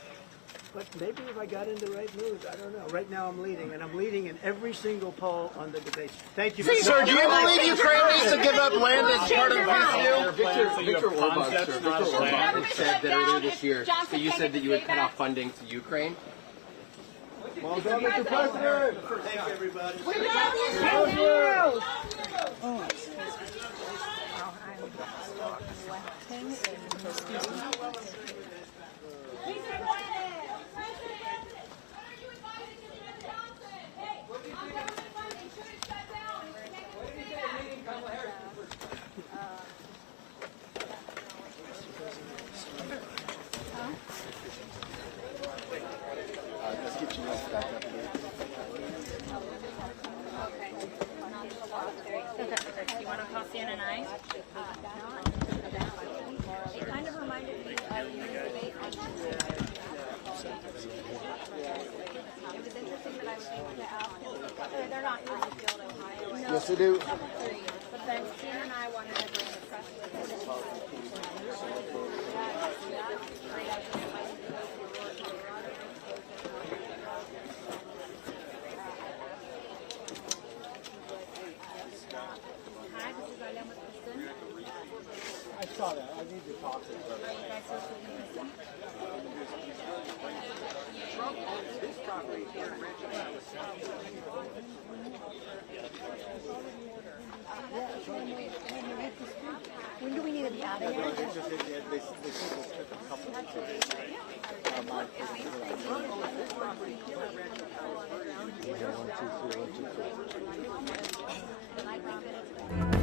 But maybe if I got in the right mood, I don't know. Right now I'm leading, and I'm leading in every single poll on the debates. Thank you. Sir, do you believe Ukraine needs to give up land as part of the deal? Victor Orban said that earlier this year that you said that you would cut off funding to Ukraine. Well done, Mr. President. Thank you, everybody. Thank you. Let's get you back up here. You want to call CNN? It kind of reminded me of your debate on Tuesday. It was interesting that I was able to ask. They're not in the field, Ohio. Yes, they do. But then CNN and I wanted to bring the press with us. I saw that. I need to talk to her. Trump owns this property here in Rancho Palos. When do we need to be out of here? They said they took a couple of days. Trump owns this property here in Rancho Palos. 1, 2, 3, 1, 2, 3.